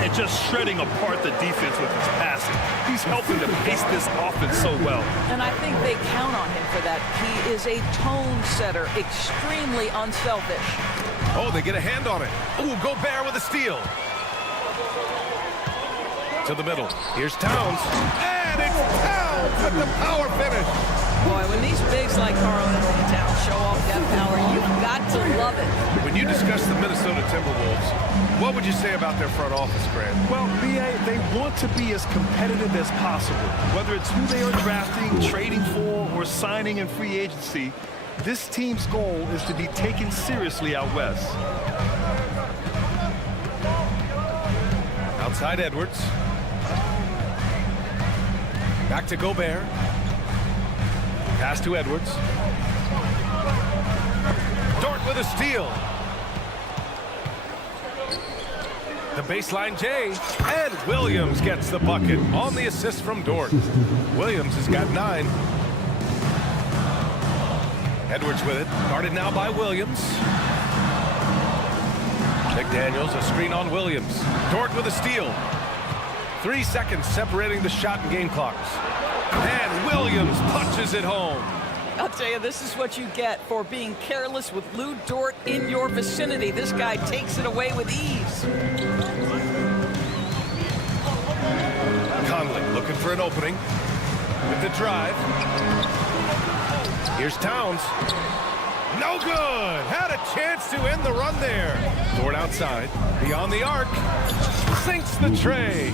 And just shredding apart the defense with his passing. He's helping to pace this offense so well. And I think they count on him for that. He is a tone setter, extremely unselfish. Oh, they get a hand on it. Ooh, Gobert with a steal. To the middle. Here's Towns. And it's Towns with the power finish. Boy, when these bigs like Karl-Anthony Towns show off that power, you've got to love it. When you discuss the Minnesota Timberwolves, what would you say about their front office, Grant? Well, B.A., they want to be as competitive as possible. Whether it's who they are drafting, trading for, or signing in free agency, this team's goal is to be taken seriously out west. Outside Edwards. Back to Gobert. Pass to Edwards. Dort with a steal. The baseline J. And Williams gets the bucket on the assist from Dort. Williams has got 9. Edwards with it. Guarded now by Williams. McDaniels, a screen on Williams. Dort with a steal. 3 seconds separating the shot and game clocks. And Williams punches it home. I'll tell you, this is what you get for being careless with Lou Dort in your vicinity. This guy takes it away with ease. Conley looking for an opening with the drive. Here's Towns. No good. Had a chance to end the run there. Dort outside, beyond the arc. Sinks the tray.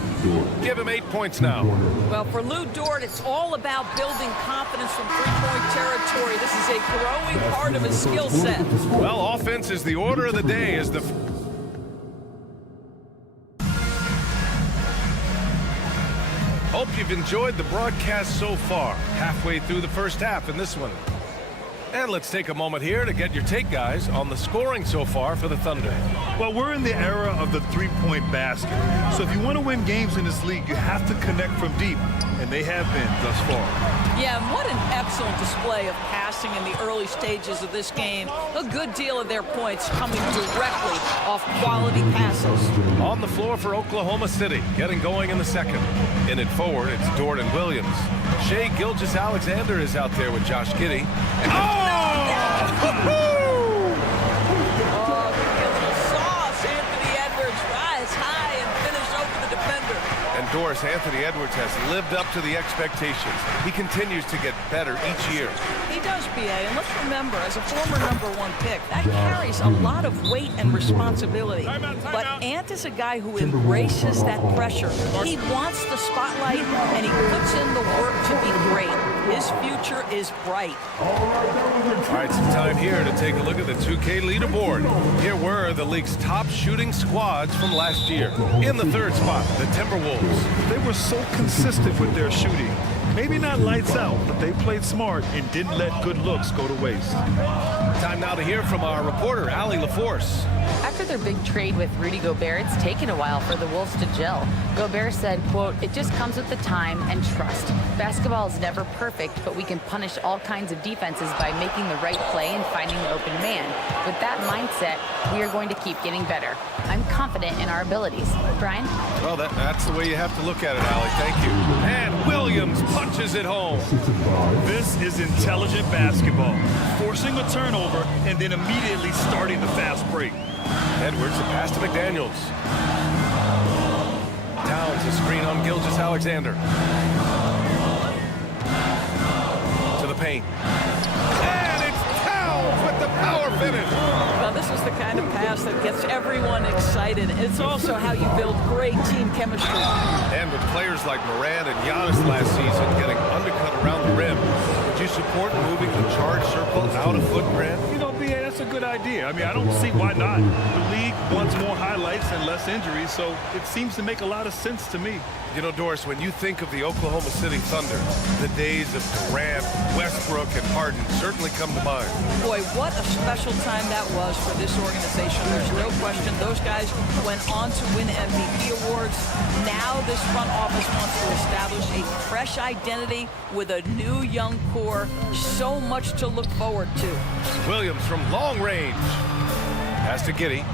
Give him 8 points now. Well, for Lou Dort, it's all about building confidence from three-point territory. This is a growing part of his skill set. Well, offense is the order of the day as the... Hope you've enjoyed the broadcast so far. Halfway through the first half in this one. And let's take a moment here to get your take, guys, on the scoring so far for the Thunder. Well, we're in the era of the three-point basket. So if you want to win games in this league, you have to connect from deep, and they have been thus far. Yeah, and what an excellent display of passing in the early stages of this game. A good deal of their points coming directly off quality passes. On the floor for Oklahoma City, getting going in the second. In it forward, it's Dort and Williams. Shai Gilgeous-Alexander is out there with Josh Giddey. Anthony Edwards rise high and finish over the defender. And Doris, Anthony Edwards has lived up to the expectations. He continues to get better each year. He does, BA, and let's remember, as a former #1 pick, that carries a lot of weight and responsibility. But Ant is a guy who embraces that pressure. He wants the spotlight, and he puts in the work to be great. His future is bright. All right, some time here to take a look at the 2K leaderboard. Here were the league's top shooting squads from last year. In the third spot, the Timberwolves. They were so consistent with their shooting. Maybe not lights out, but they played smart and didn't let good looks go to waste. Time now to hear from our reporter, Allie LaForce. After their big trade with Rudy Gobert, it's taken a while for the Wolves to gel. Gobert said, quote, "It just comes with the time and trust. Basketball is never perfect, but we can punish all kinds of defenses by making the right play and finding the open man. With that mindset, we are going to keep getting better. I'm confident in our abilities." Brian? Well, that's the way you have to look at it, Allie. Thank you. And Williams punches it home. This is intelligent basketball. Forcing a turnover and then immediately starting the fast break. Edwards, a pass to McDaniels. Towns, a screen on Gilgeous-Alexander. To the paint. And it's Towns with the power finish. Well, this is the kind of pass that gets everyone excited. It's also how you build great team chemistry. And with players like Morant and Giannis last season getting undercut around the rim, would you support moving the charge circle out of footprint? You know, BA, that's a good idea. I mean, I don't see why not. The league wants more highlights and less injuries, so it seems to make a lot of sense to me. You know, Doris, when you think of the Oklahoma City Thunder, the days of Durant, Westbrook, and Harden certainly come to mind. Boy, what a special time that was for this organization. There's no question those guys went on to win MVP awards. Now this front office wants to establish a fresh identity with a new young core. So much to look forward to. Williams from long range. Pass to Giddey.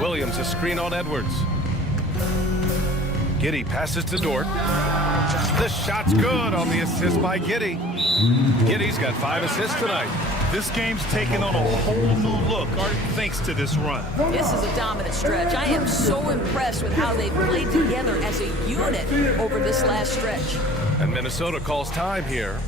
Williams, a screen on Edwards. Giddey passes to Dort. The shot's good on the assist by Giddey. Giddey's got 5 assists tonight. This game's taken on a whole new look thanks to this run. This is a dominant stretch. I am so impressed with how they played together as a unit over this last stretch. And Minnesota calls time here.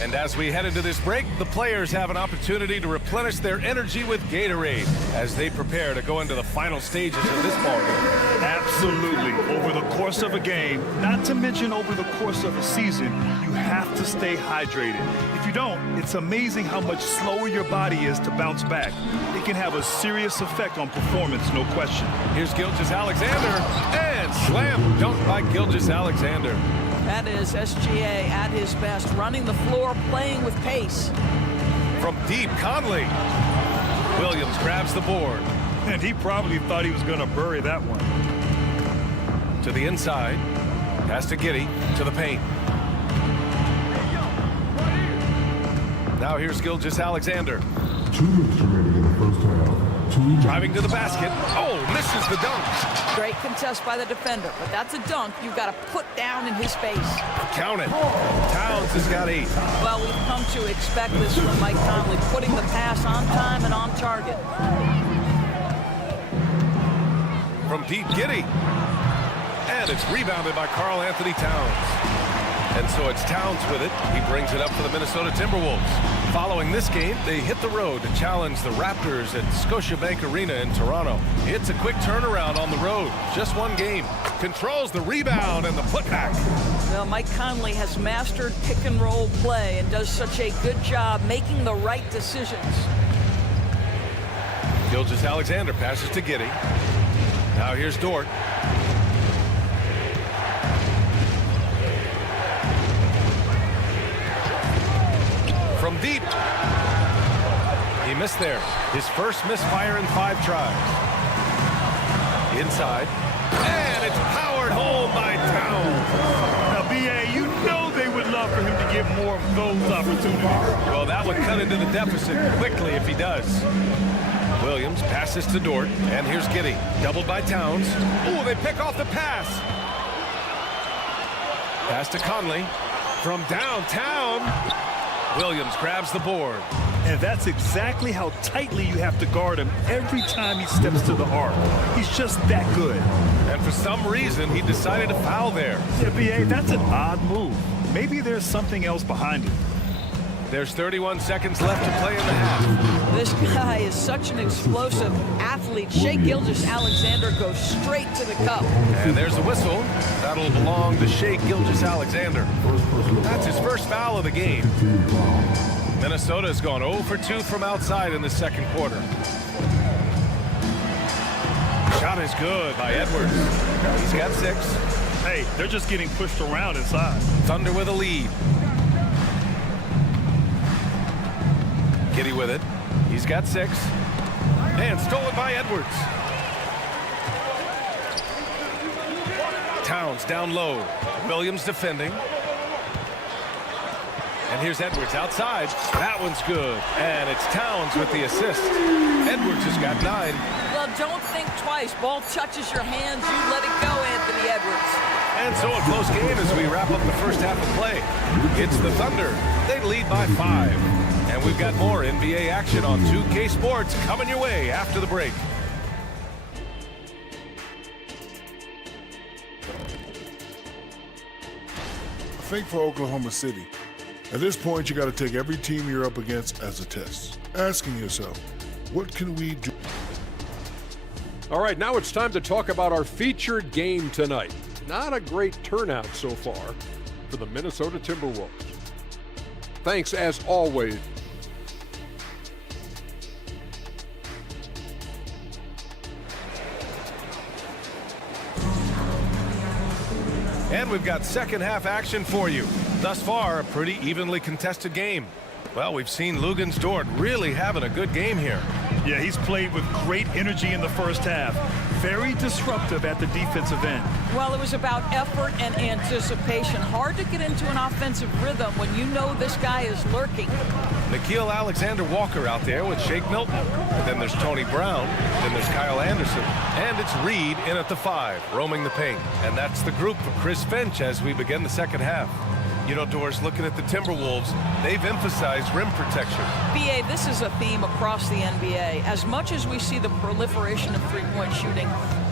And as we head into this break, the players have an opportunity to replenish their energy with Gatorade as they prepare to go into the final stages of this ballgame. Absolutely. Over the course of a game, not to mention over the course of a season, you have to stay hydrated. If you don't, it's amazing how much slower your body is to bounce back. It can have a serious effect on performance, no question. Here's Gilgeous-Alexander, and slam dunk by Gilgeous-Alexander. That is SGA at his best, running the floor, playing with pace. From deep, Conley. Williams grabs the board. And he probably thought he was going to bury that one. To the inside. Pass to Giddey. To the paint. Now here's Gilgeous-Alexander. 2 minutes remaining in the first half. Driving to the basket. Oh, misses the dunk. Great contest by the defender, but that's a dunk you've got to put down in his face. Count it. Towns has got 8. Well, we've come to expect this from Mike Conley, putting the pass on time and on target. From deep, Giddey. And it's rebounded by Karl Anthony Towns. And so it's Towns with it. He brings it up for the Minnesota Timberwolves. Following this game, they hit the road to challenge the Raptors at Scotiabank Arena in Toronto. It's a quick turnaround on the road. Just one game. Controls the rebound and the putback. Well, Mike Conley has mastered pick-and-roll play and does such a good job making the right decisions. Gilgeous-Alexander passes to Giddey. Now here's Dort. From deep. He missed there. His first misfire in 5 tries. Inside. And it's powered home by Towns. Now, B.A., you know they would love for him to get more of those opportunities. Well, that would cut into the deficit quickly if he does. Williams passes to Dort. And here's Giddey. Doubled by Towns. Oh, they pick off the pass. Pass to Conley. From downtown. Williams grabs the board. And that's exactly how tightly you have to guard him every time he steps to the arc. He's just that good. And for some reason, he decided to foul there. Yeah, B.A., that's an odd move. Maybe there's something else behind it. There's 31 seconds left to play in the half. This guy is such an explosive athlete. Shai Gilgeous-Alexander goes straight to the cup. And there's the whistle. That'll belong to Shai Gilgeous-Alexander. That's his first foul of the game. Minnesota has gone 0 for 2 from outside in the second quarter. Shot is good by Edwards. He's got 6. Hey, they're just getting pushed around inside. Thunder with a lead. Giddey with it. He's got 6. And stolen by Edwards. Towns down low. Williams defending. And here's Edwards outside. That one's good. And it's Towns with the assist. Edwards has got 9. Well, don't think twice. Ball touches your hands. You let it go, Anthony Edwards. And so a close game as we wrap up the first half of play. It's the Thunder. They lead by 5. And we've got more NBA action on 2K Sports coming your way after the break. I think for Oklahoma City, at this point, you got to take every team you're up against as a test, asking yourself, what can we do? All right, now it's time to talk about our featured game tonight. Not a great turnout so far for the Minnesota Timberwolves. Thanks, as always. And we've got second half action for you. Thus far, a pretty evenly contested game. Well, we've seen Luguentz Dort really having a good game here. Yeah, he's played with great energy in the first half. Very disruptive at the defensive end. Well, it was about effort and anticipation. Hard to get into an offensive rhythm when you know this guy is lurking. Nickeil Alexander-Walker out there with Shake Milton. And then there's Tony Brown. Then there's Kyle Anderson. And it's Reed in at the 5, roaming the paint. And that's the group for Chris Finch as we begin the second half. You know, Doris, looking at the Timberwolves, they've emphasized rim protection. B.A., this is a theme across the NBA. As much as we see the proliferation of three-point shooting,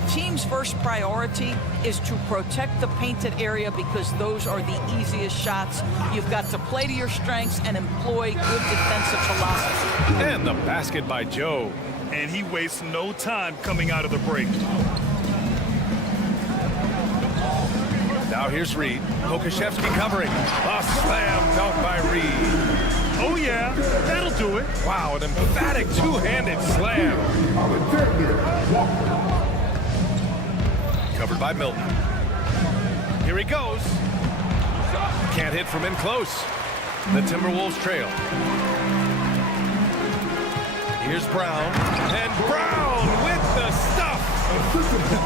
team's first priority is to protect the painted area because those are the easiest shots. You've got to play to your strengths and employ good defensive philosophy. And the basket by Joe. And he wastes no time coming out of the break. Now here's Reed. Kokashevsky covering. A slam dunk by Reed. Oh, yeah. That'll do it. Wow, an emphatic two-handed slam. Covered by Milton. Here he goes. Can't hit from in close. The Timberwolves trail. Here's Brown. And Brown with the stuff.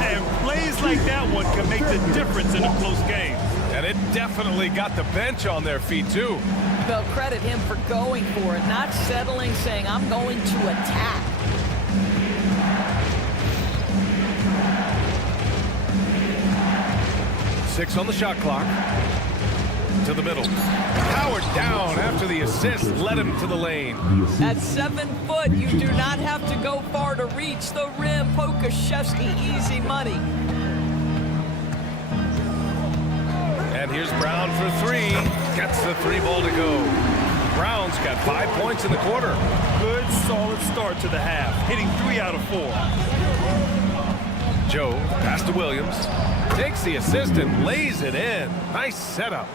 And plays like that one can make the difference in a close game. And it definitely got the bench on their feet, too. They'll credit him for going for it, not settling, saying, I'm going to attack. 6 on the shot clock. To the middle. Powered down after the assist led him to the lane. At 7 foot, you do not have to go far to reach the rim. Pokashevsky, easy money. And here's Brown for 3. Gets the 3 ball to go. Brown's got 5 points in the quarter. Good, solid start to the half, hitting 3 out of 4. Joe, pass to Williams. Takes the assist and lays it in. Nice setup.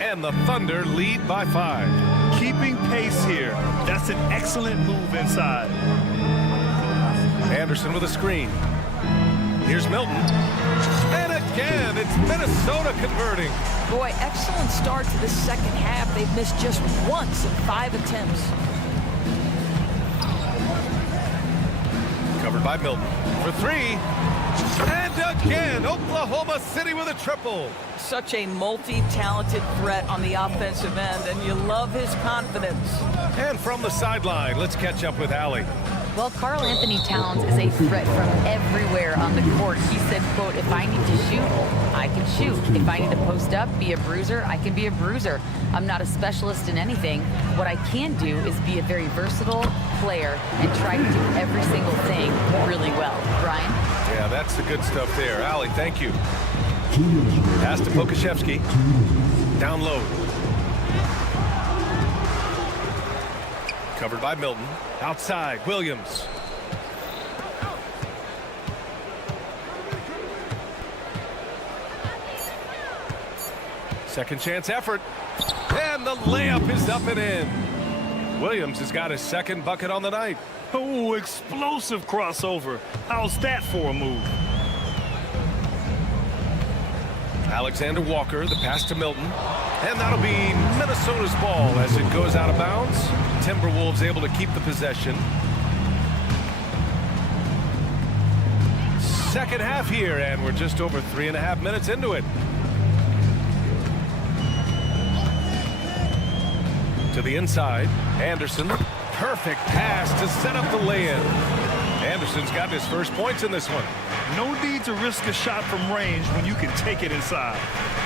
And the Thunder lead by 5. Keeping pace here. That's an excellent move inside. Anderson with a screen. Here's Milton. And again, it's Minnesota converting. Boy, excellent start to the second half. They've missed just once in 5 attempts. Covered by Milton for 3. And again, Oklahoma City with a triple. Such a multi-talented threat on the offensive end, and you love his confidence. And from the sideline, let's catch up with Allie. Well, Karl Anthony Towns is a threat from everywhere on the court. He said, quote, if I need to shoot, I can shoot. If I need to post up, be a bruiser, I can be a bruiser. I'm not a specialist in anything. What I can do is be a very versatile player and try to do every single thing really well. Brian? Yeah, that's the good stuff there. Allie, thank you. Pass to Pokashevsky. Down low. Covered by Milton. Outside, Williams. Second chance effort. And the layup is up and in. Williams has got his second bucket on the night. Oh, explosive crossover. How's that for a move? Alexander Walker, the pass to Milton. And that'll be Minnesota's ball as it goes out of bounds. Timberwolves able to keep the possession. Second half here, and we're just over 3.5 minutes into it. To the inside, Anderson. Perfect pass to set up the lay-in. Anderson's got his first points in this one. No need to risk a shot from range when you can take it inside.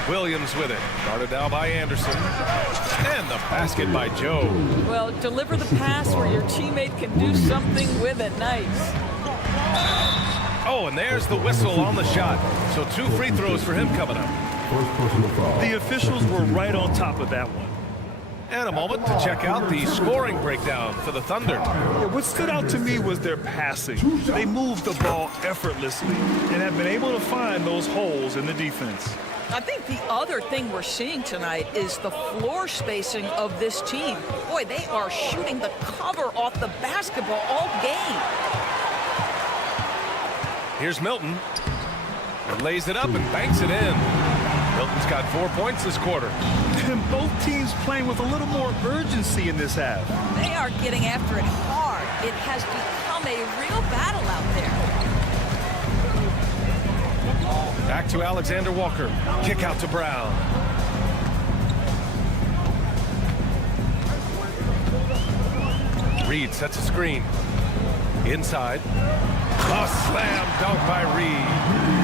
Williams with it. Guarded now by Anderson. And the basket by Joe. Well, deliver the pass where your teammate can do something with it. Nice. Oh, and there's the whistle on the shot. So 2 free throws for him coming up. The officials were right on top of that one. And a moment to check out the scoring breakdown for the Thunder. Yeah, what stood out to me was their passing. They moved the ball effortlessly and have been able to find those holes in the defense. I think the other thing we're seeing tonight is the floor spacing of this team. Boy, they are shooting the cover off the basketball all game. Here's Milton. He lays it up and banks it in. Milton's got 4 points this quarter. And both teams playing with a little more urgency in this half. They are getting after it hard. It has become a real battle out there. Back to Alexander Walker. Kick out to Brown. Reed sets a screen. Inside. A slam dunk by Reed.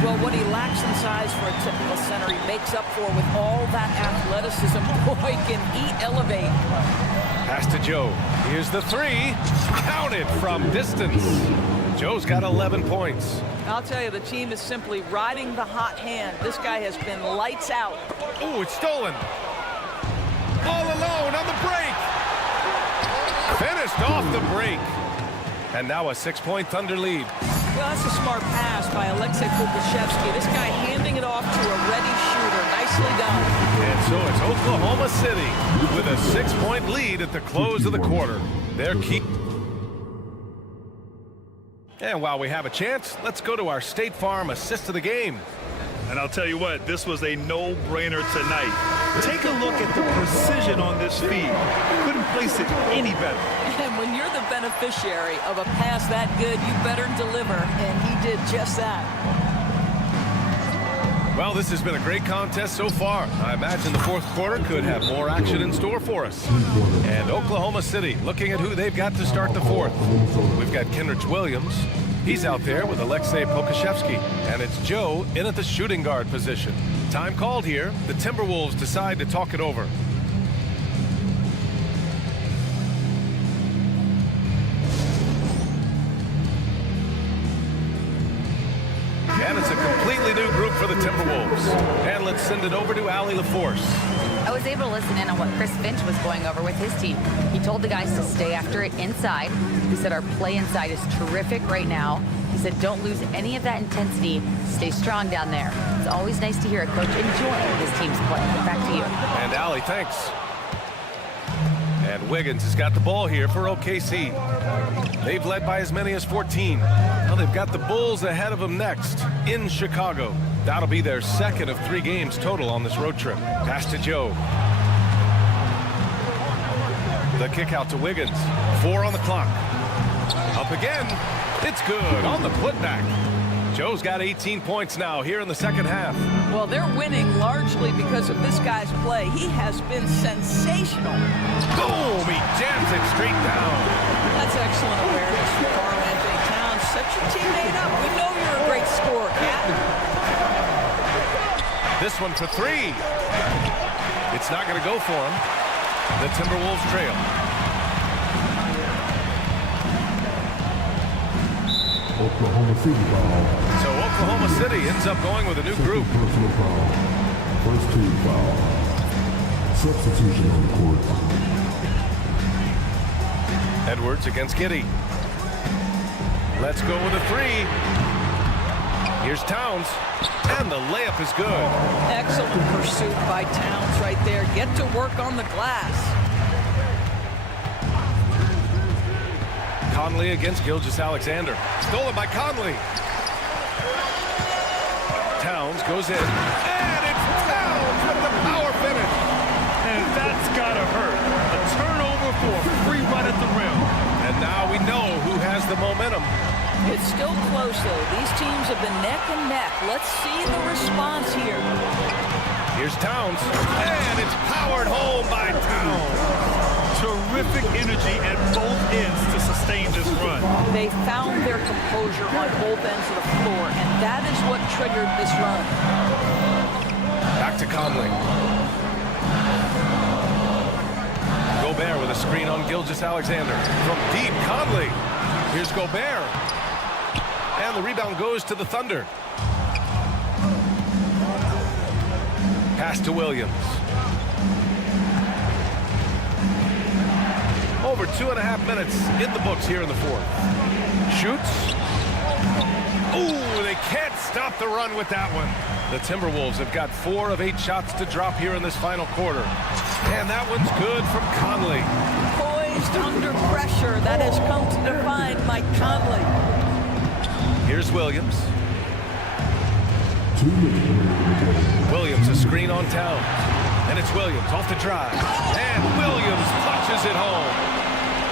Well, what he lacks in size for a typical center, he makes up for with all that athleticism. Boy, can he elevate. Pass to Joe. Here's the 3. Counted from distance. Joe's got 11 points. I'll tell you, the team is simply riding the hot hand. This guy has been lights out. Oh, it's stolen. All alone on the break. Finished off the break. And now a 6-point Thunder lead. Well, that's a smart pass by Alexei Pokashevsky. This guy handing it off to a ready shooter. Nicely done. And so it's Oklahoma City with a 6-point lead at the close of the quarter. They're key. And while we have a chance, let's go to our State Farm assist of the game. And I'll tell you what, this was a no-brainer tonight. Take a look at the precision on this feed. Couldn't place it any better. And when you're the beneficiary of a pass that good, you better deliver, and he did just that. Well, this has been a great contest so far. I imagine the fourth quarter could have more action in store for us. And Oklahoma City looking at who they've got to start the fourth. We've got Kenrich Williams. He's out there with Alexei Pokashevsky. And it's Joe in at the shooting guard position. Time called here. The Timberwolves decide to talk it over. And it's a completely new group for the Timberwolves. And let's send it over to Allie LaForce. I was able to listen in on what Chris Finch was going over with his team. He told the guys to stay after it inside. He said our play inside is terrific right now. He said don't lose any of that intensity. Stay strong down there. It's always nice to hear a coach enjoying his team's play. Back to you. And Allie, thanks. And Wiggins has got the ball here for OKC. They've led by as many as 14. Now they've got the Bulls ahead of them next in Chicago. That'll be their second of 3 games total on this road trip. Pass to Joe. The kick out to Wiggins. 4 on the clock. Up again. It's good on the putback. Joe's got 18 points now here in the second half. Well, they're winning largely because of this guy's play. He has been sensational. Boom! He jams it straight down. That's excellent awareness from Karl Anthony Towns. Set your teammate up. We know you're a great scorer, Cat. This one for 3. It's not going to go for him. The Timberwolves trail. Oklahoma City foul. So Oklahoma City ends up going with a new group. Personal foul. First team foul. Substitution on the court. Edwards against Giddey. Let's go with a 3. Here's Towns. And the layup is good. Excellent pursuit by Towns right there. Get to work on the glass. Conley against Gilgeous-Alexander. Stolen by Conley. Towns goes in. And it's Towns with the power finish. And that's got to hurt. A turnover for a free run at the rim. And now we know who has the momentum. It's still close, though. These teams have been neck and neck. Let's see the response here. Here's Towns. And it's powered home by Towns. Terrific energy at both ends to sustain this run. They found their composure on both ends of the floor, and that is what triggered this run. Back to Conley. Gobert with a screen on Gilgeous-Alexander. From deep, Conley. Here's Gobert. And the rebound goes to the Thunder. Pass to Williams. Over 2.5 minutes in the books here in the fourth. Shoots. Ooh, they can't stop the run with that one. The Timberwolves have got 4 of 8 shots to drop here in this final quarter. And that one's good from Conley. Poised under pressure. That has come to define Mike Conley. Here's Williams. Williams, a screen on Towns. And it's Williams off the drive. And Williams punches it home.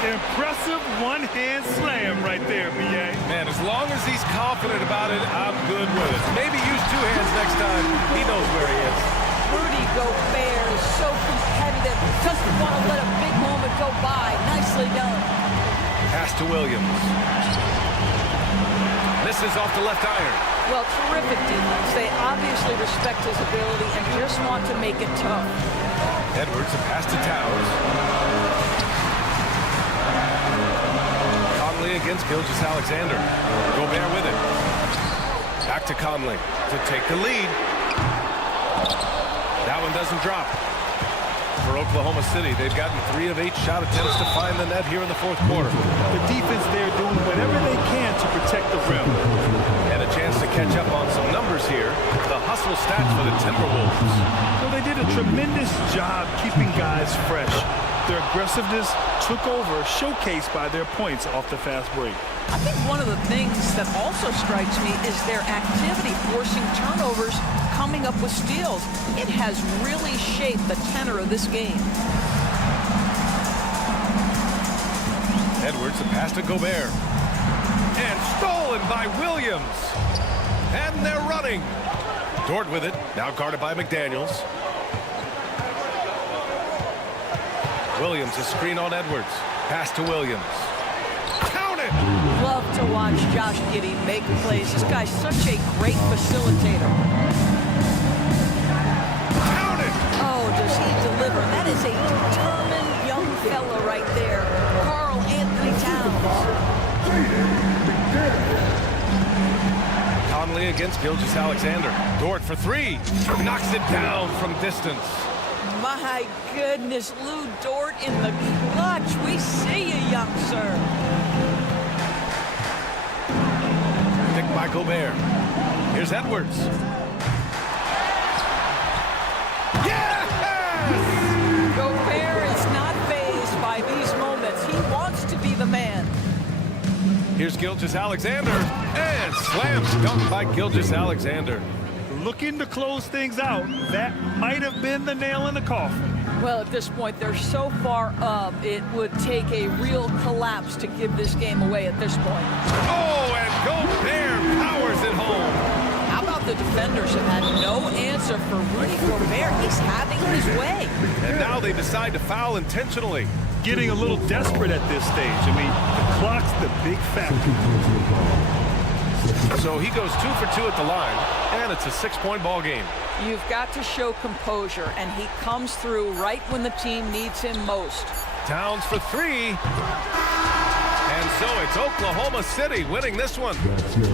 Impressive one-hand slam right there, B.A. Man, as long as he's confident about it, I'm good with it. Maybe use 2 hands next time. He knows where he is. Rudy Gobert is so competitive. Doesn't want to let a big moment go by. Nicely done. Pass to Williams. Misses off the left iron. Well, terrific defense. They obviously respect his ability and just want to make it tough. Edwards, a pass to Towns. Conley against Gilgeous-Alexander. Gobert with it. Back to Conley to take the lead. That one doesn't drop. For Oklahoma City, they've gotten 3 of 8 shot attempts to find the net here in the fourth quarter. The defense there doing whatever they can to protect the rim. And a chance to catch up on some numbers here. The hustle stats for the Timberwolves. Well, they did a tremendous job keeping guys fresh. Their aggressiveness took over, showcased by their points off the fast break. I think one of the things that also strikes me is their activity forcing turnovers, coming up with steals. It has really shaped the tenor of this game. Edwards, a pass to Gobert. And stolen by Williams. And they're running. Dort with it, now guarded by McDaniels. Williams, a screen on Edwards. Pass to Williams. Count it! Love to watch Josh Giddey make plays. This guy's such a great facilitator. is a determined young fella right there, Karl Anthony Towns. Conley against Gilgeous-Alexander. Dort for three. Knocks it down from distance. My goodness, Lou Dort in the clutch. We see you, young sir. Picked by Gobert. Here's Edwards. Yes! Gobert is not fazed by these moments. He wants to be the man. Here's Gilgeous-Alexander. And slam dunk by Gilgeous-Alexander. Looking to close things out. That might have been the nail in the coffin. Well, at this point, they're so far up, it would take a real collapse to give this game away at this point. Oh, and Gobert powers it home. How about the defenders have had no answer for Rudy Gobert? He's having his way. And now they decide to foul intentionally. Getting a little desperate at this stage. I mean, the clock's the big factor. So he goes 2 for 2 at the line, and it's a 6-point ball game. You've got to show composure, and he comes through right when the team needs him most. Towns for three. And so it's Oklahoma City winning this one.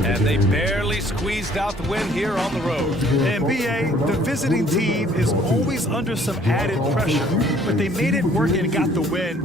And they barely squeezed out the win here on the road. And BA, the visiting team is always under some added pressure, but they made it work and got the win.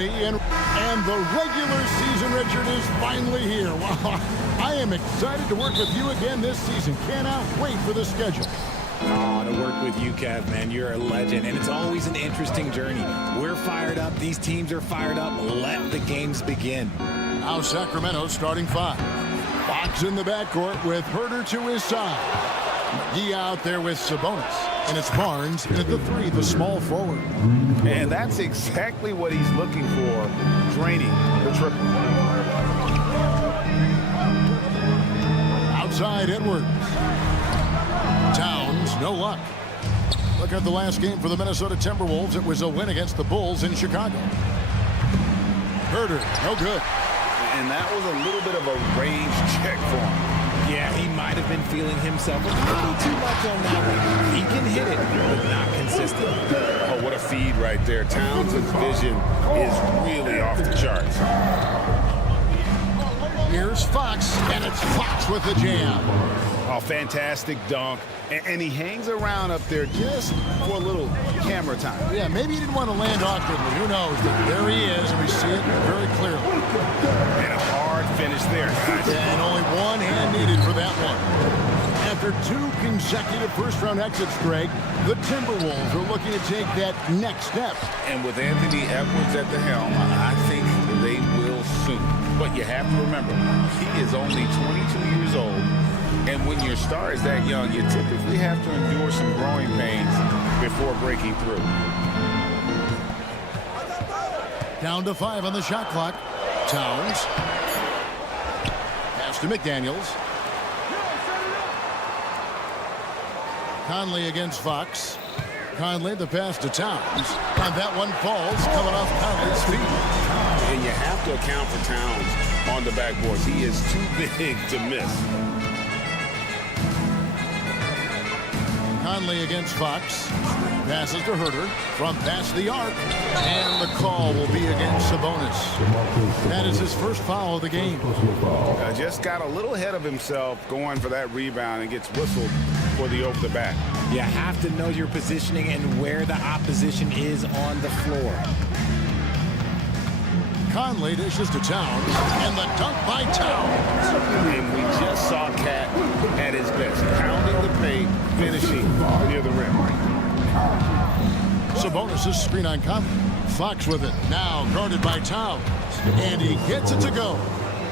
Anthony, and the regular season, Richard, is finally here. Wow, I am excited to work with you again this season. Cannot wait for the schedule. Oh, to work with you, Kev, man, you're a legend, and it's always an interesting journey. We're fired up. These teams are fired up. Let the games begin. Now Sacramento starting 5. Fox in the backcourt with Herter to his side. McGee out there with Sabonis. And it's Barnes in at the 3, the small forward. And that's exactly what he's looking for, draining the triple. Outside Edwards. Towns, no luck. Look at the last game for the Minnesota Timberwolves. It was a win against the Bulls in Chicago. Herter, no good. And that was a little bit of a range check for him. Yeah, he might have been feeling himself a little too much on that one. He can hit it, but not consistent. Oh, what a feed right there. Towns' vision is really off the charts. Here's Fox, and it's Fox with the jam. Oh, fantastic dunk. And he hangs around up there just for a little camera time. Yeah, maybe he didn't want to land awkwardly. Who knows? But there he is, and we see it very clearly. And a hard finish there. Yeah, and only one hand needed for that one. After 2 consecutive first-round exits, Greg, the Timberwolves are looking to take that next step. And with Anthony Edwards at the helm, I think they will soon. But you have to remember, he is only 22 years old. And when your star is that young, you typically have to endure some growing pains before breaking through. Down to 5 on the shot clock. Towns. Pass to McDaniels. Conley against Fox. Conley, the pass to Towns. And that one falls, coming off Conley's feet. And you have to account for Towns on the backboards. He is too big to miss. Conley against Fox. Passes to Herter from past the arc. And the call will be against Sabonis. That is his first foul of the game. Just got a little ahead of himself going for that rebound and gets whistled for the over the back. You have to know your positioning and where the opposition is on the floor. Conley dishes to Towns, and the dunk by Towns. And we just saw Cat at his best, pounding the paint, finishing near the rim. Sabonis' screen on Conley. Fox with it, now guarded by Towns, and he gets it to go.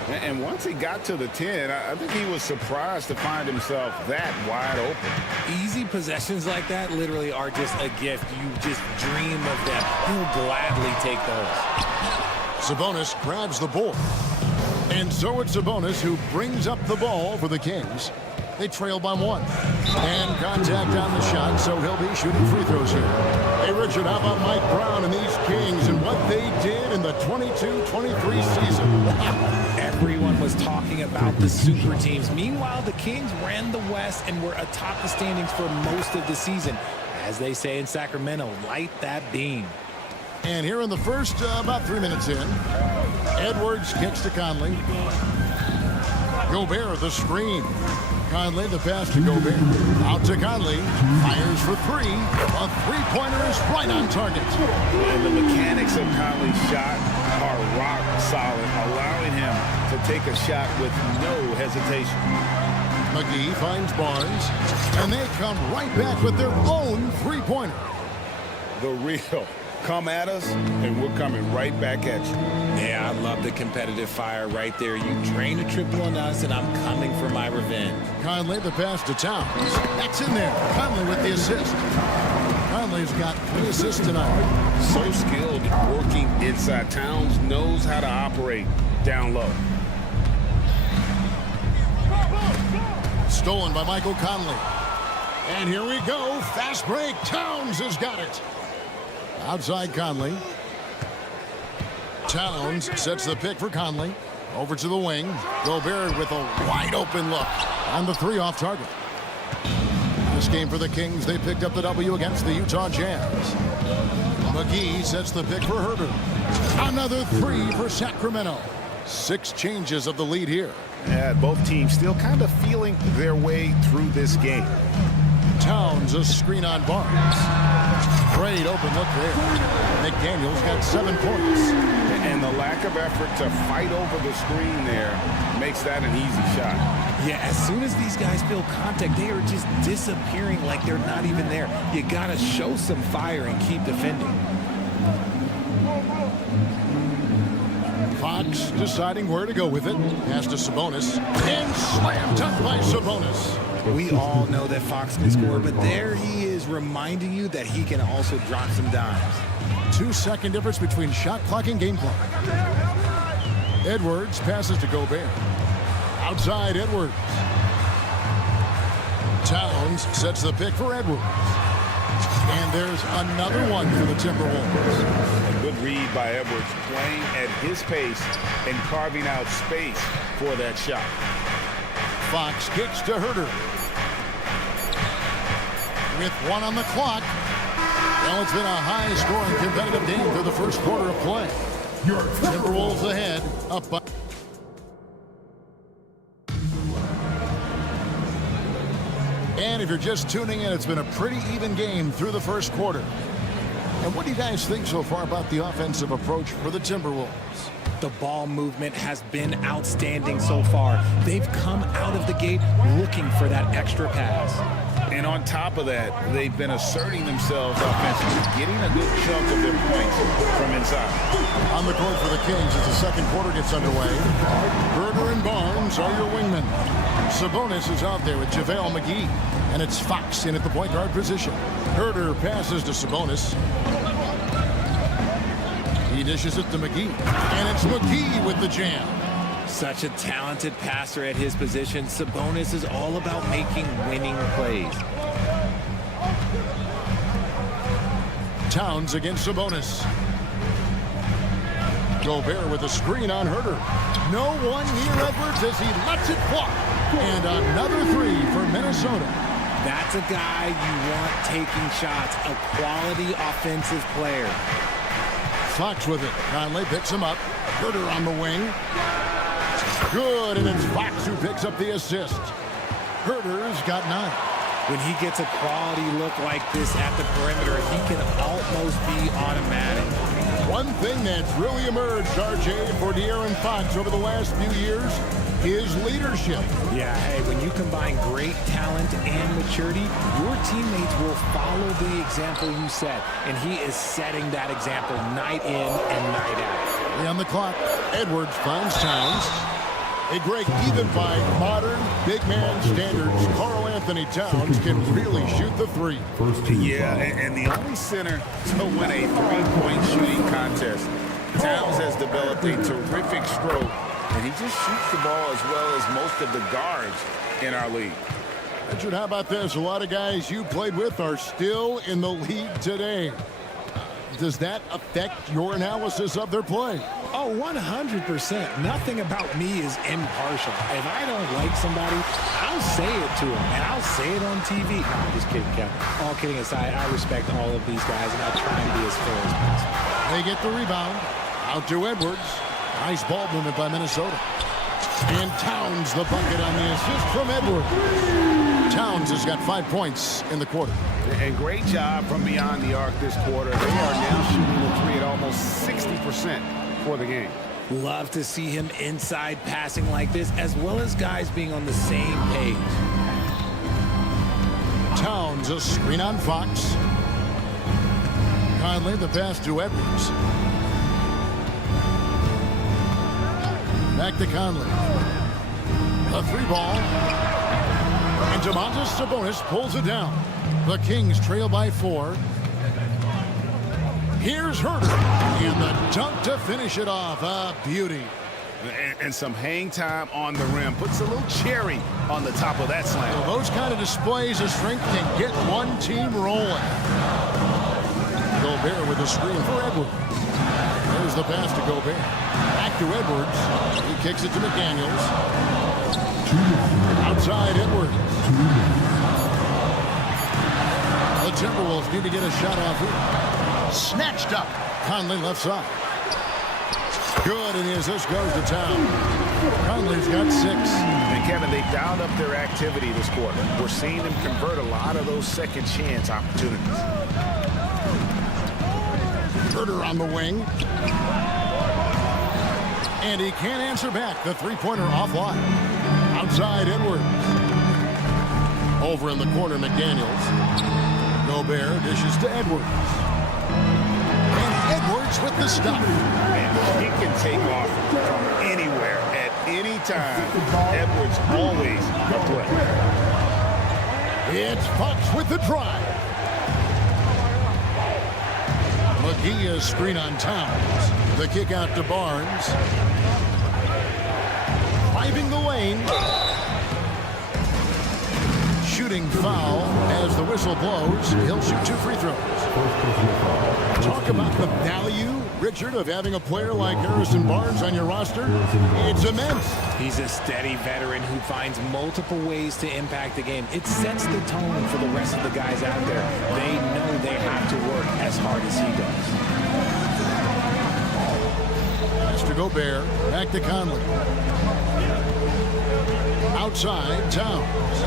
And once he got to the 10, I think he was surprised to find himself that wide open. Easy possessions like that literally are just a gift. You just dream of them. He'll gladly take those. Sabonis grabs the board. And so it's Sabonis who brings up the ball for the Kings. They trail by 1. And contact on the shot, so he'll be shooting free throws here. Hey, Richard, how about Mike Brown and these Kings and what they did in the 22-23 season? Everyone was talking about the super teams. Meanwhile, the Kings ran the West and were atop the standings for most of the season. As they say in Sacramento, light that beam. And here in the first, about 3 minutes in, Edwards kicks to Conley. Gobert, the screen. Conley, the pass to Gobert. Out to Conley. Fires for 3. A three-pointer is right on target. And the mechanics of Conley's shot are rock solid, allowing him to take a shot with no hesitation. McGee finds Barnes, and they come right back with their own three-pointer. The real. Come at us, and we're coming right back at you. Yeah, I love the competitive fire right there. You drain a triple on us, and I'm coming for my revenge. Conley, the pass to Towns. That's in there. Conley with the assist. Conley's got 3 assists tonight. So skilled working inside. Towns knows how to operate down low. Stolen by Michael Conley. And here we go. Fast break. Towns has got it. Outside Conley. Towns sets the pick for Conley. Over to the wing. Gobert with a wide open look. On the 3 off target. This game for the Kings, they picked up the W against the Utah Jazz. McGee sets the pick for Herter. Another 3 for Sacramento. 6 changes of the lead here. Yeah, both teams still kind of feeling their way through this game. Towns, a screen on Barnes. Great open look there. McDaniels got 7 points. And the lack of effort to fight over the screen there makes that an easy shot. Yeah, as soon as these guys feel contact, they are just disappearing like they're not even there. You got to show some fire and keep defending. Fox deciding where to go with it. Pass to Sabonis. And slam dunk by Sabonis. We all know that Fox can score, but there he is reminding you that he can also drop some dimes. 2-second difference between shot clock and game clock. Edwards passes to Gobert. Outside Edwards. Towns sets the pick for Edwards. And there's another one for the Timberwolves. A good read by Edwards, playing at his pace and carving out space for that shot. Fox kicks to Herter. With 1 on the clock. Well, it's been a high-scoring competitive game through the first quarter of play. Your Timberwolves ahead, up by... And if you're just tuning in, it's been a pretty even game through the first quarter. And what do you guys think so far about the offensive approach for the Timberwolves? The ball movement has been outstanding so far. They've come out of the gate looking for that extra pass. And on top of that, they've been asserting themselves offensively, getting a good chunk of their points from inside. On the court for the Kings as the second quarter gets underway. Herter and Barnes are your wingmen. Sabonis is out there with JaVale McGee. And it's Fox in at the point guard position. Herter passes to Sabonis. He dishes it to McGee. And it's McGee with the jam. Such a talented passer at his position. Sabonis is all about making winning plays. Towns against Sabonis. Gobert with a screen on Herter. No one near Edwards as he lets it fly. And another 3 for Minnesota. That's a guy you want taking shots, a quality offensive player. Fox with it. Conley picks him up. Herter on the wing. Good, and it's Fox who picks up the assist. Herter's got 9. When he gets a quality look like this at the perimeter, he can almost be automatic. One thing that's really emerged, RJ, for De'Aaron Fox over the last few years is leadership. Yeah, hey, when you combine great talent and maturity, your teammates will follow the example you set, and he is setting that example night in and night out. 3 on the clock. Edwards finds Towns. A great even by modern big man standards. Karl Anthony Towns can really shoot the 3. Yeah, and the only center to win a 3-point shooting contest. Towns has developed a terrific stroke, and he just shoots the ball as well as most of the guards in our league. Richard, how about this? A lot of guys you played with are still in the league today. Does that affect your analysis of their play? Oh, 100%. Nothing about me is impartial. If I don't like somebody, I'll say it to them, and I'll say it on TV. No, I'm just kidding, Kevin. All kidding aside, I respect all of these guys, and I try and be as fair as possible. They get the rebound. Out to Edwards. Nice ball movement by Minnesota. And Towns the bucket on the assist from Edwards. Towns has got 5 points in the quarter. And great job from beyond the arc this quarter. They are now shooting the 3 at almost 60% for the game. Love to see him inside passing like this, as well as guys being on the same page. Towns a screen on Fox. Conley the pass to Edwards. Back to Conley. A 3 ball. And Domantas Sabonis pulls it down. The Kings trail by 4. Here's Herter. And the dunk to finish it off. A beauty. And some hang time on the rim. Puts a little cherry on the top of that slam. Well, those kind of displays of strength can get one team rolling. Gobert with a screen for Edwards. There's the pass to Gobert. Back to Edwards. He kicks it to McDaniels. Outside Edwards. The Timberwolves need to get a shot off here. Snatched up. Conley left side. Good, and the assist goes to Towns. Conley's got 6. And Kevin, they dialed up their activity this quarter. We're seeing them convert a lot of those second chance opportunities. Herder on the wing. And he can't answer back. The three-pointer offline. Outside Edwards. Over in the corner, McDaniels. Gobert dishes to Edwards. And Edwards with the stop. Man, he can take off from anywhere at any time. Edwards always a threat. It's Fox with the drive. McGee is screen on Towns. The kick out to Barnes. Driving the lane. Shooting foul as the whistle blows. He'll shoot 2 free throws. Talk about the value, Richard, of having a player like Harrison Barnes on your roster. It's immense. He's a steady veteran who finds multiple ways to impact the game. It sets the tone for the rest of the guys out there. They know they have to work as hard as he does. That's to Gobert. Back to Conley. Outside, Towns.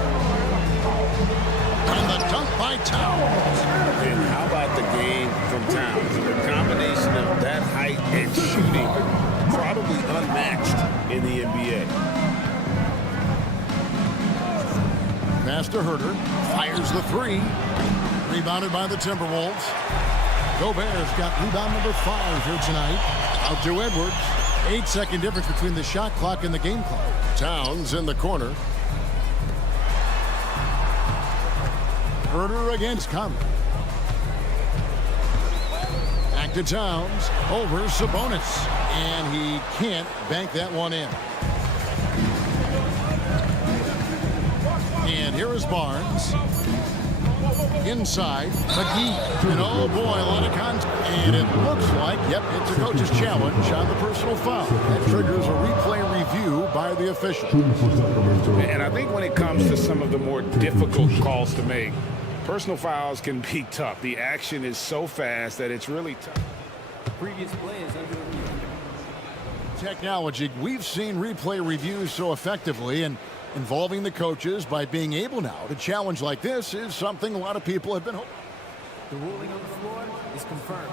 And the dunk by Towns. And how about the game from Towns? The combination of that height and shooting, probably unmatched in the NBA. Pass to Herder. Fires the 3. Rebounded by the Timberwolves. Gobert's got rebound number 5 here tonight. Out to Edwards. 8-second difference between the shot clock and the game clock. Towns in the corner. Herder against Conley. Back to Towns. Over Sabonis. And he can't bank that one in. And here is Barnes. Inside, McGee. And oh boy, a lot of contact. And it looks like, yep, it's a coach's challenge on the personal foul. That triggers a replay review by the official. And I think when it comes to some of the more difficult calls to make, personal fouls can be tough. The action is so fast that it's really tough. The previous play is under review. Technology, we've seen replay reviews so effectively, and involving the coaches by being able now to challenge like this is something a lot of people have been hoping. The ruling on the floor is confirmed.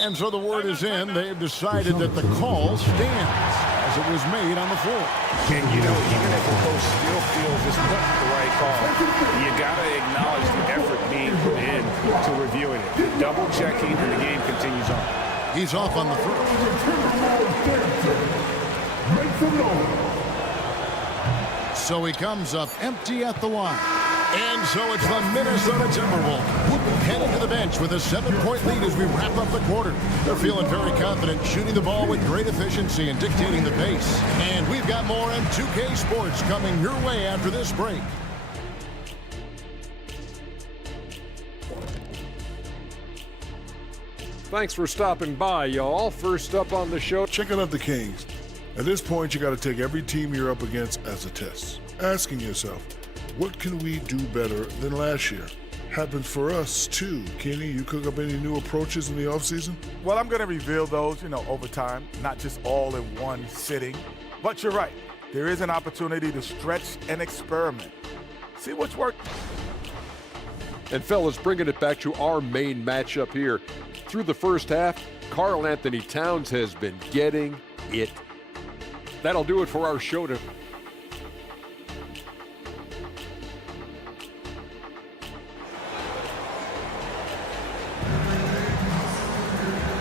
And so the word is in. They've decided that the call stands as it was made on the floor. And, you know, even if the coach still feels it's not the right call, you got to acknowledge the effort being put in to reviewing it. Double checking, and the game continues on. He's off on the first. So he comes up empty at the line. And so it's the Minnesota Timberwolves heading to the bench with a 7-point lead as we wrap up the quarter. They're feeling very confident, shooting the ball with great efficiency and dictating the pace. And we've got more on 2K Sports coming your way after this break. Thanks for stopping by, y'all. First up on the show. Checking out the Kings. At this point, you got to take every team you're up against as a test. Asking yourself, what can we do better than last year? Happens for us, too. Kenny, you cook up any new approaches in the offseason? Well, I'm going to reveal those, over time, not just all in one sitting. But you're right. There is an opportunity to stretch and experiment. See what's working. And fellas, bringing it back to our main matchup here. Through the first half, Karl Anthony Towns has been getting it. That'll do it for our show today.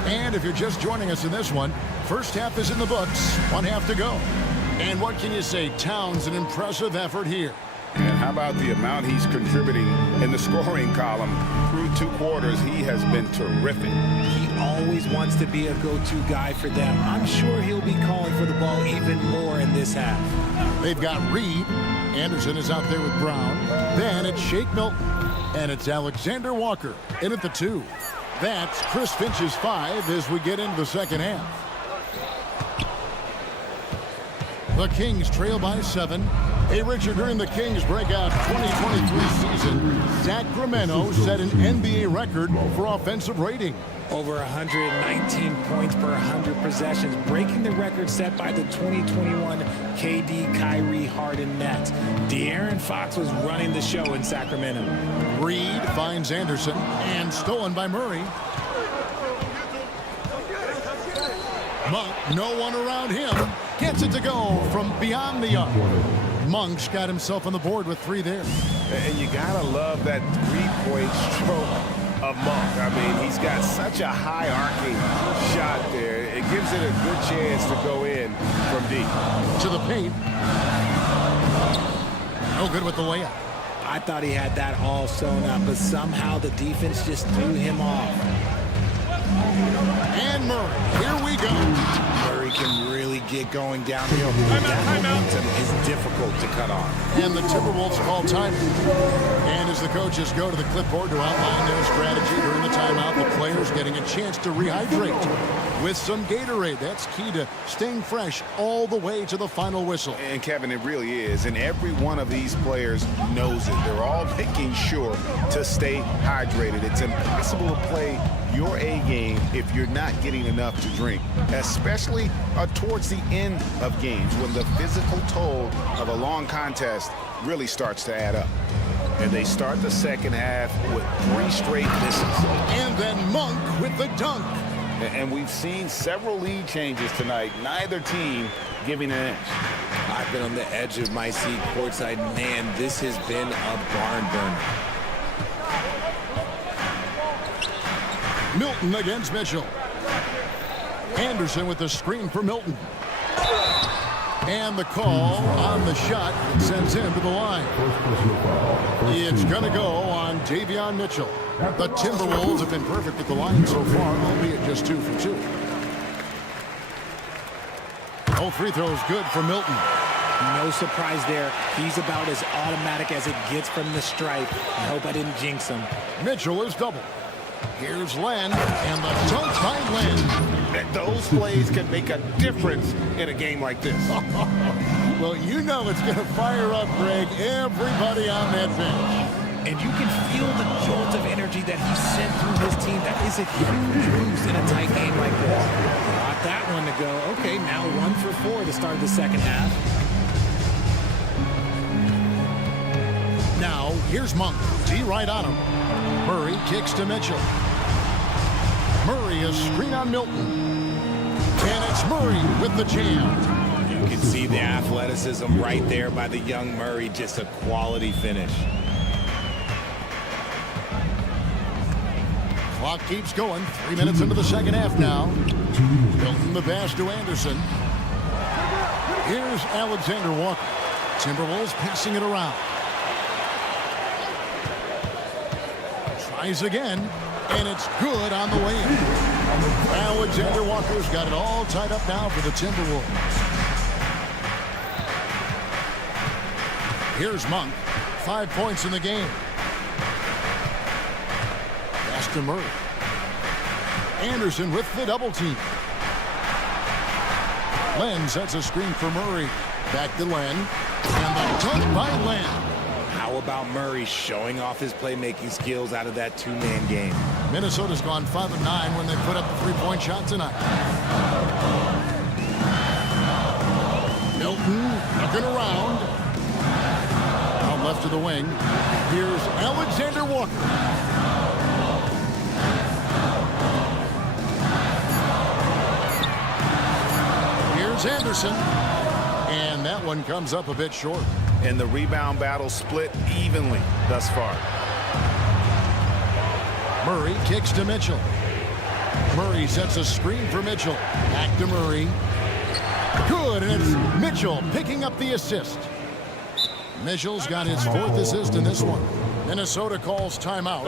And if you're just joining us in this one, first half is in the books, 1 half to go. And what can you say? Towns, an impressive effort here. And how about the amount he's contributing in the scoring column? Through 2 quarters, he has been terrific. He always wants to be a go-to guy for them. I'm sure he'll be calling for the ball even more in this half. They've got Reed. Anderson is out there with Brown. Then it's Shake Milton. And it's Alexander Walker in at the 2. That's Chris Finch's 5 as we get into the second half. The Kings trail by 7. Hey, Richard, during the Kings' breakout 2023 season, Sacramento set an NBA record for offensive rating. Over 119 points per 100 possessions, breaking the record set by the 2021 KD Kyrie Harden Nets. De'Aaron Fox was running the show in Sacramento. Reed finds Anderson, and stolen by Murray. Monk, no one around him, gets it to go from beyond the arc. Monk's got himself on the board with 3 there. And you gotta love that three-point stroke of Monk. I mean, he's got such a high arcing shot there. It gives it a good chance to go in from deep. To the paint. No good with the layup. I thought he had that all sewn up, but somehow the defense just threw him off. And Murray, here we go. Murray can really get going downhill. That momentum is difficult to cut off. And the Timberwolves call time. And as the coaches go to the clipboard to outline their strategy during the timeout, the players getting a chance to rehydrate with some Gatorade. That's key to staying fresh all the way to the final whistle. And Kevin, it really is. And every one of these players knows it. They're all making sure to stay hydrated. It's impossible to play your A game if you're not getting enough to drink, especially towards the end of games when the physical toll of a long contest really starts to add up. And they start the second half with 3 straight misses. And then Monk with the dunk. And we've seen several lead changes tonight, neither team giving an inch. I've been on the edge of my seat courtside. Man, this has been a barn burner. Milton against Mitchell. Anderson with the screen for Milton. And the call on the shot sends him to the line. It's going to go on Davion Mitchell. The Timberwolves have been perfect at the line so far, albeit just 2 for 2. No free throws good for Milton. No surprise there. He's about as automatic as it gets from the stripe. I hope I didn't jinx him. Mitchell is double. Here's Len, and the dunk by Len. Those plays can make a difference in a game like this. Well, you know it's going to fire up, Greg, everybody on that bench. And you can feel the jolt of energy that he sent through his team. That is a huge boost in a tight game like this. Got that one to go. Okay, now 1 for 4 to start the second half. Now, here's Monk. D right on him. Murray kicks to Mitchell. Murray a screen on Milton. And it's Murray with the jam. You can see the athleticism right there by the young Murray. Just a quality finish. Clock keeps going. 3 minutes into the second half now. Milton the pass to Anderson. Here's Alexander Walker. Timberwolves passing it around. Tries again, and it's good on the way in. Alexander Walker's got it all tied up now for the Timberwolves. Here's Monk. 5 points in the game. Pass to Murray. Anderson with the double team. Len sets a screen for Murray. Back to Len. And the dunk by Len. How about Murray showing off his playmaking skills out of that 2-man game? Minnesota's gone 5 of 9 when they put up the 3-point shot tonight. Milton looking around. Out left to the wing. Here's Alexander Walker. Here's Anderson. And that one comes up a bit short. And the rebound battle split evenly thus far. Murray kicks to Mitchell. Murray sets a screen for Mitchell. Back to Murray. Good, and it's Mitchell picking up the assist. Mitchell's got his 4th assist in this one. Minnesota calls timeout.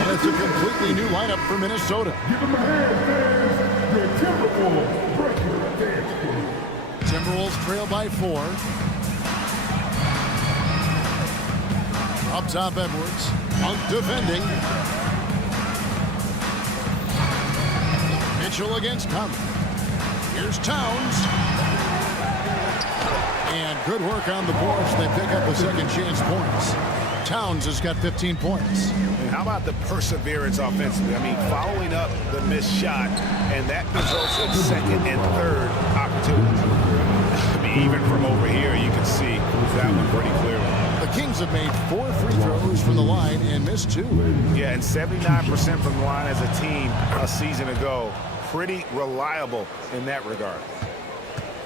And it's a completely new lineup for Minnesota. Give them a hand, fans. The Timberwolves breaking the dance floor. Timberwolves trail by 4. Up top, Edwards. Monk defending. Mitchell against Conley. Here's Towns. And good work on the boards. They pick up the second chance points. Towns has got 15 points. And how about the perseverance offensively? I mean, following up the missed shot, and that results in second and third opportunities. I mean, even from over here, you can see that one pretty clearly. The Kings have made 4 free throws from the line and missed 2. Yeah, and 79% from the line as a team a season ago. Pretty reliable in that regard.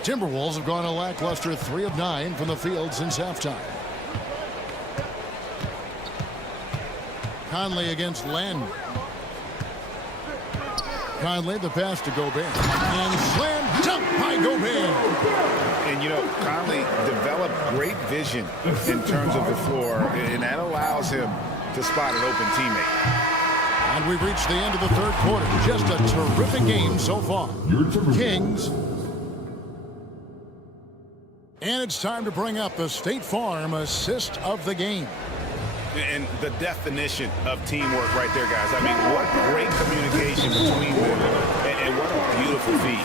Timberwolves have gone a lackluster 3 of 9 from the field since halftime. Conley against Len. Conley, the pass to Gobert. And slam dunk by Gobert. And, you know, Conley developed great vision in terms of the floor, and that allows him to spot an open teammate. And we've reached the end of the third quarter. Just a terrific game so far. Kings. And it's time to bring up the State Farm assist of the game. And the definition of teamwork right there, guys. I mean, what great communication between them, and what a beautiful feat.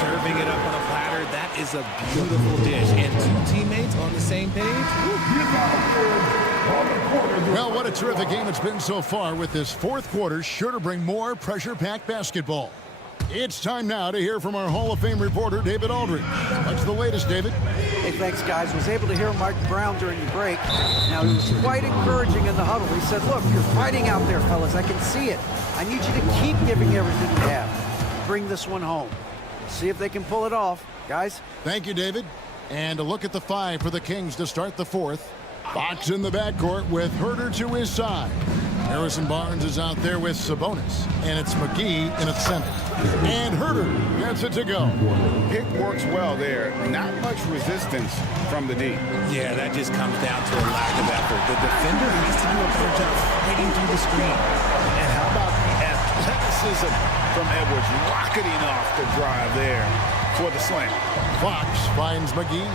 Serving it up on a platter, that is a beautiful dish. And 2 teammates on the same page. Well, what a terrific game it's been so far, with this fourth quarter sure to bring more pressure-packed basketball. It's time now to hear from our Hall of Fame reporter, David Aldridge. What's the latest, David? Hey, thanks, guys. Was able to hear Mike Brown during the break. Now, he was quite encouraging in the huddle. He said, look, you're fighting out there, fellas. I can see it. I need you to keep giving everything you have. Bring this one home. See if they can pull it off. Guys? Thank you, David. And a look at the 5 for the Kings to start the fourth. Fox in the backcourt with Herter to his side. Harrison Barnes is out there with Sabonis. And it's McGee in its center. And Herter gets it to go. Pick works well there. Not much resistance from the D. Yeah, that just comes down to a lack of effort. The defender needs to do a better job fighting through the screen. And how about the athleticism from Edwards rocketing off the drive there for the slam. Fox finds McGee.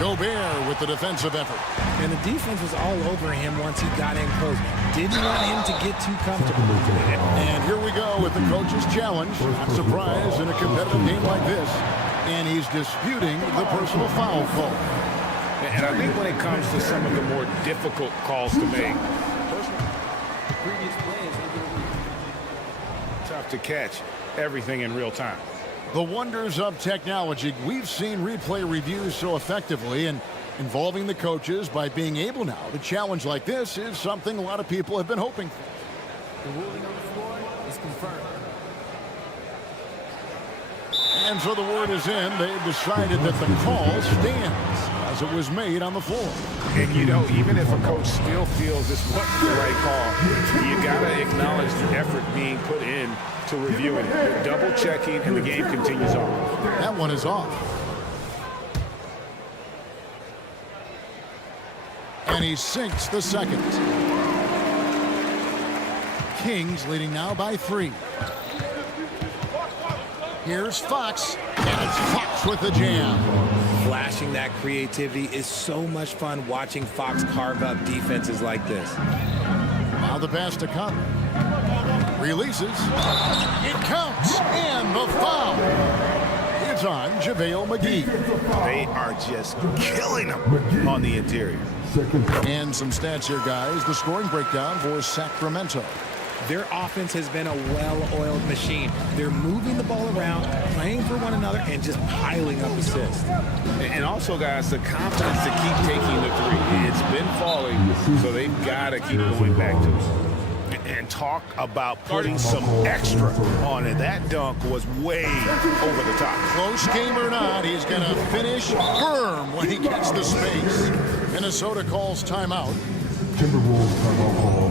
Gobert with the defensive effort. And the defense was all over him once he got in close. Didn't want him to get too comfortable. And here we go with the coach's challenge. Not surprised in a competitive game like this. And he's disputing the personal foul call. And I think when it comes to some of the more difficult calls to make, tough to catch everything in real time. The wonders of technology. We've seen replay reviews so effectively, and involving the coaches by being able now to challenge like this is something a lot of people have been hoping for. The ruling on the floor is confirmed. And so the word is in. They've decided that the call stands as it was made on the floor. And, you know, even if a coach still feels this wasn't the right call, you got to acknowledge the effort being put in to reviewing it. You're double checking, and the game continues on. That one is off. And he sinks the second. Kings leading now by 3. Here's Fox, and it's Fox with the jam. Flashing that creativity is so much fun watching Fox carve up defenses like this. Now the pass to Conley. Releases. It counts, and the foul. It's on JaVale McGee. They are just killing them on the interior. And some stats here, guys. The scoring breakdown for Sacramento. Their offense has been a well-oiled machine. They're moving the ball around, playing for one another, and just piling up assists. And also, guys, the confidence to keep taking the three. It's been falling, so they've got to keep going back to it. And talk about putting some extra on it. That dunk was way over the top. Close game or not, he's going to finish firm when he gets the space. Minnesota calls timeout. Timberwolves timeout call.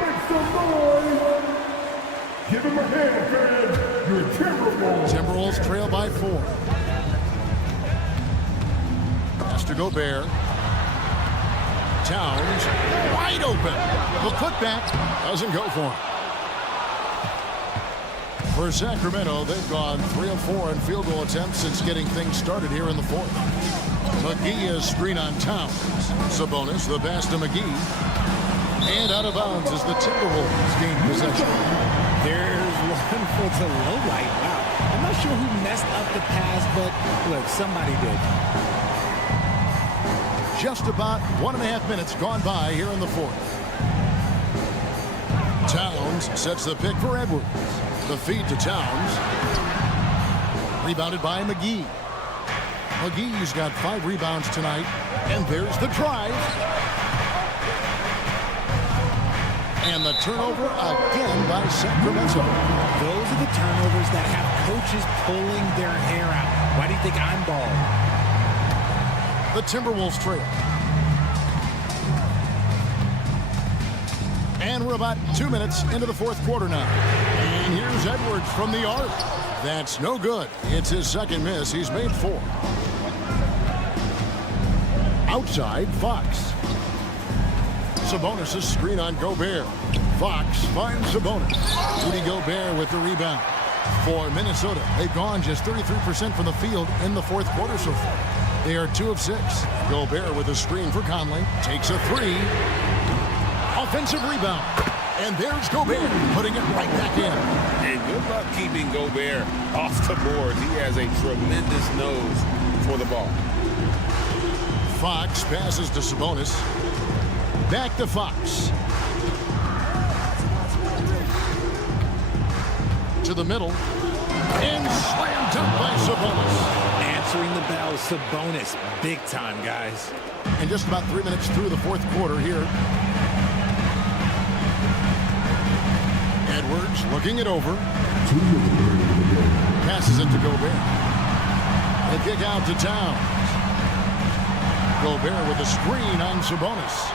Make some noise! Give him a hand, fans! You're Timberwolves! Timberwolves trail by 4. Pass to Gobert. Towns wide open. The putback doesn't go for him. For Sacramento, they've gone 3 of 4 in field goal attempts since getting things started here in the fourth. McGee is screen on Towns. Sabonis, the pass to McGee. And out of bounds as the Timberwolves gain possession. There's one for the low light. Wow. I'm not not sure who messed up the pass, but look, somebody did. Just about 1.5 minutes gone by here in the fourth. Towns sets the pick for Edwards. The feed to Towns. Rebounded by McGee. McGee's got 5 rebounds tonight. And there's the drive. And the turnover again by Sacramento. Those are the turnovers that have coaches pulling their hair out. Why do you think I'm bald? The Timberwolves trail. And we're about 2 minutes into the fourth quarter now. And here's Edwards from the arc. That's no good. It's his second miss. He's made 4. Outside, Fox. Sabonis' screen on Gobert. Fox finds Sabonis. Rudy Gobert with the rebound. For Minnesota, they've gone just 33% from the field in the fourth quarter so far. They are 2 of 6. Gobert with a screen for Conley. Takes a 3. Offensive rebound. And there's Gobert putting it right back in. And good luck keeping Gobert off the boards. He has a tremendous nose for the ball. Fox passes to Sabonis. Back to Fox. To the middle. And slam dunk by Sabonis. Answering the bell, Sabonis. Big time, guys. And just about 3 minutes through the fourth quarter here. Edwards looking it over. Passes it to Gobert. The kick out to Towns. Gobert with a screen on Sabonis.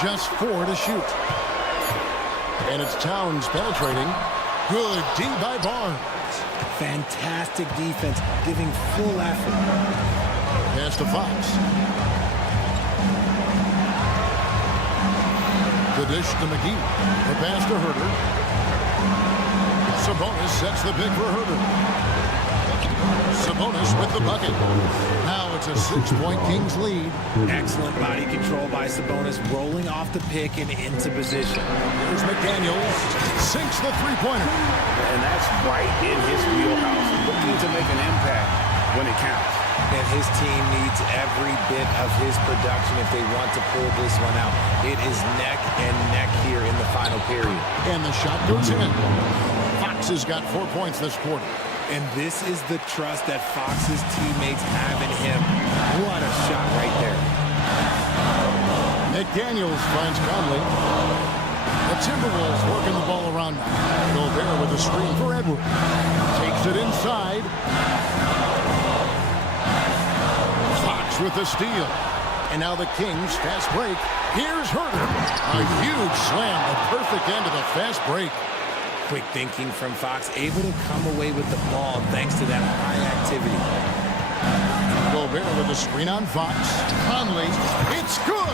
Just 4 to shoot. And it's Towns penetrating. Good D by Barnes. Fantastic defense, giving full effort. Pass to Fox. The dish to McGee. The pass to Herter. Sabonis sets the pick for Herter. Sabonis with the bucket. Now it's a 6-point Kings lead. Excellent body control by Sabonis, rolling off the pick and into position. Here's McDaniels. Sinks the three-pointer. And that's right in his wheelhouse. Looking to make an impact when it counts. And his team needs every bit of his production if they want to pull this one out. It is neck and neck here in the final period. And the shot goes in. Fox has got 4 points this quarter. And this is the trust that Fox's teammates have in him. What a shot right there. McDaniels finds Conley. The Timberwolves working the ball around now. Gobert with a screen for Edwards. Takes it inside. Fox with the steal. And now the Kings fast break. Here's Herter. A huge slam, the perfect end of the fast break. Quick thinking from Fox, able to come away with the ball thanks to that high activity. Gobert with a screen on Fox. Conley, it's good!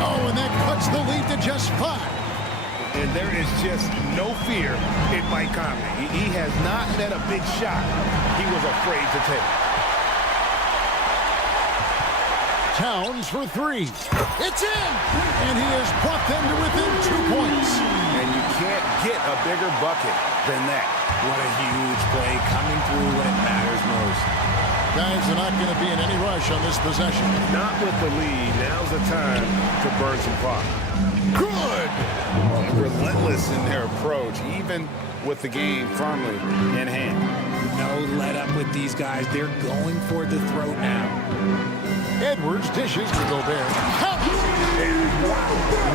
Oh, and that cuts the lead to just 5. And there is just no fear in Mike Conley. He has not let a big shot he was afraid to take. Towns for 3. It's in! And he has brought them to within 2 points. And you can't get a bigger bucket than that. What a huge play coming through when it matters most. Guys are not going to be in any rush on this possession. Not with the lead. Now's the time to burn some clock. Good! Relentless in their approach, even with the game firmly in hand. No let up with these guys. They're going for the throat now. Edwards dishes to Gobert.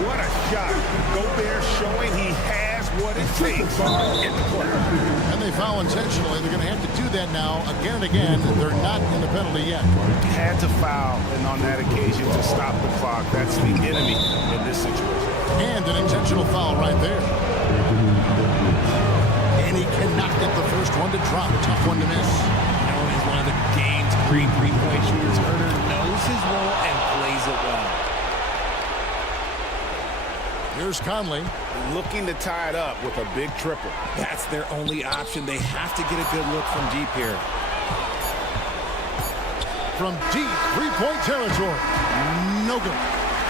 What a shot. Gobert showing he has what it takes in the play. And they foul intentionally. They're going to have to do that now again and again. They're not in the penalty yet. Had to foul, and on that occasion to stop the clock. That's the enemy in this situation. And an intentional foul right there. And he cannot get the first one to drop. Tough one to miss. Known as one of the game's great three-point shooters, Herter knows his role and plays it well. Here's Conley. Looking to tie it up with a big triple. That's their only option. They have to get a good look from deep here. From deep three-point territory. No good.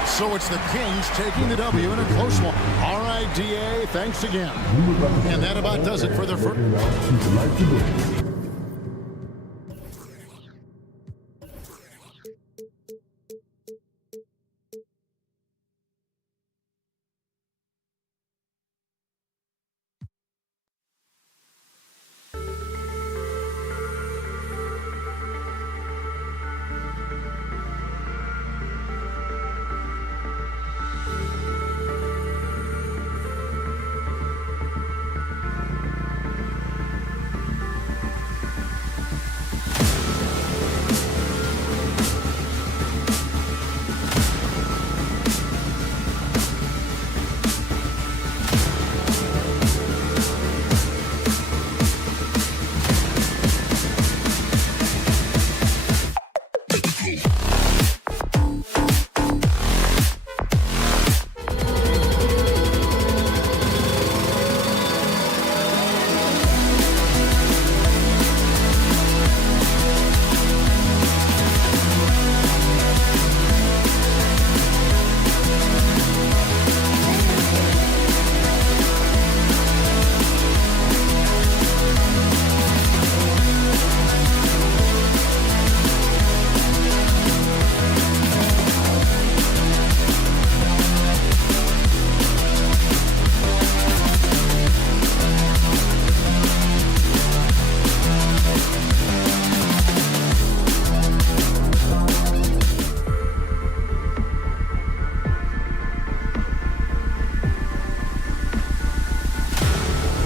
So it's the Kings taking the W in a close one. All right, DA, thanks again. And that about does it for the first.